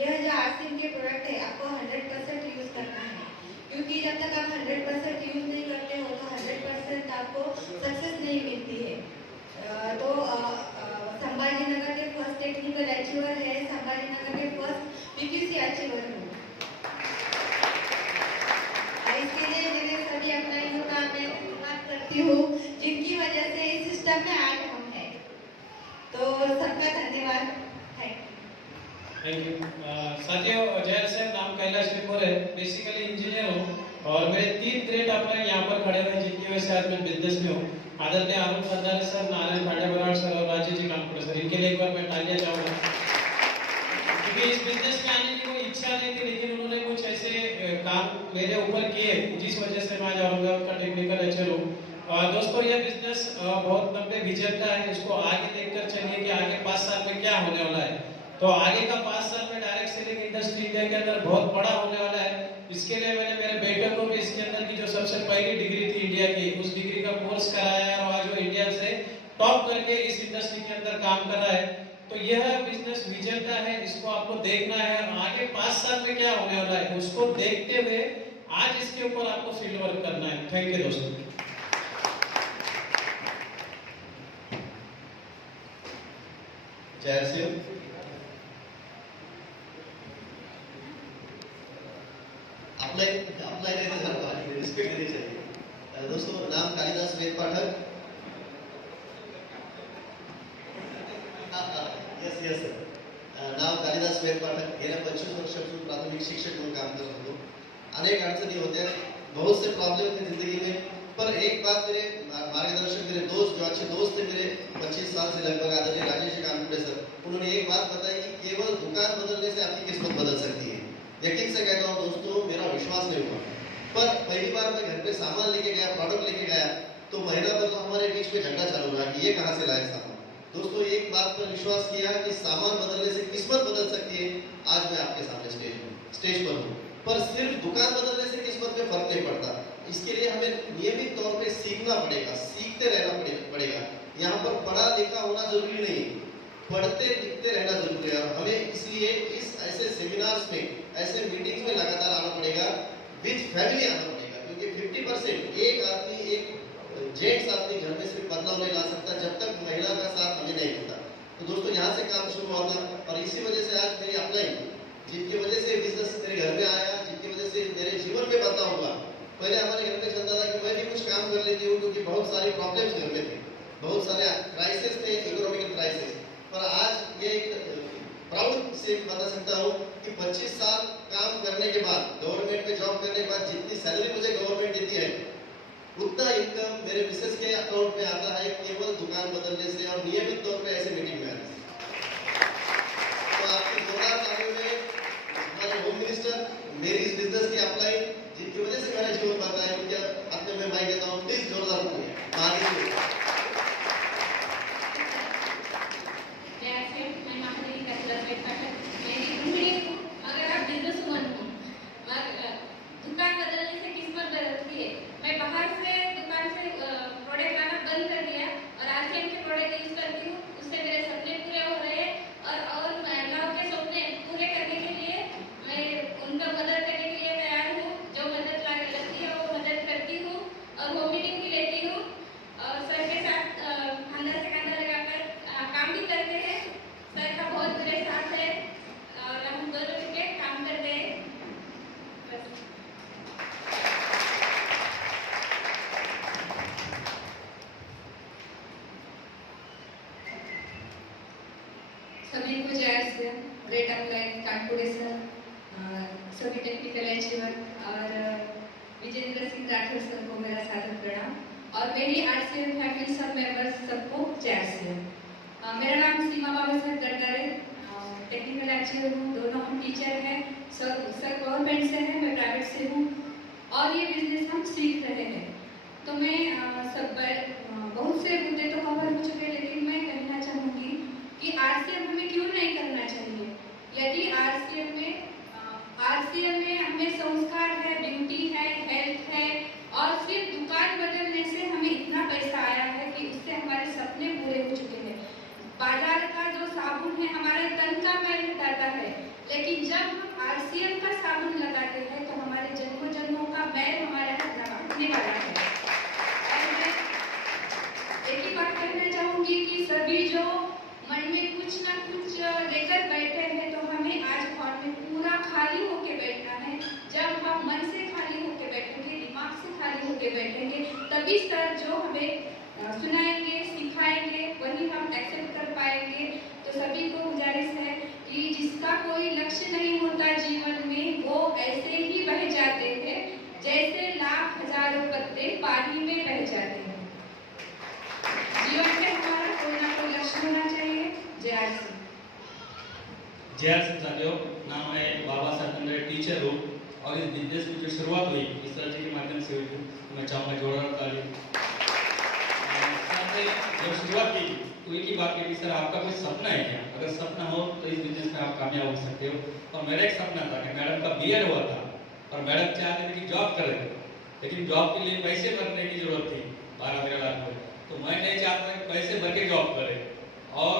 यह जो आरसीएम के प्रोडक्ट है आपको 100% यूज़ करना है, क्योंकि जब तक आप 100% यूज़ नहीं करते हो तो 100% आपको सक्सेस नहीं मिलती है। तो संभाजी नगर के फर्स्ट टेक्निकल अचीवर है, संभाजी नगर के फर्स्ट पीपीसी अचीवर हूँ। इसके लिए मेरे सभी अपलाइयों का मैं धन्यवाद करती हूँ, जिनकी वजह से इस सिस्टम में आज हम हैं। तो सबका धन्यवाद। Thank you. साथियों, जय सर, नाम कैलाश निकोरे है, बेसिकली इंजीनियर हूँ और मेरे 3 ग्रेट अपने यहाँ पर खड़े हुए हैं जिनकी वजह से आज मैं बिजनेस में हूँ। आदरणीय अरुण खंडारे सर, नारायण खांडे सर और राजेश जी कानपुर सर, इनके लिए एक बार मैं तालियां चाहूँगा, क्योंकि इस बिजनेस में आने की कोई इच्छा नहीं थी, लेकिन उन्होंने कुछ ऐसे काम मेरे ऊपर किए जिस वजह से मैं आज औरंगाबाद का टेक्निकल एचआर हूँ। दोस्तों, यह बिजनेस बहुत लंबे विजन का है, इसको आगे देखकर चलिए कि आगे 5 साल में क्या होने वाला है। तो आगे का 5 साल में डायरेक्ट सेलिंग इंडस्ट्री इंडिया के अंदर बहुत बड़ा होने वाला है। इसके लिए मैंने मेरे बेटे को भी इसके अंदर की जो सबसे पहली डिग्री थी इंडिया की, उस डिग्री का कोर्स कराया है और आज वो इंडिया से टॉप करके इस इंडस्ट्री के अंदर काम कर रहा है। तो यह बिजनेस विजन का है, इसको आपको देखना है और आगे 5 साल में क्या होने वाला है उसको देखते हुए आज इसके ऊपर आपको फील्ड वर्क करना है। थैंक यू दोस्तों। जय श्री राम। रिस्पेक्ट देनी चाहिए। दोस्तों, नाम कालिदास वेद पाठक। यस नाव कालिदास वेद पाठक। गेल्या 25 वर्षापासून प्राथमिक शिक्षक म्हणून काम करत होतो। अनेक अडचणी होत्या, बहुत से प्रॉब्लम थे जिंदगी में, पर एक बात मेरे मार्गदर्शक, मेरे दोस्त, जो अच्छे दोस्त थे मेरे 25 साल से लगभग, आदरणीय राजेश जी कानपुरे सर, उन्होंने एक बात बताई कि केवल दुकान बदलने से आपकी किस्मत बदल सकती है। यकीन से कहता हूँ दोस्तों, मेरा विश्वास नहीं हुआ, पर पहली बार मैं घर पे सामान लेके गया, प्रोडक्ट लेके गया, तो महीना भर तो हमारे बीच में झगड़ा चालू रहा कि ये कहाँ से लाए सामान। दोस्तों, एक बात पर विश्वास किया कि सामान बदलने से किस्मत बदल सकती है। आज मैं आपके सामने स्टेज पर हूँ, पर सिर्फ दुकान बदलने से किस्मत में फर्क नहीं पड़ता। इसके लिए हमें नियमित तौर पे सीखना पड़ेगा, सीखते रहना पड़ेगा। यहाँ पर पढ़ा लिखा होना जरूरी नहीं, पढ़ते लिखते रहना जरूरी है। और हमें इसलिए इस ऐसे सेमिनार्स में, ऐसे मीटिंग्स में लगातार आना पड़ेगा, विद फैमिली आना पड़ेगा, क्योंकि 50% एक आदमी, एक जेंट्स आदमी घर में सिर्फ बदलाव नहीं ला सकता जब तक महिला का साथ हमें नहीं मिलता। तो दोस्तों, यहाँ से काम शुरू हुआ था और इसी वजह से आज मेरी अपलाइन, जिनकी वजह से बिजनेस मेरे घर में आया, जिनकी वजह से मेरे जीवन में बदलाव हुआ। पहले हमारे घर में चलता था कि मैं भी कुछ काम कर लेती हूँ, क्योंकि बहुत सारे प्रॉब्लम्स घर में थे, बहुत सारे क्राइसिस थे, इकोनॉमिकल क्राइसिस। पर आज ये एक प्राउड से बता सकता हूँ कि 25 साल काम करने के बाद, गवर्नमेंट में जॉब करने के बाद, जितनी सैलरी मुझे गवर्नमेंट देती है, उतना इनकम मेरे मिसेस के अकाउंट में आता है केवल दुकान बदलने से और नियमित तौर पे ऐसे मीटिंग में आने से। तो आपके जोरदार तालियों में हमारे होम मिनिस्टर, मेरी इस बिजनेस की अपलाइन, जिनकी वजह से मेरा जीवन बढ़ता है, उनके हाथ में मैं माइक देता हूँ। प्लीज जोरदार तालियां। अगर आप बिजनेसमैन हो, दुकान बदलने से किस्मत बदलती है। मैं बाहर से दुकान से प्रोडक्ट लाना बंद कर दिया और आरसीएम के प्रोडक्ट यूज करती हूँ, उससे मेरे सपने पूरे यू जय ग्रेट अपलाइन कानपुर सर, सभी टेक्निकल अचीवर और विजेंद्र सिंह राठौर सर को मेरा सादर प्रणाम और मेरी आरसीएम फैमिली सब मेंबर्स सबको जय आरसीएम। मेरा नाम सीमा बाबा सर गड्डर है, टेक्निकल अचीवर हूँ, दोनों हम टीचर हैं। सर गवर्नमेंट से है, मैं प्राइवेट से हूँ और ये बिजनेस हम सीख रहे हैं। तो मैं बहुत से मुद्दे तो कवर हो चुके हैं, लेकिन मैं कहना चाहूँगी कि आरसीएम हमें क्यों नहीं करना चाहिए। यदि आरसीएम में हमें संस्कार है, ब्यूटी है, हेल्थ है और सिर्फ दुकान बदलने से हमें इतना पैसा आया है कि उससे हमारे सपने पूरे हो चुके हैं। बाजार का जो साबुन है हमारे तन का मैल हटाता है, लेकिन जब हम आरसीएम का साबुन लगाते हैं तो हमारे जन्मों जन्मों का मैल हमारे हटने वाला है। और मैं एक ही बात कहना चाहूंगी कि सभी जो मन में कुछ ना कुछ लेकर बैठे हैं तो हमें आज हॉल में पूरा खाली होके बैठना है। जब हम मन से खाली होके बैठेंगे, दिमाग से खाली होके बैठेंगे, तभी सर जो हमें सुनाएंगे, सिखाएंगे, वही हम एक्सेप्ट कर पाएंगे। तो सभी को गुजारिश है कि जिसका कोई लक्ष्य नहीं होता जीवन में, वो ऐसे ही बह जाते हैं जैसे लाख हजारों पत्ते पानी में बह जाते हैं। जीवन में हमारा कोई ना कोई लक्ष्य होना चाहिए। जय आरसी। जय आरसी साथियों, नाम है बाबा साहब, टीचर हूँ और इस बिजनेस की जो शुरुआत हुई इस सर जी के माध्यम से हुई। मैं चाहूँगा जोड़ा ताली। जब शुरुआत की तो एक ही बात की सर आपका कोई सपना है क्या? अगर सपना हो तो इस बिजनेस में आप कामयाब हो सकते हो। और मेरा एक सपना था कि मैडम का बीएड हुआ था और मैडम चाहते थे कि जॉब करें, लेकिन जॉब के लिए पैसे भरने की जरूरत थी 12-13 लाख रुपए। तो मैं नहीं चाहता कि पैसे भर के जॉब करें। और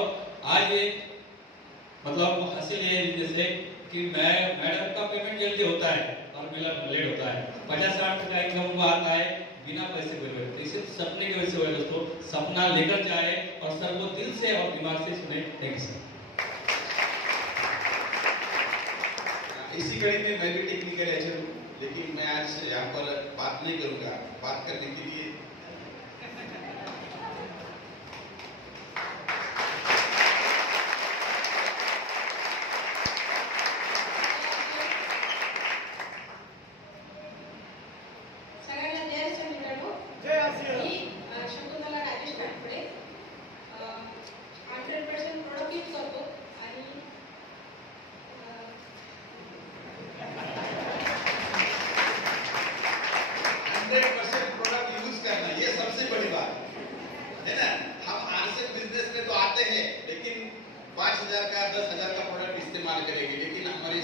आज ये मतलब हासिल ये बिजनेस है कि मैडम का पेमेंट जल्दी होता है और मेरा लेट होता है। 50-60 का इनकम वो आता है बिना पैसे भरे। तो इसे सपने की वजह से हुआ दोस्तों, सपना लेकर जाए और सर वो दिल से और दिमाग से सुने। Thank you sir. इसी कड़ी में मैं भी टेक्निकल एचआर हूँ, लेकिन मैं आज यहाँ पर बात नहीं करूँगा। बात करने के लिए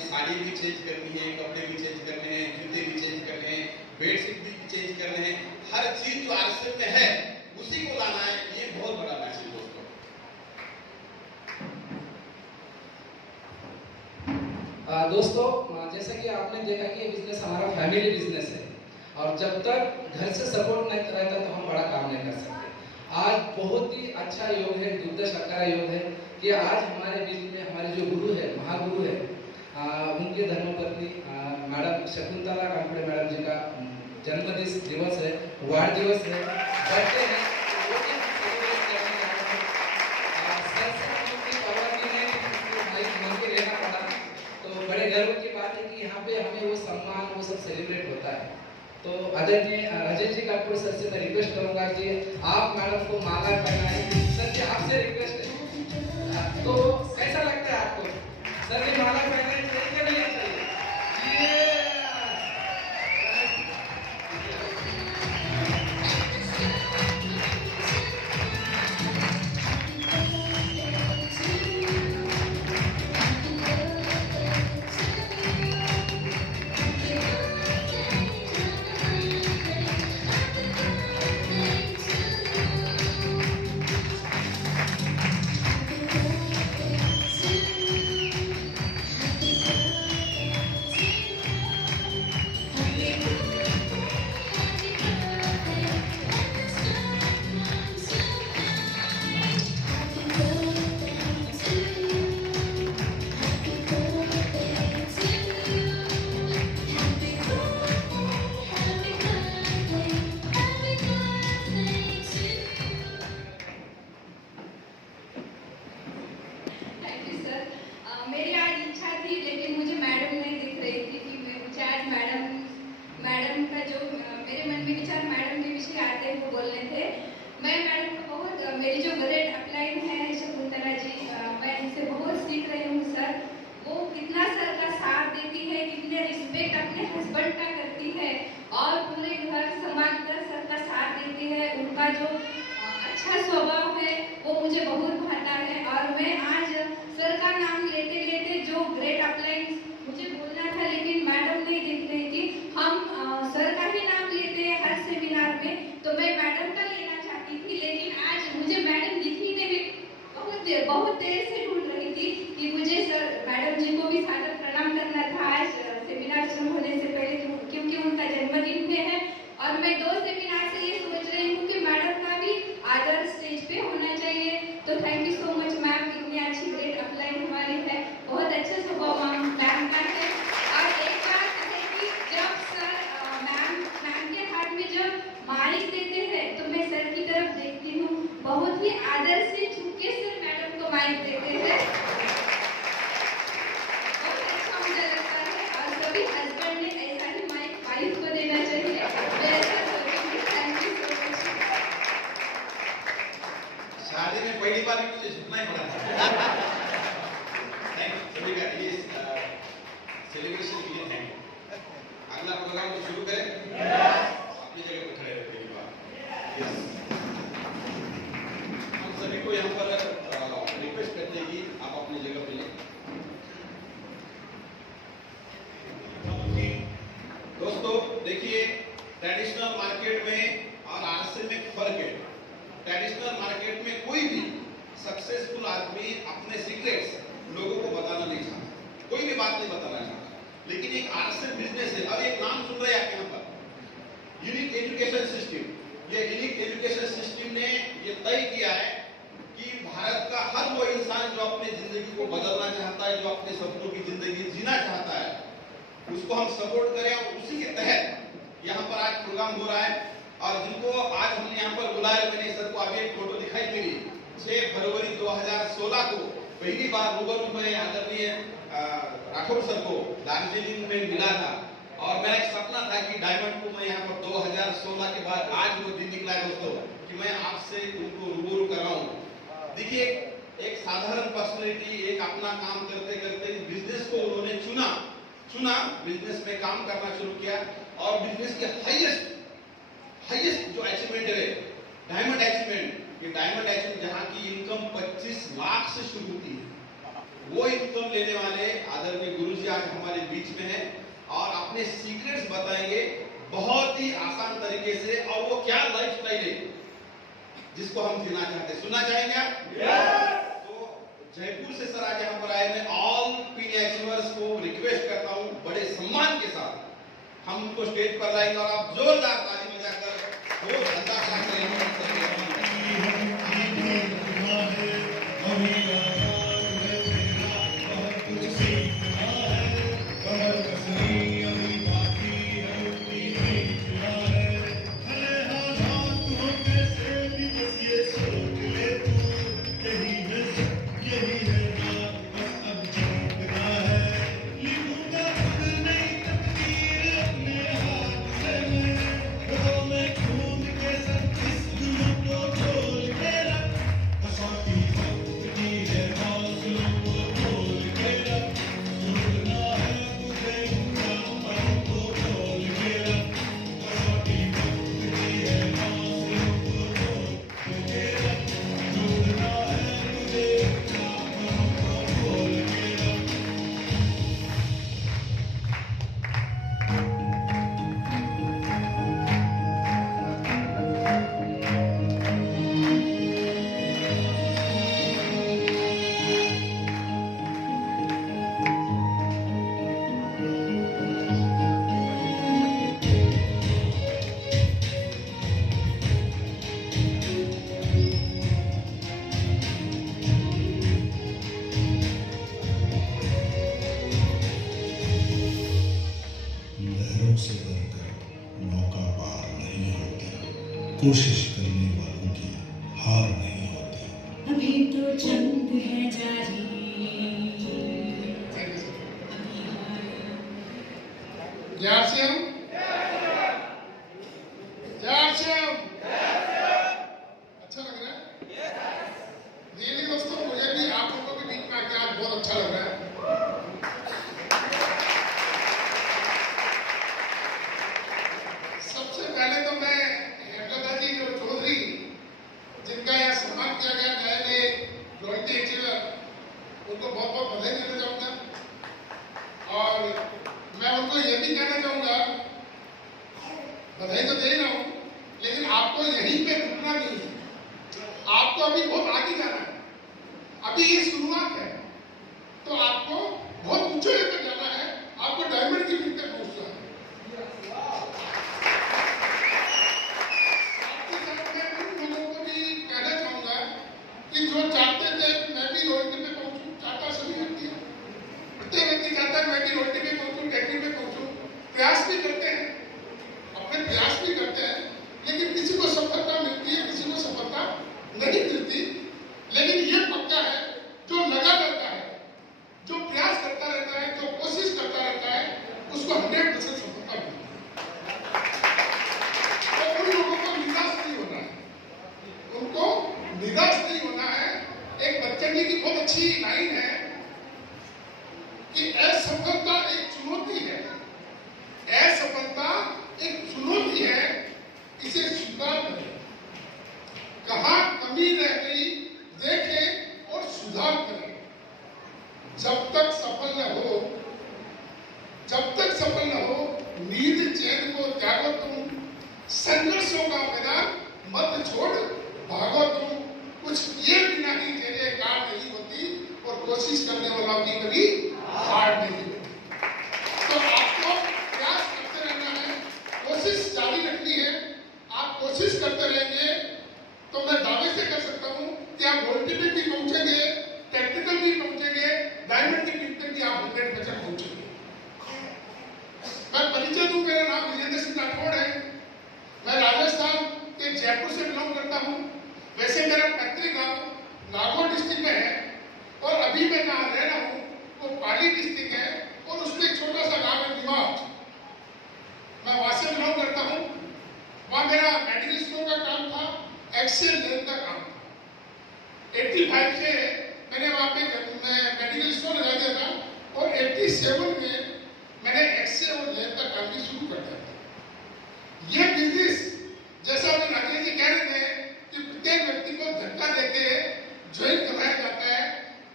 साड़ी भी चेंज करनी है, कपड़े भी चेंज करने हैं, जूते भी चेंज करने हैं, बेडशीट भी चेंज करने हैं। हर चीज जो आरसीएम में है उसी को लाना है। ये बहुत बड़ा मैसेज दोस्तों। दोस्तों जैसा कि आपने देखा कि ये बिजनेस हमारा फैमिली बिजनेस है और जब तक घर से सपोर्ट नहीं रहता तो हम बड़ा काम नहीं कर सकते। आज बहुत ही अच्छा योग है, दुग्ध शर्करा योग है कि आज हमारे बीच में हमारे जो गुरु है, महागुरु है, उनके धर्मपत्नी मैडम शकुंतला कानपुरे मैडम जी का जन्म दिवस है, वार्ड दिवस है, बर्थडे है। तो बड़े गर्व की बात है कि यहाँ पे हमें वो सम्मान वो सब सेलिब्रेट होता है। तो आदरणीय राजेश जी कानपुर सर से मैं रिक्वेस्ट करूंगा कि आप मैडम को माला पहनाएं। सर जी आपसे रिक्वेस्ट है, तो कैसा लगता है आपको? सर जी माला पहनाएं चाहिए कि नहीं चाहिए? See हस्बैंड का करती है और पूरे घर समाज कर सबका साथ देती है। उनका जो अच्छा स्वभाव है वो मुझे बहुत भाता है। और मैं आज सर का नाम लेते लेते जो ग्रेट अप्लायंस मुझे बोलना था लेकिन मैडम नहीं दिख रही थी, हम सर का ही नाम लेते हैं हर सेमिनार में, तो मैं मैडम का लेना चाहती थी लेकिन आज मुझे मैडम दिखी नहीं। बहुत देर से ढूंढ रही थी कि मुझे सर मैडम जी को भी सादर प्रणाम करना था आज सेमिनार शुरू होने से पहले, क्योंकि उनका जन्मदिन भी है। और मैं 2 सेमिनार से ये सोच रही हूँ कि मैडम का भी आदर स्टेज पे होना चाहिए। तो thank you so much ma'am, इतनी अच्छी ग्रेट अप्लाइन हमारी है, बहुत अच्छा स्वभाव मैम का है। और एक बात है कि जब सर मैम के हाथ में जब माइक देते हैं तो मैं सर की तरफ देखती हूँ, बहुत ही आदर से झुक के सर मैडम को माइक देते हैं, बहुत अच्छा मुझे लगता है। और सभी हस्बैंड ने ऐसा ही माइक वाइफ को देना चाहिए। मैं ऐसा सोचूंगी। Thank you so much. शादी में पहली बार मुझे झुकना ही पड़ा था। सभी का ये सेलिब्रेशन के लिए थैंक यू। अगला प्रोग्राम को शुरू करें। अपनी जगह पर खड़े रहते हैं बात। हम सभी को यहाँ पर रिक्वेस्ट करते हैं कि आप अपनी जगह पे लें। दोस्तों देखिए, ट्रेडिशनल मार्केट में और आरएसएम में फर्क है। ट्रेडिशनल मार्केट में कोई भी सक्सेसफुल आदमी अपने सीक्रेट्स लोगों को बताना नहीं चाहता, कोई भी बात नहीं बताना चाहता। लेकिन एक आरएसएम बिजनेस है। अब एक नाम सुन रहे हैं आप यहाँ पर, यूनिक एजुकेशन सिस्टम। ये यूनिक एजुकेशन सिस्टम ने ये तय किया है कि भारत का हर वो इंसान जो अपनी जिंदगी को बदलना चाहता है, जो अपने सपनों की जिंदगी जीना चाहता है, उसको हम सपोर्ट करें। और उसी के तहत यहाँ पर आज प्रोग्राम हो रहा है। और जिनको आज हमने यहाँ पर बुलाया, मैंने सर को अभी एक फोटो दिखाई मेरी 6 फरवरी 2016 को पहली बार रूबरू में आदरणीय राठौर सर को दार्जिलिंग में मिला था। और मेरा एक सपना था कि डायमंड को मैं यहाँ पर 2016 के बाद आज वो दिन निकला है दोस्तों कि मैं आपसे उनको रूबरू कर रहा हूँ। देखिए, एक साधारण पर्सनैलिटी, एक अपना काम करते करते बिजनेस को उन्होंने चुना, बिजनेस में काम करना शुरू किया। और बिजनेस के हाईएस्ट जो अचीवमेंट है डायमंड अचीवमेंट, ये डायमंड अचीवमेंट जहाँ की इनकम 25 लाख से शुरू होती है, वो इनकम लेने वाले आदरणीय गुरुजी आज हमारे बीच में हैं और अपने सीक्रेट्स बताएंगे बहुत ही आसान तरीके से। और वो क्या लाइफस्टाइल है जिसको हम जीना चाहते हैं, सुनना चाहेंगे आप? तो जयपुर से सर आज यहाँ पर आए। मैं ऑल पीने अचीवर्स को रिक्वेस्ट करता हूँ बड़े सम्मान के साथ हम उनको स्टेज पर लाएंगे और आप जोरदार ताली बजाकर वो धंधा कोशिश करने वालों की हार नहीं होती। अभी तो जंग है जारी, अच्छा लग रहा है? रियली दोस्तों, मुझे भी आप लोगों के बीच में आके आज बहुत अच्छा लग रहा है। बहुत बहुत बधाई देना चाहूँगा। और मैं उनको ये भी कहना चाहूँगा, बधाई तो दे रहा हूँ, लेकिन आपको यहीं पे रुकना नहीं है, आपको अभी बहुत आगे जाना है। अभी ये शुरुआत है, तो आपको बहुत ऊंचे लेकर जाना है, आपको डायमंड की लीग तक पहुंचना है। आपके साथ मैं उन लोगों को भी कहना चाहूंगा कि जो चाहते थे कि मैं भी रोटी पे पहुंचूं, चाहता सभी व्यक्ति है, प्रत्येक व्यक्ति चाहता है मैं भी रोटी पे पहुंचूं, टेक्निक पे पहुंचूं, प्रयास भी करते हैं, अपने प्रयास भी करते हैं, लेकिन किसी को सफलता मिलती है, किसी को सफलता नहीं मिलती। लेकिन ये पक्का है, जो लगा रहता है, जो प्रयास करता रहता है, जो कोशिश करता रहता है, उसको 100% सफलता मिलती है। तो उन लोगों को निराश नहीं होना है, उनको निराश नहीं होना है। एक बच्चन की बहुत अच्छी लाइन है कि असफलता एक चुनौती है, असफलता एक चुनौती है, इसे स्वीकार करें, कहाँ कमी रह गई देखें और सुधार करें। जब तक सफल न हो, जब तक सफल न हो, नींद चैन को त्यागो तुम, संघर्षों का मैदान मत छोड़ भागो तुम, कुछ ये बिना ही तेरे कार नहीं होती, और कोशिश करने वाला भी कभी हार नहीं होती। तो आपको प्रयास करते रहना है, कोशिश जारी रखनी है। आप कोशिश करते रहेंगे तो मैं दावे से कर सकता हूं कि आप गोल्ड टीम भी पहुंचेंगे, टेक्निकल भी पहुंचेंगे, डायमंड की टीम तक भी आप 100% पहुंचेंगे। मैं परिचय दूं, मेरा नाम विजेंद्र सिंह राठौड़ है, मैं राजस्थान के जयपुर से बिलोंग करता हूं। वैसे मेरा पैतृक गांव नागौर डिस्ट्रिक्ट में है, और अभी मैं जहाँ रह रहा हूँ वो पाली डिस्ट्रिक्ट है, और उसमें एक छोटा सा गांव है निवाज, मैं वहां से बिलोंग करता हूँ। वहां मेरा मेडिकल स्टोर का काम था, एक्सेल लेन का काम था। 85 से मैंने वहां पे मेडिकल स्टोर लगा दिया था, और 87 में मैंने एक्सेल और लेन का काम भी शुरू कर दिया था। ये बिजनेस, जैसा मैं राजेश जी कह रहे थे कि प्रत्येक व्यक्ति को धक्का देके ज्वाइन कराया जाता है,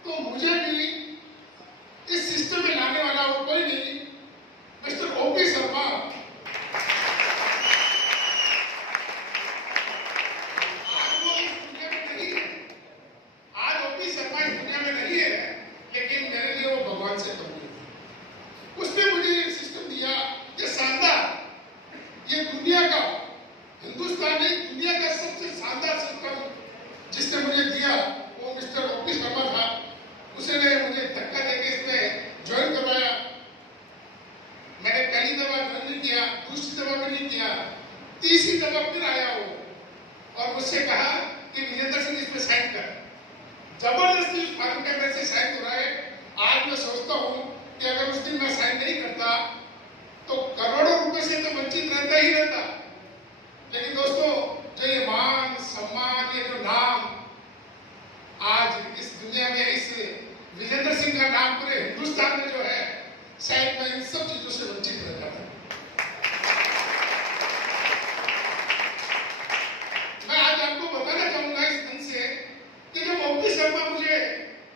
तो मुझे भी इस सिस्टम में लाने वाला और कोई नहीं, मिस्टर ओपी शर्मा। आज वो इस दुनिया में नहीं है, आज ओपी शर्मा इस दुनिया में नहीं है, लेकिन मेरे लिए वो भगवान से कम नहीं है। उसने मुझे ये सिस्टम दिया, ये शानदार, ये दुनिया का, हिंदुस्तान नहीं दुनिया का सबसे शानदार सिस्टम जिसने मुझे दिया, वो मिस्टर ओपी शर्मा था। उसने मुझे धक्का देके इसमें ज्वाइन करवाया। मैंने पहली दफा ज्वाइन नहीं किया, दूसरी दफा भी नहीं किया, तीसरी दफा फिर आया वो, और मुझसे कहा कि विजेंद्र सिंह इसमें साइन कर। जबरदस्ती उस फार्म के मेरे से साइन कराए। आज मैं सोचता हूँ कि अगर उस दिन मैं साइन नहीं करता तो करोड़ों रुपए से तो वंचित रहता ही रहता। लेकिन दोस्तों, जो ये मान सम्मान, ये जो नाम आज इस दुनिया में, इस विजेंद्र सिंह का नाम पूरे हिंदुस्तान में जो है, शायद मैं इन सब चीजों से वंचित रह जाता। मैं आज आपको बताना चाहूंगा इस ढंग से कि जब ओपी शर्मा मुझे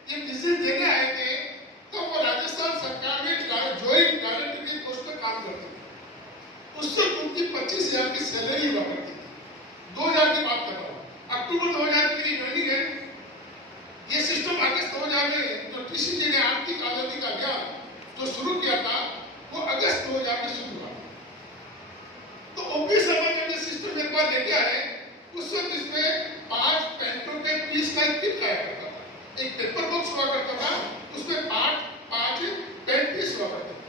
ये बिजनेस देने आए थे, तो वो राजस्थान सरकार में ज्वाइंट डायरेक्टर की पोस्ट पर काम करते थे। उससे उनकी 25,000 की सैलरी हुआ करती थी। 2000 की बात कर रहा हूँ, अक्टूबर 2000 की ज्वाइनिंग है। ये सिस्टम अगस्त 2000 में जो टीसीजी ने आर्थिक आजादी का ज्ञान जो शुरू किया था, वो अगस्त 2000 में शुरू हुआ। तो ओपी शर्मा जब ये सिस्टम मेरे पास लेके आए, उस वक्त इसमें 5 पेंटों के पीस का एक किट आया करता था, एक पेपर बॉक्स हुआ करता था, उसमें 5 पेन पीस हुआ करते थे।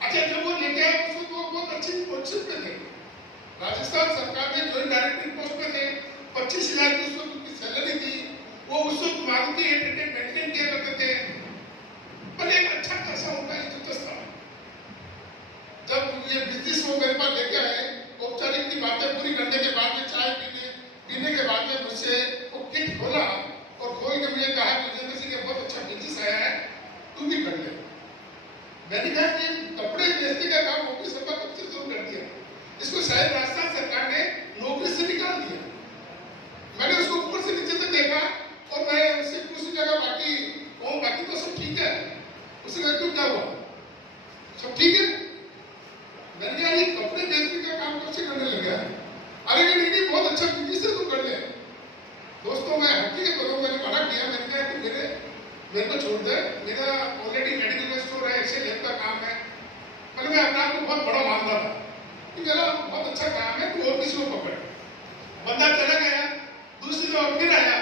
अच्छा, जब वो लेके आए उस वक्त वो बहुत अच्छी पोजीशन पे थे, राजस्थान सरकार में ज्वाइंट डायरेक्टर पोस्ट पे थे, 25,000 की उस वक्त उनकी सैलरी थी। वो उस वक्त मारुति मेंटेन किया करते थे, पर एक अच्छा खासा उनका स्टेटस था। जब ये बिजनेस वो मेरे पास लेके आए, औपचारिक की बातें पूरी करने के बाद में, चाय पीने के बाद में मुझसे वो किट खोला, और खोल के मुझे कहा कि विजेंद्र सिंह बहुत अच्छा बिजनेस आया है, तू भी कर ले। मैंने कहा कि कपड़े बेचने का काम ओपी शर्मा कब से शुरू कर दिया, इसको शायद राजस्थान सरकार ने नौकरी से निकाल दिया। मैंने उसको ऊपर से नीचे तक देखा, और मैं उससे पूछने लगा, बाकी उसने कहा क्यों क्या हुआ, सब ठीक है? मैंने कहा ये कपड़े बेचने का काम कब से करने लगा है? अरे नहीं बहुत अच्छा बिजनेस है, तुम कर ले। दोस्तों मैं हकीकत बताऊं, मैंने मना किया, मैंने कहा कि मेरे को छोड़ दे, मेरा ऑलरेडी मेडिकल स्टोर है, एक्सेल हेल्थ का काम है। पहले मैं अपने आप को बहुत बड़ा मानता था कि मेरा बहुत अच्छा काम है, तू और किसी को पकड़। बंदा चला गया, दूसरी बार फिर आया,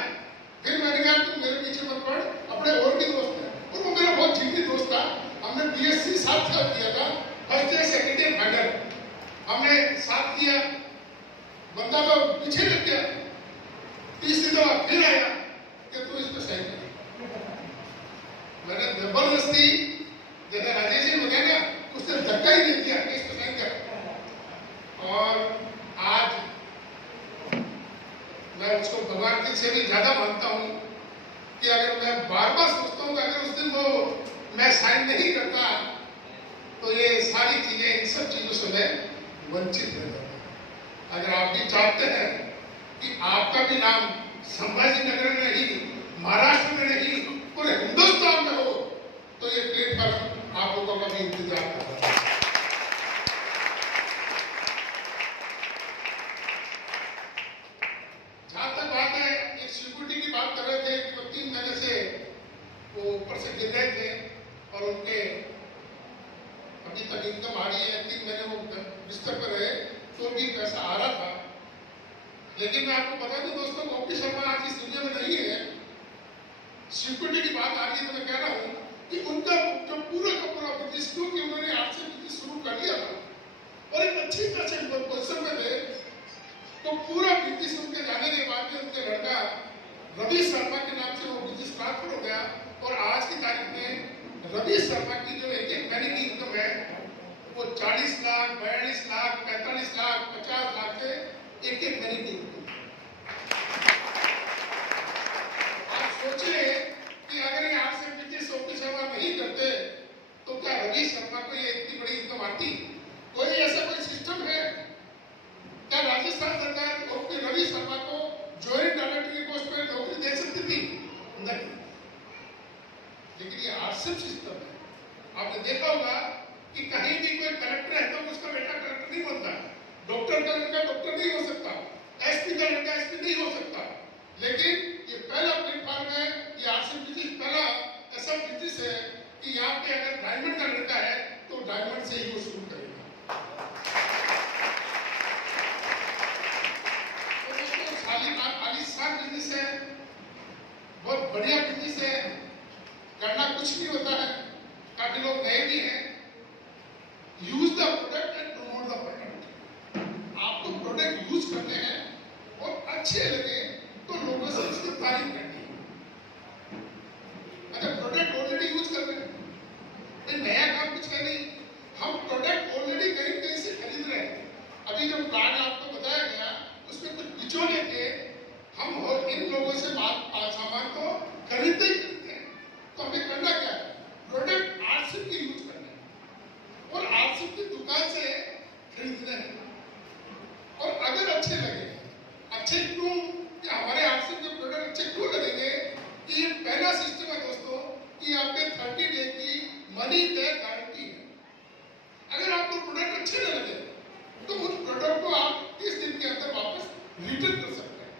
फिर मैंने कहा तुम मेरे पीछे मत पड़, अपने और भी दोस्त है, और वो मेरा बहुत जिगरी दोस्त था। हमने बीएससी साथ किया था, first year second year final हमने साथ किया। बंदा तो पीछे लग गया, तीसरी दफा फिर आया कि तू इस पे साइन कर। मैंने जबरदस्ती, जैसे राजेश जी ने बताया ना, उसने धक्का ही दे दिया इस पे साइन कर। और आज मैं उसको भगवान के से भी ज्यादा मानता हूं कि अगर मैं बार बार सोचता हूं कि अगर उस दिन वो मैं साइन नहीं करता तो ये सारी चीजें, इन सब चीजों से मैं वंचित रह जाता। अगर आप भी चाहते हैं कि आपका भी नाम संभाजी नगर में नहीं, महाराष्ट्र में नहीं, पूरे हिंदुस्तान में हो, तो ये प्लेटफॉर्म आप लोगों का भी इंतजार कर रहा है। जहां तक बात है, एक सिक्योरिटी की बात कर रहे थे कि वो 3 महीने से वो ऊपर से गिर गए थे और उनके अभी तक इनकम आ रही है, 3 महीने वो बिस्तर पर रहे तो भी पैसा आ रहा था। लेकिन मैं आपको बता दूं दोस्तों, गोपी शर्मा आज इस दुनिया में नहीं है। सिक्योरिटी की बात आ रही है तो मैं कह रहा हूं कि उनका जो पूरा का पूरा बिजनेस, क्योंकि उन्होंने आज से बिजनेस शुरू कर लिया था और एक अच्छी तरह से पोजिशन में थे, तो पूरा बिजनेस उनके जाने के बाद में उनके लड़का रवि शर्मा के नाम से वो बिजनेस ट्रांसफर हो गया। और आज की तारीख में रवि शर्मा की जो एक महीने की इनकम है वो 40 लाख, 42 लाख, 45 लाख, 50 लाख से एक महीने की इनकम। आप सोचिए कि अगर ये आज से बिजनेस गोपी शर्मा नहीं करते तो क्या रवि शर्मा को ये इतनी बड़ी इनकम आती? कोई ऐसा कोई सिस्टम है क्या राजस्थान सरकार गोपी रवि शर्मा को जॉइंट डायरेक्टर की पोस्ट पर नौकरी दे सकती थी? नहीं। लेकिन ये आरसीएम सिस्टम है। आपने देखा होगा कि कहीं भी कोई कलेक्टर है तो उसका बेटा कलेक्टर नहीं बनता, डॉक्टर का लड़का डॉक्टर नहीं हो सकता, एसपी का लड़का एसपी नहीं हो सकता। लेकिन ये पहला प्लेटफॉर्म है, ये आरसीएम बिजनेस पहला ऐसा बिजनेस है कि यहाँ पे अगर डायमंड का लड़का है तो डायमंड से ही वो शुरू करेगा। आलिशान बिजनेस है, बहुत बढ़िया बिजनेस है, करना कुछ नहीं होता है। काफी लोग नए भी हैं। Use the product and promote the product. आपको प्रोडक्ट यूज करने हैं और अच्छे लगे तो लोगों से उसकी तारीफ करनी है। अगर प्रोडक्ट ऑलरेडी यूज कर रहे हैं, नया काम कुछ कर नहीं, हम प्रोडक्ट ऑलरेडी कहीं कहीं से खरीद रहे हैं। अभी जो कार्ड आपको बताया गया उसमें कुछ बिचौलिए थे, हम इन लोगों से सामान तो खरीदते ही खरीदते हैं। तो हमें करना क्या है? प्रोडक्ट आरसीएम की यूज करना है और आरसीएम की दुकान से खरीदना है। और अगर अच्छे लगे, अच्छे क्यों कि हमारे आरसीएम के प्रोडक्ट अच्छे क्यों लगेंगे कि ये पहला सिस्टम है दोस्तों कि आपके 30 डे की मनी बैक गारंटी है। अगर आपको प्रोडक्ट अच्छे न लगे तो उस प्रोडक्ट को आप 30 दिन के अंदर वापस रिटर्न कर सकते हैं।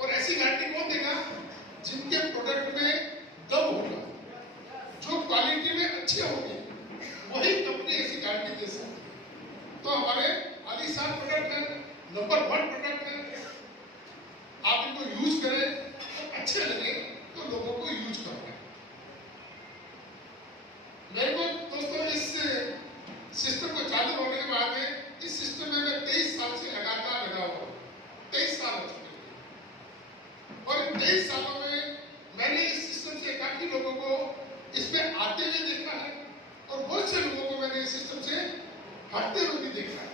और ऐसी गारंटी कौन देगा? जिनके प्रोडक्ट में दम होगा, जो क्वालिटी में अच्छे होंगे, वही कंपनी ऐसी गारंटी दे सकती है। तो हमारे आलिशान प्रोडक्ट है, नंबर 1 प्रोडक्ट है। आप इनको यूज करें तो अच्छे लगे तो लोगों को यूज करना है। मेरे को दोस्तों इस सिस्टम को चालू होने के बाद में, इस सिस्टम में मैं 23 साल से लगातार लगा हुआ हूँ। 23 साल हो चुके हैं और इन 23 सालों में मैंने इस सिस्टम से काफी लोगों को इसमें आते हुए देखा है और बहुत से लोगों को मैंने इस सिस्टम से हटते हुए भी देखा है।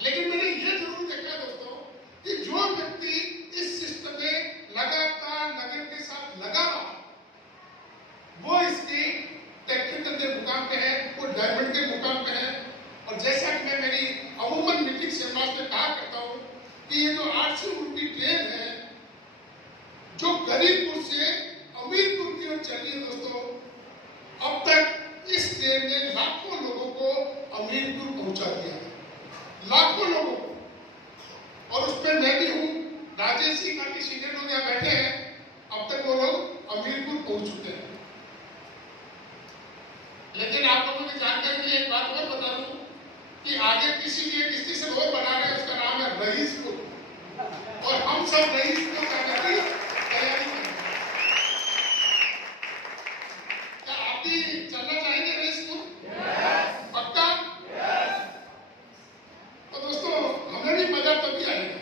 लेकिन मैंने ये जरूर देखा दोस्तों कि जो व्यक्ति इस सिस्टम में लगातार नगर के साथ लगा रहा, वो इसके टेक्निकल के मुकाम पे है, वो डायमंड के मुकाम पे है। और जैसा कि मैं मेरी अमूमन मीटिंग सेमिनार में कहा करता हूँ कि ये जो 800 रुपये ट्रेन है जो गरीबपुर से अमीरपुर की ओर चली है दोस्तों, अब तक में एक बात और बता दूं कि आगे किसी लिए किसी से और बना रहे हैं, उसका नाम है रईसपुर, और हम सब रईसपुर करने की तैयारी कर रहे हैं। क्या आप भी चलना चाहेंगे रईसपुर? पक्का? तो दोस्तों हमें भी मजा तभी आएगा।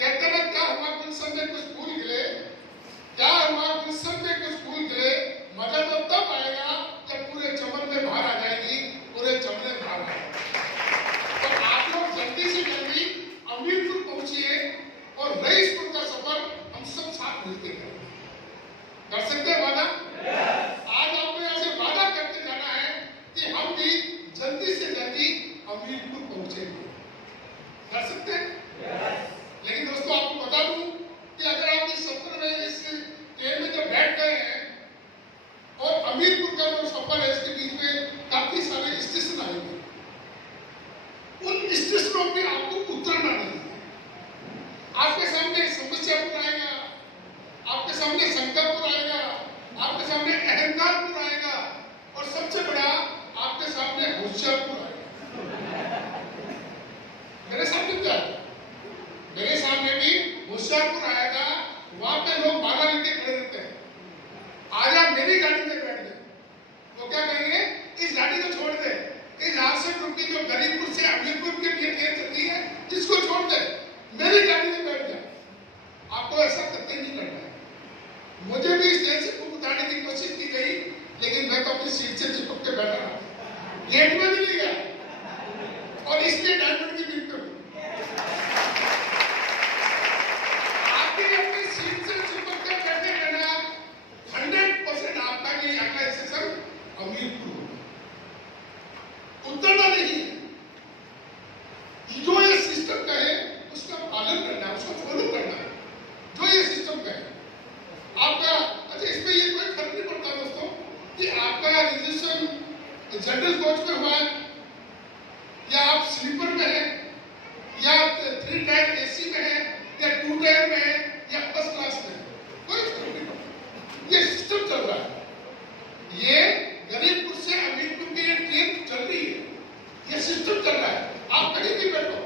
कहते ना क्या हुआ गुलशन में कुछ फूल खिले, क्या हुआ गुलशन में कुछ फूल खिले, मजा तो तब आएगा जब पूरे चमन में बाहर आ जाएगी, पूरे चमन में बाहर आएगा। तो आप लोग जल्दी से जल्दी अमीरपुर पहुंचिए और रईसपुर का सफर हम सब साथ मिलकर करें। कर सकते हैं वादा? आज आपको यहाँ से वादा करके जाना है कि हम भी जल्दी से जल्दी अमीरपुर पहुंचेंगे। कर सकते हैं? लेकिन दोस्तों आपको बता दूं कि अगर आप इस सफर में, इस ट्रेन में जब बैठ गए हैं और अमीरपुर का जो सफर है इसके बीच में काफी सारे स्टेशन आएंगे, उन स्टेशनों पे आपको उतरना नहीं है। आपके सामने समस्यापुर आएगा, आपके सामने शंकरपुर आएगा, आपके सामने अहंकारपुर आएगा, और सबसे बड़ा आपके सामने होशियारपुर आएगा। मेरे सामने क्या है? मेरे सामने भी होशियारपुर आएगा। वहां पे लोग माला लेके खड़े रहते हैं, आजा मेरी गाड़ी में बैठ गए। वो क्या कहेंगे, इस गाड़ी को छोड़ दे, इस 68 रुपये जो गरीबपुर से अमीरपुर के लिए ट्रेन चलती है इसको छोड़ दे, मेरी गाड़ी में बैठ जा। आपको ऐसा करते नहीं करना है। मुझे भी इस ट्रेन से उतारने की कोशिश की गई, लेकिन मैं तो अपनी सीट से चिपक के बैठा रहा, गेट में भी नहीं गया, और इसलिए डायमंड की बीट कर अपनी सीट से चिपक के बैठे रहना 100% आपका भी अगला स्टेशन अमीरपुर होगा। उतरना नहीं है। जो ये सिस्टम कहे उसका पालन करना है, उसको फॉलो करना है। जो ये सिस्टम कहे आपका, अच्छा इसमें ये कोई फर्क नहीं पड़ता दोस्तों कि आपका रजिस्ट्रेशन जनरल कोच में हुआ है, या आप स्लीपर में है, या 3 टायर एसी में है, या 2 टायर में है, या फर्स्ट क्लास में है, कोई फर्क नहीं पड़ता। ये सिस्टम चल रहा है। ये गरीबपुर से अमीरपुर की ये ट्रेन चल रही है, ये सिस्टम चल रहा है। आप कहीं भी बैठो,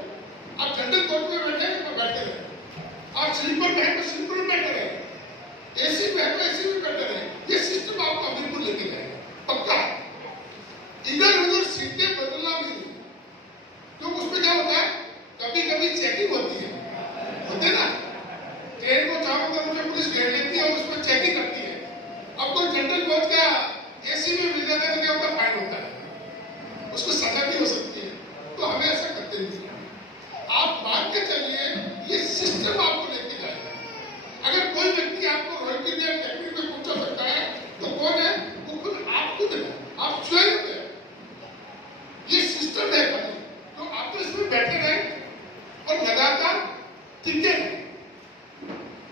आप जनरल कोच में बैठे तो बैठे रहे, आप स्लीपर में है तो स्लीपर में बैठे रहे, एसी में है तो एसी में बैठे रहे। ये सिस्टम आपको अमीरपुर लेके जाएगा, पक्का। इधर उधर सीटें बदलना भी नहीं, क्योंकि उसमें क्या होता है, कभी कभी चेकिंग होती है, होते ना, ट्रेन को चारों तरफ से पुलिस घेर लेती है और उसमें चेकिंग करती है। अब कोई जनरल कोच का एसी में मिल जाता है तो क्या होता है, फाइन होता है, उसको सजा भी हो सकती है। तो हमें ऐसा करते नहीं। आप मान के चलिए ये सिस्टम आपको लेके जाएगा। अगर कोई व्यक्ति आपको रॉयल्टी या टेक्निक में पूछा सकता है तो कौन है, वो खुद आप खुद है, आप स्वयं है। ये सिस्टम है भाई, तो आप तो इसमें बैठे रहे और लगातार टिके रहे।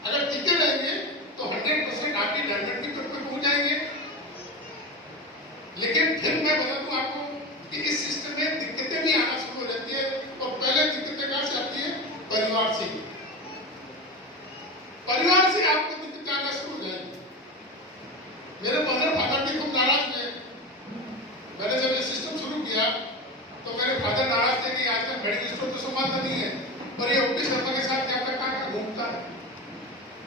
अगर टिके रहेंगे तो 100% आपकी डायमंड की तरफ पहुंच जाएंगे। लेकिन फिर मैं बता दूं आपको कि इस सिस्टम में दिक्कतें भी आना शुरू हो जाती है, और पहले दिक्कतें कहां से आती है, परिवार से। परिवार से आपको दिक्कतें आना शुरू हो जाएगी। मेरे फादर भी खूब नाराज हुए। मैंने जब ये सिस्टम शुरू किया तो मेरे फादर नाराज थे कि आजकल मेडिकल स्टोर तो संभालता नहीं है, और ये ओपी शर्मा के साथ क्या करता है, घूमता है।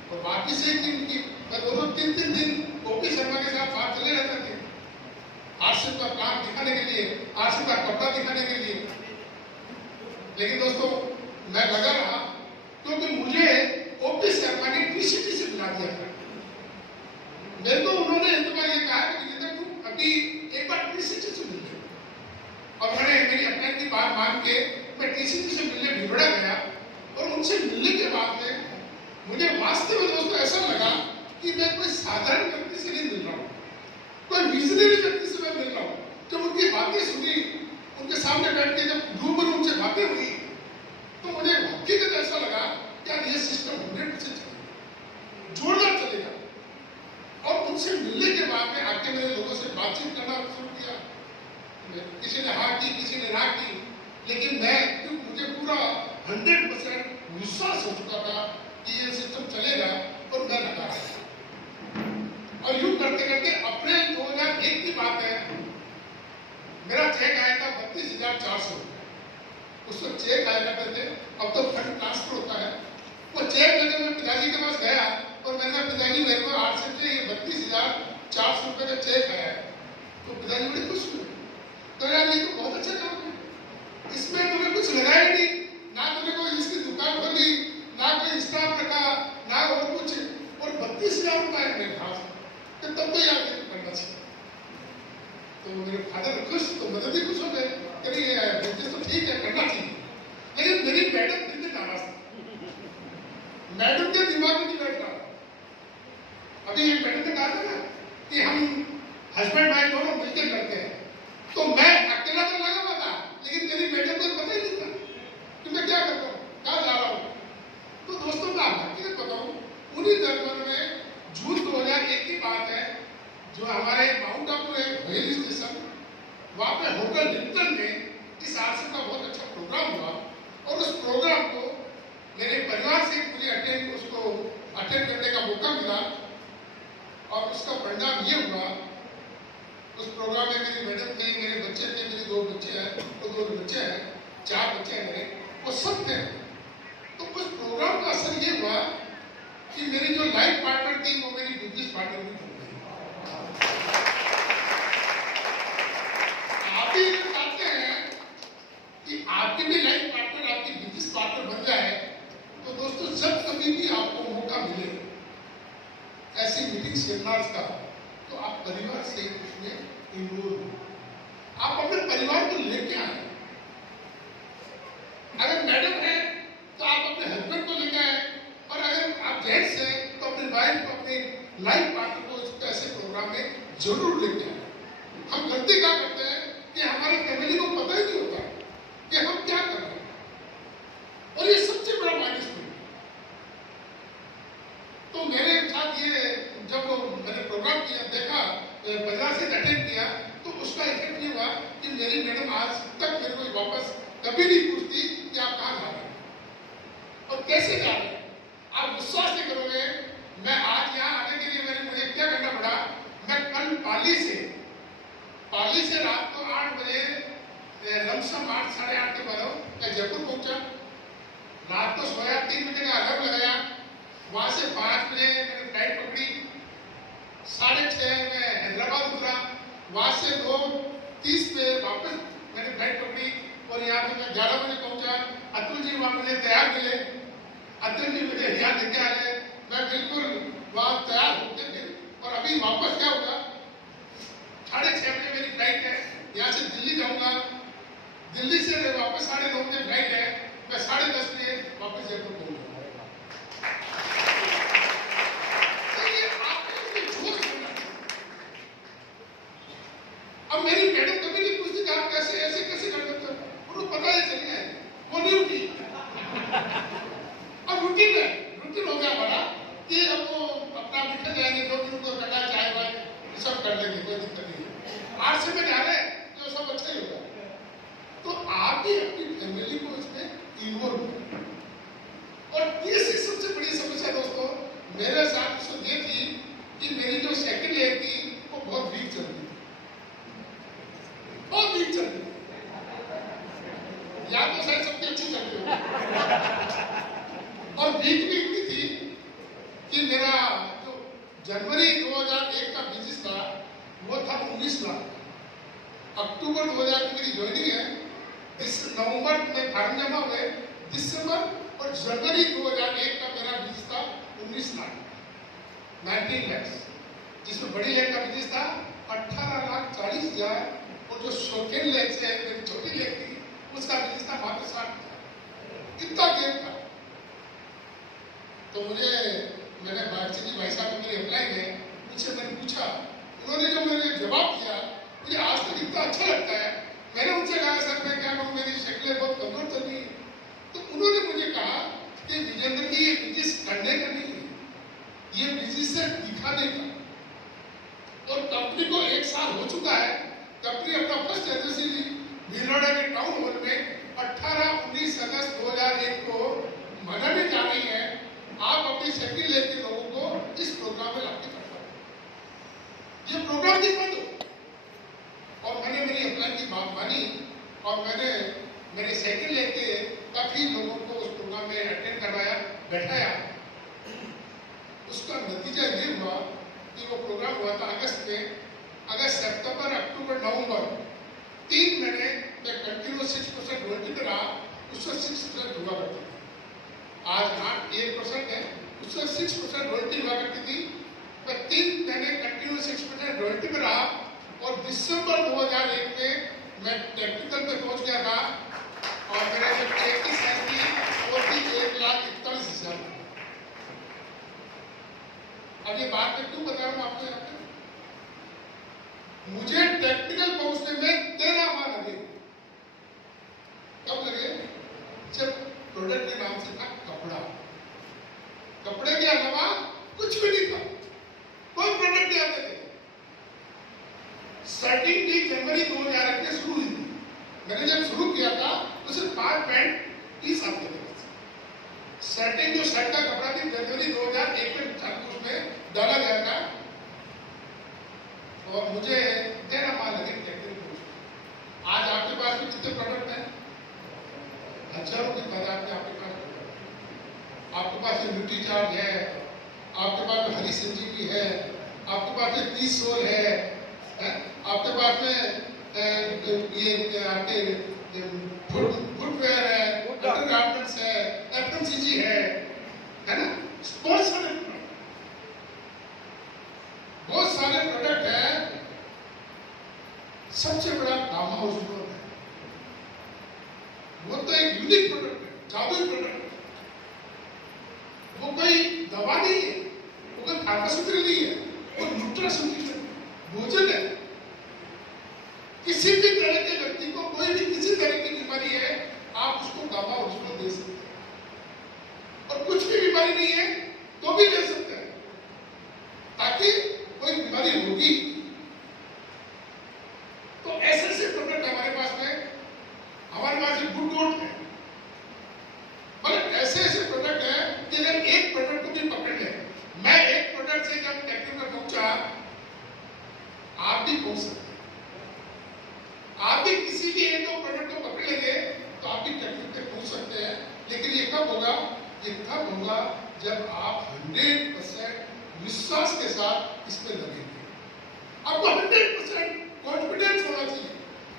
और बाकी से एक दिन की मैं 2-3 दिन ओपी शर्मा के साथ बात चले रहते थे, आरसीएफ का काम दिखाने के लिए, आरसीएफ का कपड़ा दिखाने के लिए। लेकिन दोस्तों मैं लगा रहा, क्योंकि मुझे ओपी शर्मा ने टीसीटी से बुला दिया था। मेरे को उन्होंने एक बार ये कहा कि तुम अभी एक बार टीसीटी से मिल लो, और मैंने मेरी अपने की बात मान के मैं टीसीटी से मिलने भिड़ोड़ा गया, और उनसे मिलने के बाद में मुझे वास्तव में दोस्तों ऐसा लगा कि मैं कोई साधारण व्यक्ति से नहीं मिल रहा हूँ, कोई विजनरी व्यक्ति से मैं मिल रहा हूँ। जब उनकी बातें सुनी, उनके सामने बैठ के जब रूबरू उनसे बातें हुई, तो मुझे हकीकत ऐसा लगा कि यार ये सिस्टम 100% जोरदार चलेगा। और उनसे मिलने के बाद में आके मैंने लोगों से बातचीत करना शुरू किया। किसी ने हाँ की, किसी ने ना की, लेकिन मैं क्योंकि मुझे पूरा 100% विश्वास हो चुका था कि ये सिस्टम चलेगा, और मैं लगा रहा। और यूं करते करते अप्रैल 2001 की बात है, मेरा चयन चेक आया करते थे, अब तो फंड ट्रांसफर होता है। वो चेक लेकर मैं पिताजी के पास गया और मैंने कहा पिताजी मेरे को RCEP से ये 32,400 रुपए का चेक आया है। तो पिताजी बड़े खुश हुए, तो यार ये तो बहुत अच्छा काम है, इसमें तुम्हें कुछ लगाया ही नहीं, ना तुमने कोई इसकी दुकान खोली, ना कोई स्टाफ रखा, ना और कुछ, और 32,000 रुपए मेरे पास, तो तब तो यार करना चाहिए। तो मेरे फादर खुश, तो मदद भी खुश हो गए, कभी बिजनेस तो ठीक है करना चाहिए। लेकिन मेरी मैडम फिर भी नाराज थी, मैडम के दिमाग में नहीं बैठ रहा। अभी ये मैडम ने कहा था ना कि हम हस्बैंड वाइफ दोनों मिलकर करते हैं, तो मैं अकेला तो लगा हुआ था, लेकिन मेरी मैडम को पता ही नहीं था कि मैं क्या करता हूँ, कहाँ जा रहा हूँ। तो दोस्तों का हकीकत बताऊँ, उन्हीं दरबार में जून 2001 की बात है, जो हमारे माउंट आबू है हिल स्टेशन, वहाँ पे होटल हिल्टन में इस RCEP का बहुत अच्छा प्रोग्राम हुआ, और उस प्रोग्राम को मेरे परिवार से मुझे अटेंड करने का मौका मिला, और उसका परिणाम ये हुआ, उस प्रोग्राम में मेरी मैडम थी, मेरे बच्चे थे, मेरे 2 बच्चे हैं, तो 2 बच्चे हैं, 4 बच्चे हैं मेरे, वो सब थे। तो उस प्रोग्राम का असर ये हुआ कि मेरी जो लाइफ पार्टनर थी वो मेरी बिजनेस पार्टनर भी बन गई। आप भी चाहते हैं कि आपकी भी लाइफ पार्टनर आपकी बिजनेस पार्टनर बन जाए, तो दोस्तों जब कभी भी आपको मौका मिले ऐसी मीटिंग सेमिनार्स का, तो आप परिवार से उसमें इन्वॉल्व हो, आप अपने परिवार को लेके आए। अगर मैडम है तो आप अपने हस्बैंड को लेके आए, और अगर आप जेंट्स हैं तो अपनी वाइफ को, अपने लाइफ पार्टनर को इस ऐसे प्रोग्राम में जरूर लेके आए। हम गलती क्या करते हैं कि हमारे फैमिली को पता ही नहीं होता कि हम क्या कर रहे हैं, और ये सबसे बड़ा माइनस पॉइंट। तो मेरे साथ ये जब मैंने प्रोग्राम किया, देखा, परिवार से अटेंड किया, तो उसका इफेक्ट ये हुआ कि मेरी मैडम आज तक मेरे को वापस कभी नहीं पूछती कि आप कहाँ जा रहे हैं और कैसे जा रहे हैं। आप विश्वास नहीं करोगे, मैं आज यहाँ आने के लिए मुझे क्या करना पड़ा, मैं कल पाली से रात को 8 बजे लमसम 8 साढ़े 8 के बाद मैं जयपुर पहुंचा। रात को सोया, 3 बजे का अलार्म लगाया, वहां से 5 बजे मैंने फ्लाइट पकड़ी, 6:30 में हैदराबाद उतरा, वहां से 2:30 पे वापस मैंने फ्लाइट पकड़ी, और यहाँ पे मैं 11 बजे पहुंचा। अतुल जी वहां मुझे तैयार मिले, अतुल जी मुझे यहाँ लेके आए, मैं बिल्कुल वहां तैयार होते थे। और अभी वापस क्या होगा, 6:30 बजे मेरी फ्लाइट है, यहाँ से दिल्ली जाऊंगा, दिल्ली से वापस 9:30 बजे फ्लाइट है, मैं 10:30 बजे वापस जयपुर पहुंचूंगा। अब मेरी मैडम कभी नहीं पूछती कि आप कैसे ऐसे कैसे कर सकते हो, उनको पता ही चल गया, वो नहीं उठी। अब रूटीन हो गया हमारा कि अब वो अपना निकल जाएंगे, जो भी उनको करना चाहे भाई सब कर लेंगे, कोई दिक्कत नहीं है। RCEP में जा रहे हैं तो सब अच्छा ही होगा। तो आप भी अपनी फैमिली को इसमें इन्वॉल्व करें। और तीसरी सबसे बड़ी समस्या दोस्तों मेरे साथ उसको ये थी कि मेरी जो सेकंड लेग थी वो बहुत वीक चल रही थी, बहुत वीक चल रही थी। या तो शायद सबकी अच्छी चल रही होगी, और वीक भी इतनी थी कि मेरा जो जनवरी 2001 का बिजनेस था वो था 19 लाख। अक्टूबर 2000 की मेरी ज्वाइनिंग है, नवंबर में फार्म जमा हुए, दिसंबर और जनवरी 2001 का मेरा बिजनेस था 19 लाख, 19 lakhs, जिसमें बड़ी लेग का बिजनेस था 18,40,000, और जो सेकेंड लेग से मेरी छोटी लेग थी उसका बिजनेस था मात्र 60,000। इतना गेप था। तो मैंने भाई साहब ने मेरे अप्लाई किए, उनसे मैंने पूछा, उन्होंने जो मेरे जवाब दिया मुझे आज तक इतना अच्छा लगता है। मैंने उनसे कहा सर मैं क्या कहूँ, मेरी शक्लें बहुत कमजोर चल रही है। तो उन्होंने मुझे कहा कि विजेंद्र जी ये बिजनेस करने का नहीं है, ये बिजनेस है दिखाने का। और कंपनी को 1 साल हो चुका है, कंपनी अपना फर्स्ट एनिवर्सरी भीलवाड़ा के टाउन हॉल में 18-19 अगस्त 2001 को मनाने जा रही है। आप अपनी सेकंड लेग के लोगों को इस प्रोग्राम में लाके करना है, ये प्रोग्राम दिखा दो। और मैंने मेरी अप्लाई की बात मानी, और मैंने मेरे सेकंड लेग के काफी लोगों को उस प्रोग्राम में अटेंड करवाया, बैठाया। उसका नतीजा ये हुआ कि वो प्रोग्राम हुआ था अगस्त में, अगस्त, सितंबर, अक्टूबर, नवंबर 3 महीने में कंटिन्यूस 6% रॉयल्टी पे रहा, उससे 6% हुआ करती थी। आज 8% है, उससे 6% रॉयल्टी हुआ करती थी। मैं 3 महीने कंटिन्यूस 6% रॉयल्टी पे रहा और दिसंबर 2001 में मैं टेक्निकल पे पहुंच गया था और मेरा जो प्रैक्टिस है कि वो थी 1,41,000। अब ये बात मैं क्यों बता रहा हूँ आपको यहाँ पे? मुझे टेक्निकल पहुंचने में 13 माह लगे। कब लगे? जब प्रोडक्ट के नाम से था कपड़ा, कपड़े के अलावा कुछ भी नहीं था, कोई प्रोडक्ट नहीं आते थे। स्टार्टिंग की जनवरी 2001 में शुरू हुई थी। मैंने जब शुरू किया था तो सिर्फ 5 पैंट 30 आते थे। स्टार्टिंग जो शर्ट का कपड़ा थी जनवरी 2001 में डाला गया था और मुझे 13 माह लगे टेक्निकल। आज आपके पास में कितने प्रोडक्ट हैं? हजारों की तादाद में आपके पास प्रोडक्ट है। आपके पास न्यूट्री चार्ज है, आपके पास हरी संजीवनी है, आपके पास 30 सोल है, आपके पास में ये आपके फुटवेयर है, अंडरगारमेंट्स है, एफएमसीजी है ना, स्पोर्ट्स वाले बहुत सारे प्रोडक्ट है। सबसे बड़ा गामा हाउस है, वो तो एक यूनिक प्रोडक्ट है, जादुई प्रोडक्ट है। वो कोई दवा नहीं है, वो कोई फार्मास्यूटिकल नहीं है, वो न्यूट्रास्यूटिकल भोजन है। किसी भी तरह के व्यक्ति को कोई भी किसी तरह की बीमारी है, आप उसको गामा ओरिजिनल दे सकते हैं। और कुछ भी बीमारी नहीं है तो भी दे सकते हैं, ताकि कोई बीमारी होगी। तो ऐसे ऐसे प्रोडक्ट हमारे पास में, हमारे पास एक गुड नोट है, मतलब ऐसे ऐसे प्रोडक्ट है कि अगर एक प्रोडक्ट को भी पकड़ ले, मैं एक प्रोडक्ट से जब टेक्निकल पर पहुंचा, आप भी पहुंच सकते हैं। आप भी किसी भी एक दो प्रोडक्ट को पकड़ लेंगे तो आप भी टेक्निकल पे पहुंच सकते हैं। लेकिन ये कब होगा? ये तब होगा जब आप 100% विश्वास के साथ इसमें लगेंगे। आपको 100% कॉन्फिडेंस होना चाहिए,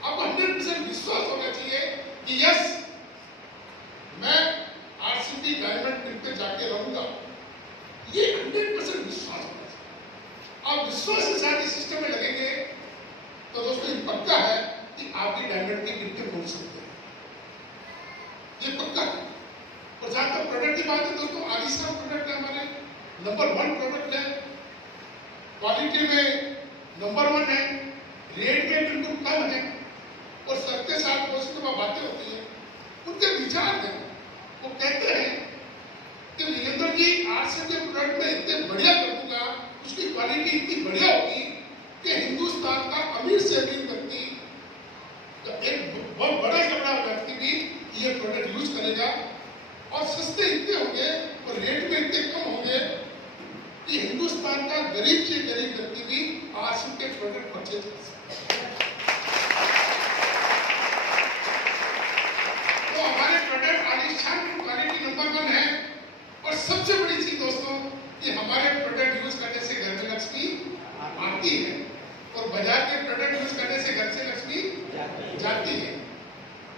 आपको 100% विश्वास होना चाहिए कि यस, मैं आरसीबी डायमंड टीम पे जाके रहूंगा। ये 100% विश्वास होना चाहिए। आप विश्वास के साथ इस सिस्टम में लगेंगे तो दोस्तों ये पक्का है कि आप भी डायमंड की टीम पे पहुंच सकते हैं, ये पक्का है। और जहां तक प्रोडक्ट की बात है दोस्तों, आलिशान प्रोडक्ट है, हमारे नंबर 1 प्रोडक्ट है, क्वालिटी में नंबर 1 है, रेट में बिल्कुल कम है और सबके साथ बहुत सी बातें होती है। उनके विचार हैं, वो कहते हैं कि वीरेंद्र जी आरसीबी के प्रोडक्ट में इतने बढ़िया कर दूंगा, उसकी क्वालिटी इतनी बढ़िया होगी कि हिंदुस्तान का अमीर से अमीर व्यक्ति, एक बहुत बड़ा से बड़ा व्यक्ति भी ये प्रोडक्ट यूज करेगा और सस्ते इतने होंगे और रेट में इतने कम होंगे कि हिंदुस्तान का गरीब से गरीब व्यक्ति भी आरसीबी के प्रोडक्ट परचेज कर सकता है। तो हमारे प्रोडक्ट आलिशान क्वालिटी नंबर 1 है। और सबसे बड़ी चीज दोस्तों, कि हमारे प्रोडक्ट यूज करने से घर में लक्ष्मी आती है और बाजार के प्रोडक्ट यूज करने से घर से लक्ष्मी जाती है।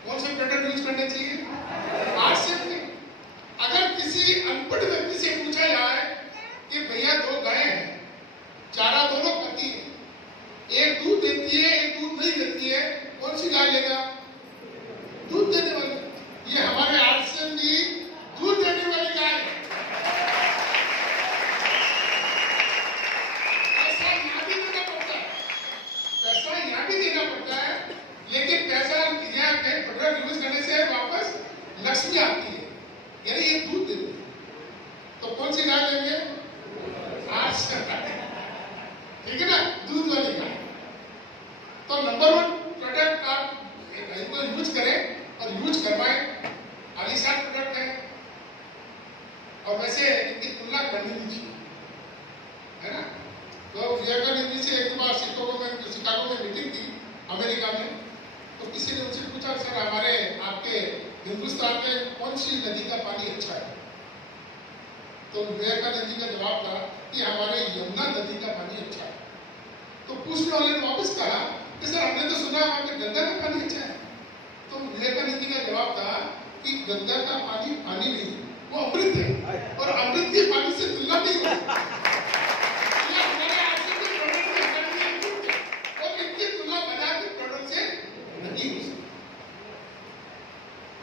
कौन से प्रोडक्ट यूज करने चाहिए? आरसीबी। अगर किसी अनपढ़ व्यक्ति से पूछा जाए कि भैया 2 गायें हैं, चारा दोनों खाती है, एक दूध देती है एक दूध नहीं देती है, कौन सी गाय लेगा? दूध देने वाली। ये हमारे आरसीबी दूध देने वाली गाय है। पैसा यहाँ भी देना पड़ता है, पैसा यहाँ भी देना पड़ता है, लेकिन पैसा यहाँ के प्रोडक्ट यूज करने से वापस लक्ष्मी आती है, यानी ये दूध देती है। तो कौन सी गाय लेंगे? ठीक है ना, दूध वाली गाय। तो नंबर 1 प्रोडक्ट आप इनको यूज करें और यूज करवाएं। आलिशान प्रोडक्ट है और वैसे इनकी तुलना करनी नहीं चाहिए, है ना। तो प्रियंका जी से एक बार शिकागो में मीटिंग थी अमेरिका में, तो किसी ने उनसे पूछा, सर हमारे आपके हिंदुस्तान में कौन सी नदी का पानी अच्छा है? तो विवेकानंद जी का जवाब था कि हमारे यमुना नदी का पानी अच्छा है। तो पूछने वाले ने वापस कहा कि सर हमने तो सुना वहां पे गंगा का पानी अच्छा है। तो विवेकानंद जी का जवाब था कि गंगा का पानी पानी नहीं, वो अमृत है और अमृत के पानी से तुलना नहीं हो और इनकी तुलना बाजार के प्रोडक्ट से नहीं हो सकती।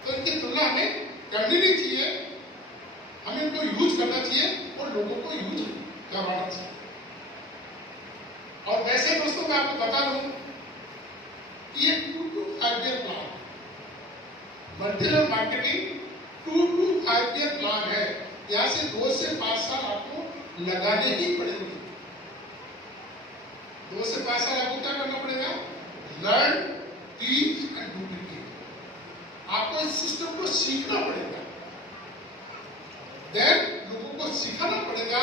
तो इनकी तुलना हमें करनी नहीं चाहिए, हमें इनको यूज करना चाहिए और लोगों को यूज करवाना चाहिए। और वैसे दोस्तों मैं आपको बता दूं कि ये 2 to 5 year plan, multilevel marketing 2 to 5 year plan है। यहाँ से 2 से 5 साल आपको लगाने ही पड़ेंगे। 2 से 5 साल आपको क्या करना पड़ेगा? Learn, teach and duplicate. आपको इस सिस्टम को सीखना पड़ेगा, देन लोगों को सिखाना पड़ेगा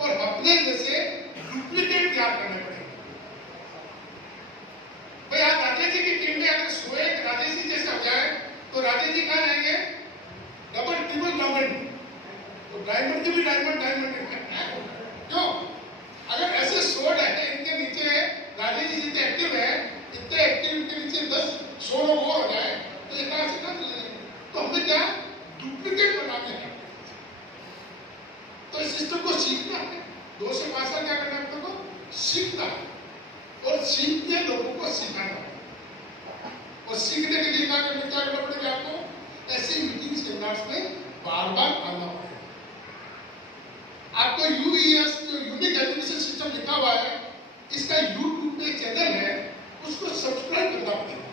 और अपने जैसे डुप्लीकेट तैयार करने पड़ेंगे। भाई आज राजेश जी की टीम में अगर 100 राजेश जी जैसा हो जाए तो राजेश जी कहाँ रहेंगे? डबल ट्रिपल डायमंड, तो डायमंड के भी डायमंड है। क्यों? अगर ऐसे 100 है इनके नीचे राजेश जी जितने एक्टिव है, इतने एक्टिव इनके नीचे 10-100 लोग और हो जाए तो ये कहाँ से कहाँ चलेंगे? तो हमें क्या डुप्लीकेट बनाने हैं। तो इस सिस्टम को सीखना है। 2 से 5 साल क्या करना है? आपको सीखना है और सीख के लोगों को सिखाना है। और सीखने के लिए क्या करना पड़ेगा? आपको ऐसी मीटिंग सेमिनार्स में बार-बार आना पड़ेगा। आपको यूईएस जो यूनिक एजुकेशन सिस्टम लिखा हुआ है, इसका यूट्यूब पे चैनल है, उसको सब्सक्राइब करना पड़ेगा।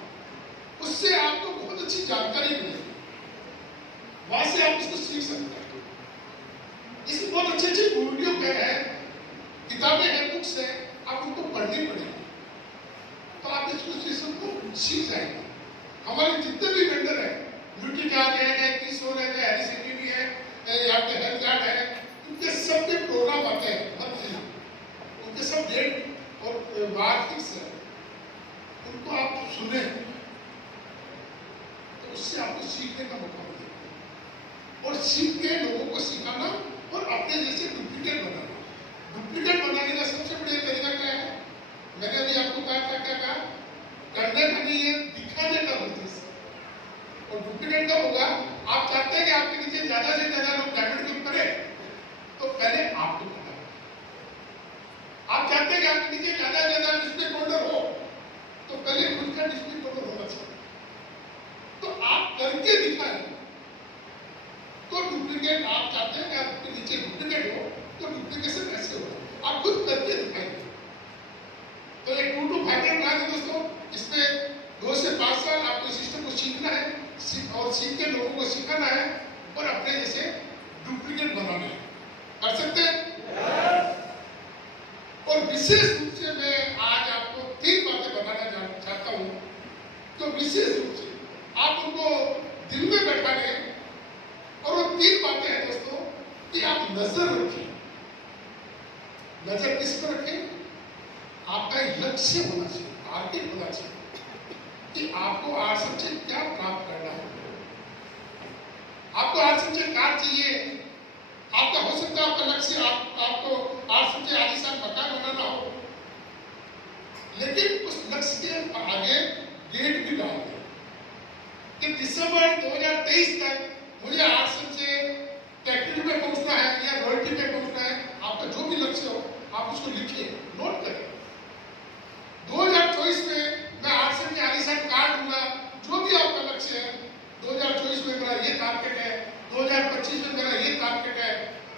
उससे आपको बहुत अच्छी जानकारी मिलेगी, वहां से आप इसको सीख सकते हैं। इसमें बहुत अच्छे अच्छे वीडियो पे है, किताबें हैं, बुक्स हैं, आप उनको पढ़नी पड़ेगी तो आप इसको सिस्टम को सीख जाएंगे। हमारे जितने भी वेंडर हैं, ब्यूटी कार्ड है, किशोर है, हेरिसिटी भी है, यहाँ पे हेल्थ कार्ड है, उनके सबके प्रोग्राम आते हैं हर महीने, उनके सब डेट और बार फिक्स है, उनको आप सुने तो उससे आपको सीखने का मौका मिलेगा और सीख के लोगों को सिखाना और अपने जैसे डुप्लीकेट बनाना। डुप्लीकेट बनाने का सबसे बढ़िया तरीका क्या है? मैंने अभी आपको कहा था, क्या कहा? करने का नहीं है, दिखाने का उद्देश्य। और डुप्लीकेट कब होगा? आप चाहते हैं कि आपके नीचे ज्यादा से ज्यादा लोग डायमंड क्लिक करें, तो पहले आपको पता है। आप चाहते हैं कि आपके नीचे ज्यादा से ज्यादा डिस्प्ले होल्डर हो, तो पहले खुद का डिस्प्ले होल्डर होना चाहिए। तो आप करके दिखाएं तो डुप्लीकेट, आप चाहते हैं कि आपके नीचे डुप्लीकेट हो तो डुप्लीकेशन कैसे हो? आप खुद करके दिखाएंगे। तो एक 2 to 5 ईयर प्लान है दोस्तों, इसमें 2 से 5 साल आपको सिस्टम को सीखना है और सीख के लोगों को सिखाना है और अपने जैसे डुप्लीकेट बनाना है। कर सकते हैं? और विशेष रूप से मैं आज आपको 3 बातें बताना चाहता हूं, तो विशेष रूप से आप उनको दिल में बैठा लें। और वो 3 बातें हैं दोस्तों कि आप नजर रखें। नजर किस पर रखें? आपका लक्ष्य होना चाहिए, टारगेट होना चाहिए कि आपको आरसीएम से क्या प्राप्त करना है। आपको आरसीएम से कार चाहिए, आपका हो सकता है आपका लक्ष्य आपको आरसीएम से आलीशान मकान बनाना हो, लेकिन उस लक्ष्य के आगे डेट भी डाल दें कि दिसंबर 2023 तक मुझे आरसीएम से फैक्ट्री पे पहुंचना है या रॉयल्टी पे पहुंचना है। आपका जो भी लक्ष्य हो आप उसको लिखिए, नोट करें। 2024 में मैं आरसीएम के आलीशान कार दूंगा, जो भी आपका लक्ष्य है। 2024 में मेरा ये टारगेट है, 2025 में मेरा ये टारगेट है,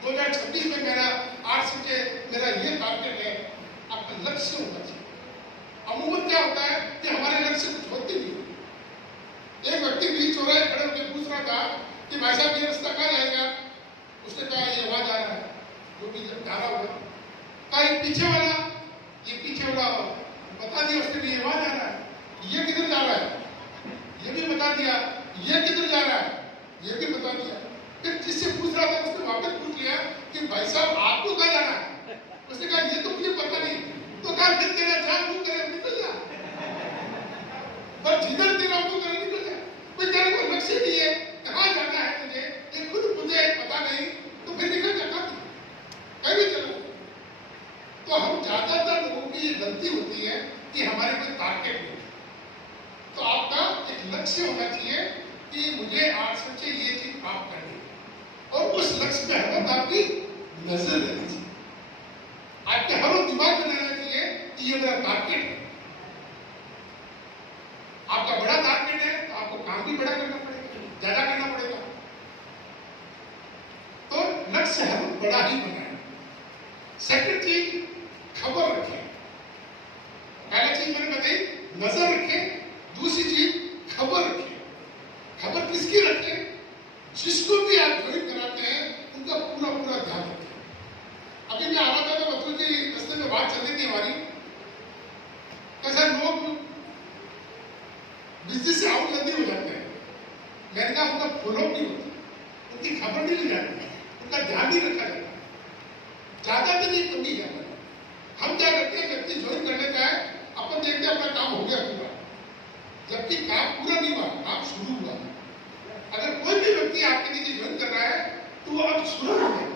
2026 में मेरा आरसीएम के मेरा ये टारगेट है। आपका लक्ष्य होना चाहिए। अमूमन क्या होता है कि हमारे लक्ष्य कुछ होते नहीं। एक व्यक्ति बीच चौराहे खड़े होकर पूछ रहा था कि भाई साहब ये रास्ता कहाँ जाएगा? उसने कहा ये वहां जा रहा है, जो भी जा रहा होगा। कहा ये पीछे वाला बता दिया उसने भी ये वहां जा रहा है। ये किधर जा रहा है? ये भी बता दिया। ये किधर जा रहा है? ये भी बता दिया। फिर जिससे पूछ रहा था उसने वापस पूछ लिया कि भाई साहब आपको कहाँ जाना है? उसने कहा ये तो मुझे पता नहीं। तो कहा फिर तेरा जान मुंह करे निकल जा, पर जिधर तेरा मुंह करे निकल जा। कोई तेरे को लक्ष्य नहीं है, टारगेट नहीं, तो आपका एक लक्ष्य होना चाहिए कि मुझे 800 से ये चीज प्राप्त करनी है, और उस लक्ष्य पे हर वक्त आपकी नजर रहनी चाहिए, आपके हर वक्त दिमाग में रहना चाहिए कि ये मेरा टारगेट है। आपका बड़ा टारगेट है तो आपको काम भी बड़ा करना पड़ेगा, ज्यादा करना पड़ेगा, तो लक्ष्य हर वक्त बड़ा ही बनाए। सेकंड चीज, खबर रखें। पहला चीज मैंने बताई नजर रखें, दूसरी चीज खबर रखें। खबर किसकी रखें? जिसको भी आप ज्वाइन कराते हैं उनका पूरा पूरा ध्यान रखें। अभी मैं आ रहा था तो बच्चों की रस्ते में बात चल रही थी हमारी, कैसा लोग बिजनेस से आउट जल्दी हो जाते हैं। मैंने कहा उनका फॉलो नहीं होता, उनकी खबर नहीं ली जाती, उनका ध्यान नहीं रखा जाता, ज्यादातर ये कमी है। हम क्या करते हैं, व्यक्ति ज्वाइन कर लेता है, अपन देखते हैं अपना काम हो गया पूरा, जबकि काम पूरा नहीं हुआ, काम शुरू हुआ। अगर कोई भी व्यक्ति आपके नीचे ज्वाइन कर रहा है तो वो अब शुरू हो गया,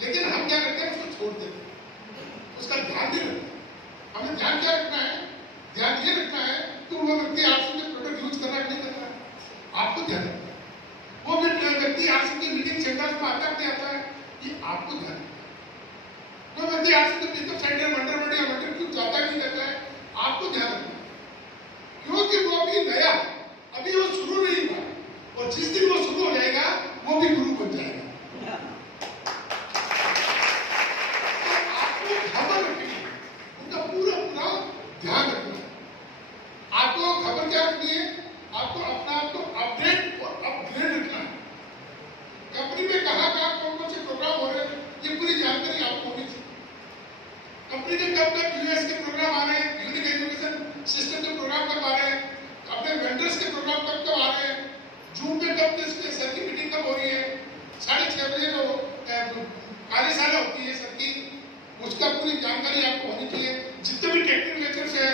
लेकिन हम क्या करते हैं, उसको छोड़ देते हैं, उसका ध्यान नहीं रखते। हमें ध्यान क्या रखना है? ध्यान ये रखना है कि वो व्यक्ति आपसे जो प्रोडक्ट यूज कर रहा है नहीं कर रहा है, आपको ध्यान रखना है। वो व्यक्ति आपसे की मीटिंग सेंटर्स में आता है नहीं आता है, ये आपको ध्यान रखना है। वो व्यक्ति आपसे पिकअप सेंटर मंडर या मंडर क्यों जाता है नहीं करता है, आपको ध्यान रखना है, क्योंकि वो अभी नया, अभी वो शुरू नहीं हुआ, और जिस दिन वो शुरू हो जाएगा वो भी गुरु बन जाएगा। तो आपको खबर रखनी है, उनका पूरा पूरा ध्यान रखना है। आपको खबर क्या रखनी है? आपको अपना आप को अपडेट और अपग्रेड रखना है। कंपनी में कहाँ कौन कौन से प्रोग्राम हो रहे हैं, ये पूरी जानकारी आपको होनी चाहिए। कंपनी के कब यूएस के प्रोग्राम आ रहे हैं, यूनिक एजुकेशन सिस्टम के प्रोग्राम कब आ रहे हैं, अपने वेंडर्स के प्रोग्राम कब आ रहे हैं, जून में कब सर की मीटिंग कब हो रही है, 6:30 बजे जो कार्यशाला होती है सर की, उसका पूरी जानकारी आपको होनी चाहिए। जितने भी टेक्निकल लेक्चर्स है,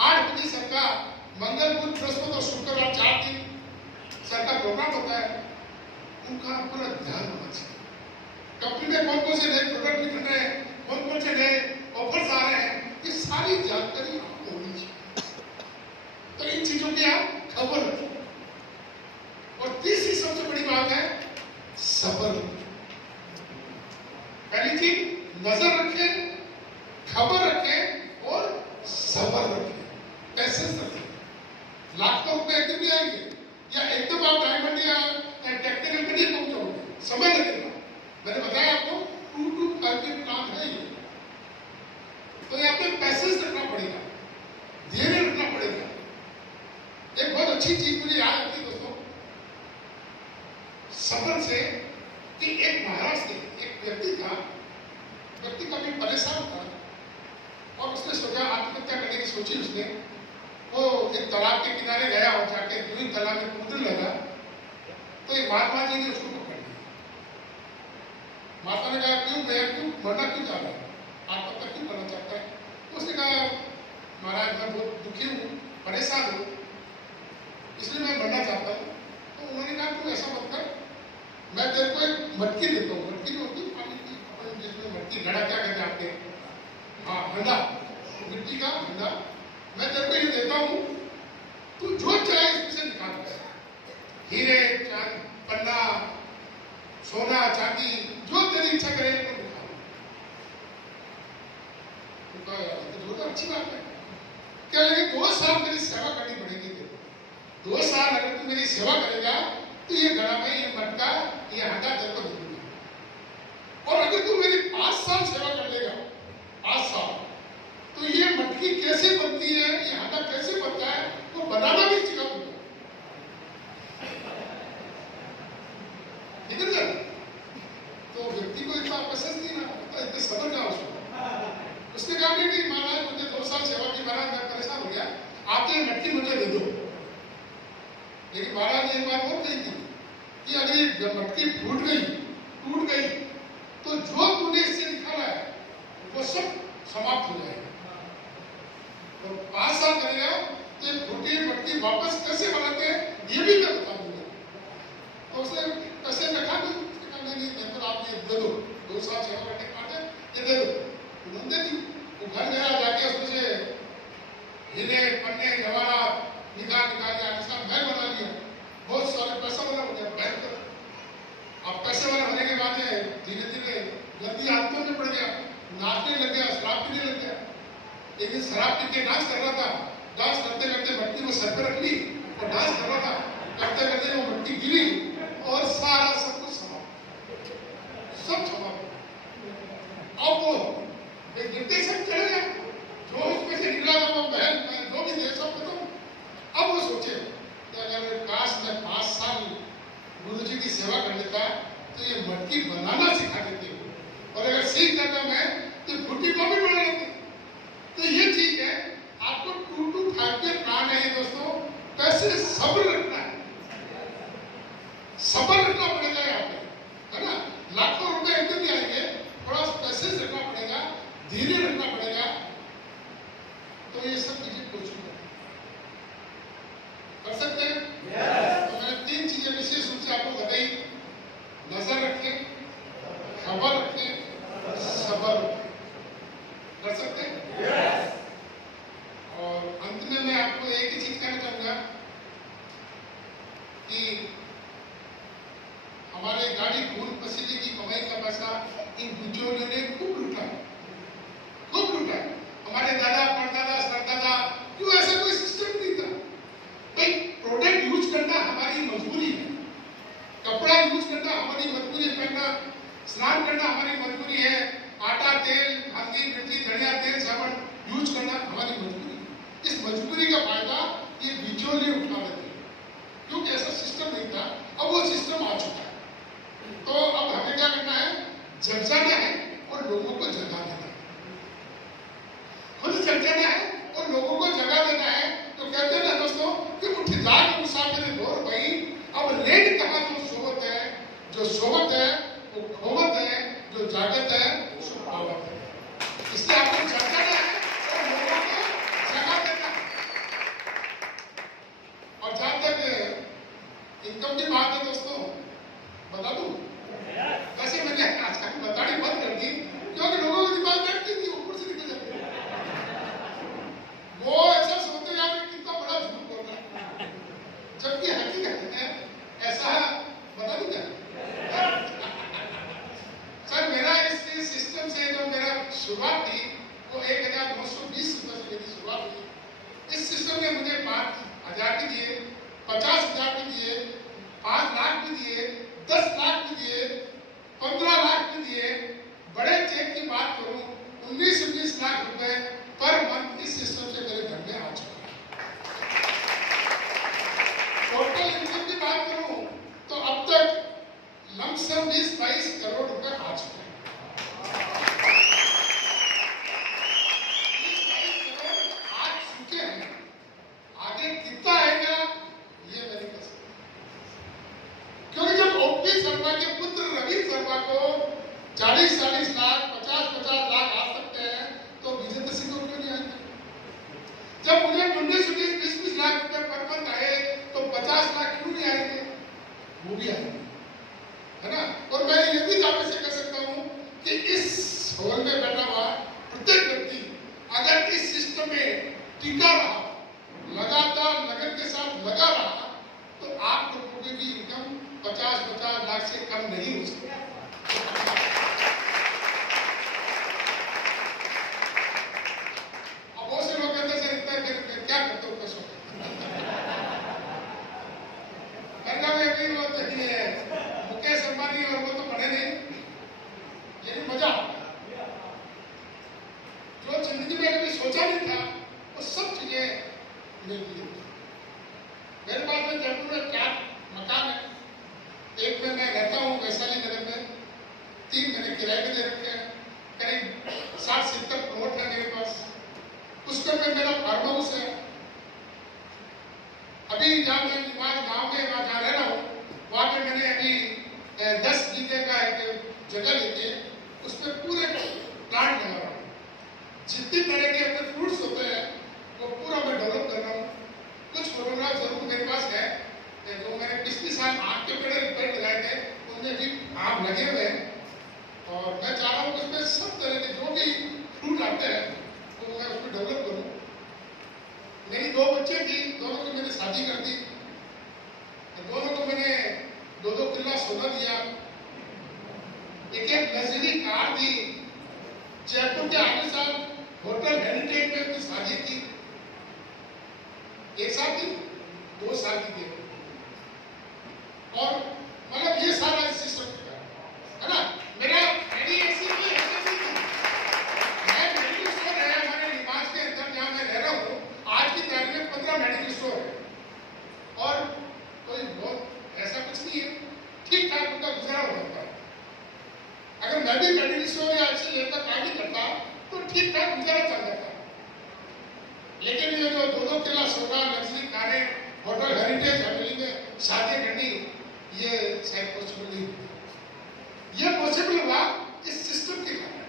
8 बजे सर का मंगल बुध बृहस्पति और शुक्रवार 4 दिन सर का प्रोग्राम होता है, उनका पूरा ध्यान होना चाहिए। कंपनी में कौन कौन से नए प्रोडक्ट निकल रहे हैं, कौन कौन से नए ऑफर्स आ रहे हैं, ये सारी जानकारी आपको होनी चाहिए। तो इन चीजों की आप खबर रखें। और तीसरी सबसे बड़ी बात है सबर। पहली चीज नजर रखें, खबर रखें और सबर रखें, पैसेंस रखें। लाखों रुपए एकदम नहीं आएंगे, या एकदम आप डायमंड या टेक्निकल पे नहीं पहुंचोगे, समय लगेगा। मैंने बताया आपको 2 to 5 year प्लान है ये, तो यहाँ पे पैसेंस रखना पड़ेगा, धैर्य रखना पड़ेगा। एक बहुत अच्छी चीज मुझे याद आती है दोस्तों, सफर से, कि एक महाराष्ट्र में एक व्यक्ति था, व्यक्ति काफी परेशान था और उसने सोचा आत्महत्या करने की सोची। उसने वो एक तालाब के किनारे गया और जाके जो तालाब में कूदने लगा, तो एक महात्मा जी ने उसको पकड़ लिया। महात्मा ने कहा क्यों मरना क्यों चाह रहा है, आत्महत्या क्यों करना चाहता है? उसने कहा महाराज मैं बहुत दुखी हूँ, परेशान हूँ, इसलिए मैं मरना चाहता हूँ। तो उन्होंने कहा तू ऐसा मत कर, मैं तेरे को एक मटकी देता हूँ। मटकी जो होती है पानी की, जिसमें मटकी घड़ा क्या कहते हैं आपके, हाँ हंडा, मिट्टी का हंडा, मैं तेरे को ये देता हूँ, तू जो चाहे इसमें से निकाल, हीरे चांद पन्ना सोना चांदी जो तेरी इच्छा करे तो निकाल। तो बहुत अच्छी बात है, क्या लगे 2 साल मेरी सेवा करनी पड़ेगी तेरे, 2 साल अगर तू मेरी सेवा करेगा तो ये घड़ा में ये मटका ये हंडा तेरे को दे दूंगा। और अगर तू मेरी 5 साल सेवा कर लेगा, 5 साल, तो ये मटकी कैसे बनती है, ये हंडा कैसे बनता है, वो बनाना भी सिखा दूंगा। ठीक है सर? तो व्यक्ति को इतना पसंद नहीं ना, इतने सबर का उसको। उसने कहा नहीं महाराज मुझे 2 साल सेवा की, महाराज मैं परेशान हो गया, आप तो ये मटकी मुझे दे दो। लेकिन महाराज ने एक बात और कही थी कि अगर ये मटकी टूट गई तो जो तूने इससे निकाला है वो सब समाप्त हो जाएगा। और 5 साल करेगा तो ये टूटी मटकी वापस कैसे बनाते हैं ये भी मैं बता दूंगा। तो उसने पैसे रखा नहीं, तो आप ये दे दो, 2 साल सेवा करने के बाद ये दे दो। उन्होंने दी, वो घर गया, जाके उसमें से हीरे पन्ने जवाहरात निकाल के ऐसा महल बना लिया, बहुत सारे पैसा वाला हो गया भयंकर। अब पैसे वाला होने के बाद धीरे धीरे गंदी आदतों में पड़ गया, नाचने लग गया, शराब पीने लग गया। एक दिन शराब पी के डांस कर रहा था, डांस करते करते मट्टी को सर पे रख ली और डांस कर रहा था, करते करते वो मट्टी गिरी और सारा सब कुछ सब क्षमा। अब वो एक निर्देशक चले गया, जो उसमें से निकला था वो महल जो भी थे सब खत्म। अब वो सोचे कि अगर काश मैं 5 साल गुरु जी की सेवा कर लेता तो ये मटकी बनाना सिखा देते, और अगर सीख जाता मैं तो भुट्टी को भी बना लेते। तो ये चीज है, आपको 2 to 5 के प्लान है दोस्तों। कैसे सब्र रखना है, सब्र रखना पड़ेगा यहाँ पे, है ना। लाखों रुपए एकदम नहीं आएंगे, थोड़ा पैसे रखना पड़ेगा, धीरे रखना पड़ेगा। तो ये सब चीजें कोशिश कर सकते हैं। तो मैंने 3 चीजें विशेष रूप से आपको बताई, नजर रखें, खबर रखें, सबर कर सकते हैं। और अंत में मैं आपको एक ही चीज कहना चाहूंगा कि हमारे गाड़ी खून पसीने की कमाई का पैसा इन बिचौलियों ने खूब लूटा है, खूब लूटा है। हमारे दादा परदादा सरदादा क्यों ऐसा कोई सिस्टम नहीं था। भाई प्रोडक्ट यूज करना हमारी मजबूरी है, कपड़ा यूज करना हमारी मजबूरी है, पहनना स्नान करना हमारी मजबूरी है, आटा तेल हल्दी मिर्ची धनिया तेल साबुन यूज करना हमारी मजबूरी है। इस मजबूरी का फायदा ये बिचौलिए उठा लेते हैं, क्योंकि ऐसा सिस्टम नहीं था, अब वो सिस्टम आ चुका है। तो अब हमें क्या करना है, जग जाना है और लोगों को जगा देना है, खुद जग जाना है और लोगों को जगा देना है। तो कहते हैं ना दोस्तों कि उठ जाग मुसाफिर दौर भाई, अब रेड कहा जो सोबत है वो खोवत है, जो जागत है सो पावत है। इसलिए आपको जगाना है और लोगों को जगा देना है। और जहां तक इनकम की बात है दोस्तों, बता दूं, वैसे मैंने आजकल बतानी बंद कर दी, क्योंकि लोगों के दिमाग में बैठती थी, ऊपर से निकल जाती है। वो ऐसा सोचते हैं कि कितना बड़ा झूठ बोल रहा है, जबकि हकीकत है ऐसा बता दूं क्या सर। मेरा इस सिस्टम से जो मेरा शुरुआत थी वो 1920 रुपए से मेरी शुरुआत थी। इस सिस्टम ने मुझे 5,000 भी दिए, 50,000 भी दिए, 5 लाख भी दिए, 10 लाख भी दिए, 15 लाख भी दिए। बड़े चेक की बात करूं 19-19 लाख रुपए पर मंथ इस सिस्टम से मेरे घर में आ चुका है। टोटल इनकम की बात करूं तो अब तक लमसम 20-22 करोड़ रुपए आ चुके हैं। 20-22 करोड़ आ चुके हैं, आगे कितना आएगा ये मैं नहीं कह सकता, क्योंकि जब ओपी शर्मा के पुत्र रवि शर्मा को 40-40 लाख 50-50 लाख आ सकते हैं तो विजेंद्र सिंह को क्यों नहीं आएंगे। जब मुझे 19-20 लाख रुपए पर मंथ आए तो 50 लाख क्यों नहीं आएंगे, वो भी आएंगे, है ना। और मैं ये भी दावे से कह सकता हूं कि इस हॉल में बैठा हुआ प्रत्येक व्यक्ति अगर इस सिस्टम में टिका रहा, लगातार लगन के साथ लगा रहा, तो आप लोगों की इनकम 50-50 लाख से कम नहीं हो सकती। अब बहुत से लोग कहते हैं सर इतना क्या करते हो पैसों में भी वो चाहिए है। मुकेश अंबानी और वो तो पढ़े नहीं, लेकिन मजा जो जिंदगी में कभी सोचा नहीं था वो सब चीजें मिलती है। मेरे पास में जयपुर में 4 मकान है, एक में मैं रहता हूँ वैशाली नगर में, 3 मैंने किराए पे दे रखे हैं, करीब 60-70 प्लॉट है मेरे पास, उसके पे मेरा फार्म हाउस है। अभी जहाँ मैं निवास गांव में जहाँ रह रहा हूँ वहाँ पे मैंने अभी 10 बीघे का एक जगह लेके उस पर पूरे प्लांट लगा रहा हूँ। जितनी तरह के अपने फ्रूट्स होते हैं वो पूरा मैं डेवलप कर रहा हूँ। कुछ फोटोग्राफ जरूर मेरे पास है, जो मैंने पिछले साल आम के पेड़ लगाए थे उनमें भी आम लगे हुए हैं, और मैं चाह रहा हूँ उसमें सब तरह के जो भी फ्रूट आते हैं वो मैं उसमें डेवलप करूँ। दो बच्चे थी, दोनों को मैंने शादी कर दी, तो दोनों को मैंने 2-2 किला सोना दिया, एक लग्जरी कार दी, जयपुर के आगे साथ होटल हेरिटेज में अपनी शादी की, 1 साल की 2 साल की थी, और मतलब ये सारा सिस्टम है ना। मेरा मेरी ऐसी कोई ऐसी थी, मैं मेडिकल स्टोर है हमारे निवास के अंदर जहाँ मैं रह रहा हूँ, आज की तारीख में 15 मेडिकल स्टोर है, और कोई बहुत ऐसा कुछ नहीं है, ठीक ठाक उनका गुजारा हो जाता है। अगर मैं भी मेडिकल स्टोर या अच्छे लेवल का काम नहीं करता तो ठीक ठाक गुजारा चल जाता। लेकिन ये जो 2-2 किला सोना, लग्जरी कारें, होटल हेरिटेज फैमिली में शादी करनी, ये शायद पॉसिबल नहीं हुआ। ये पॉसिबल हुआ इस सिस्टम के कारण,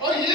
और ये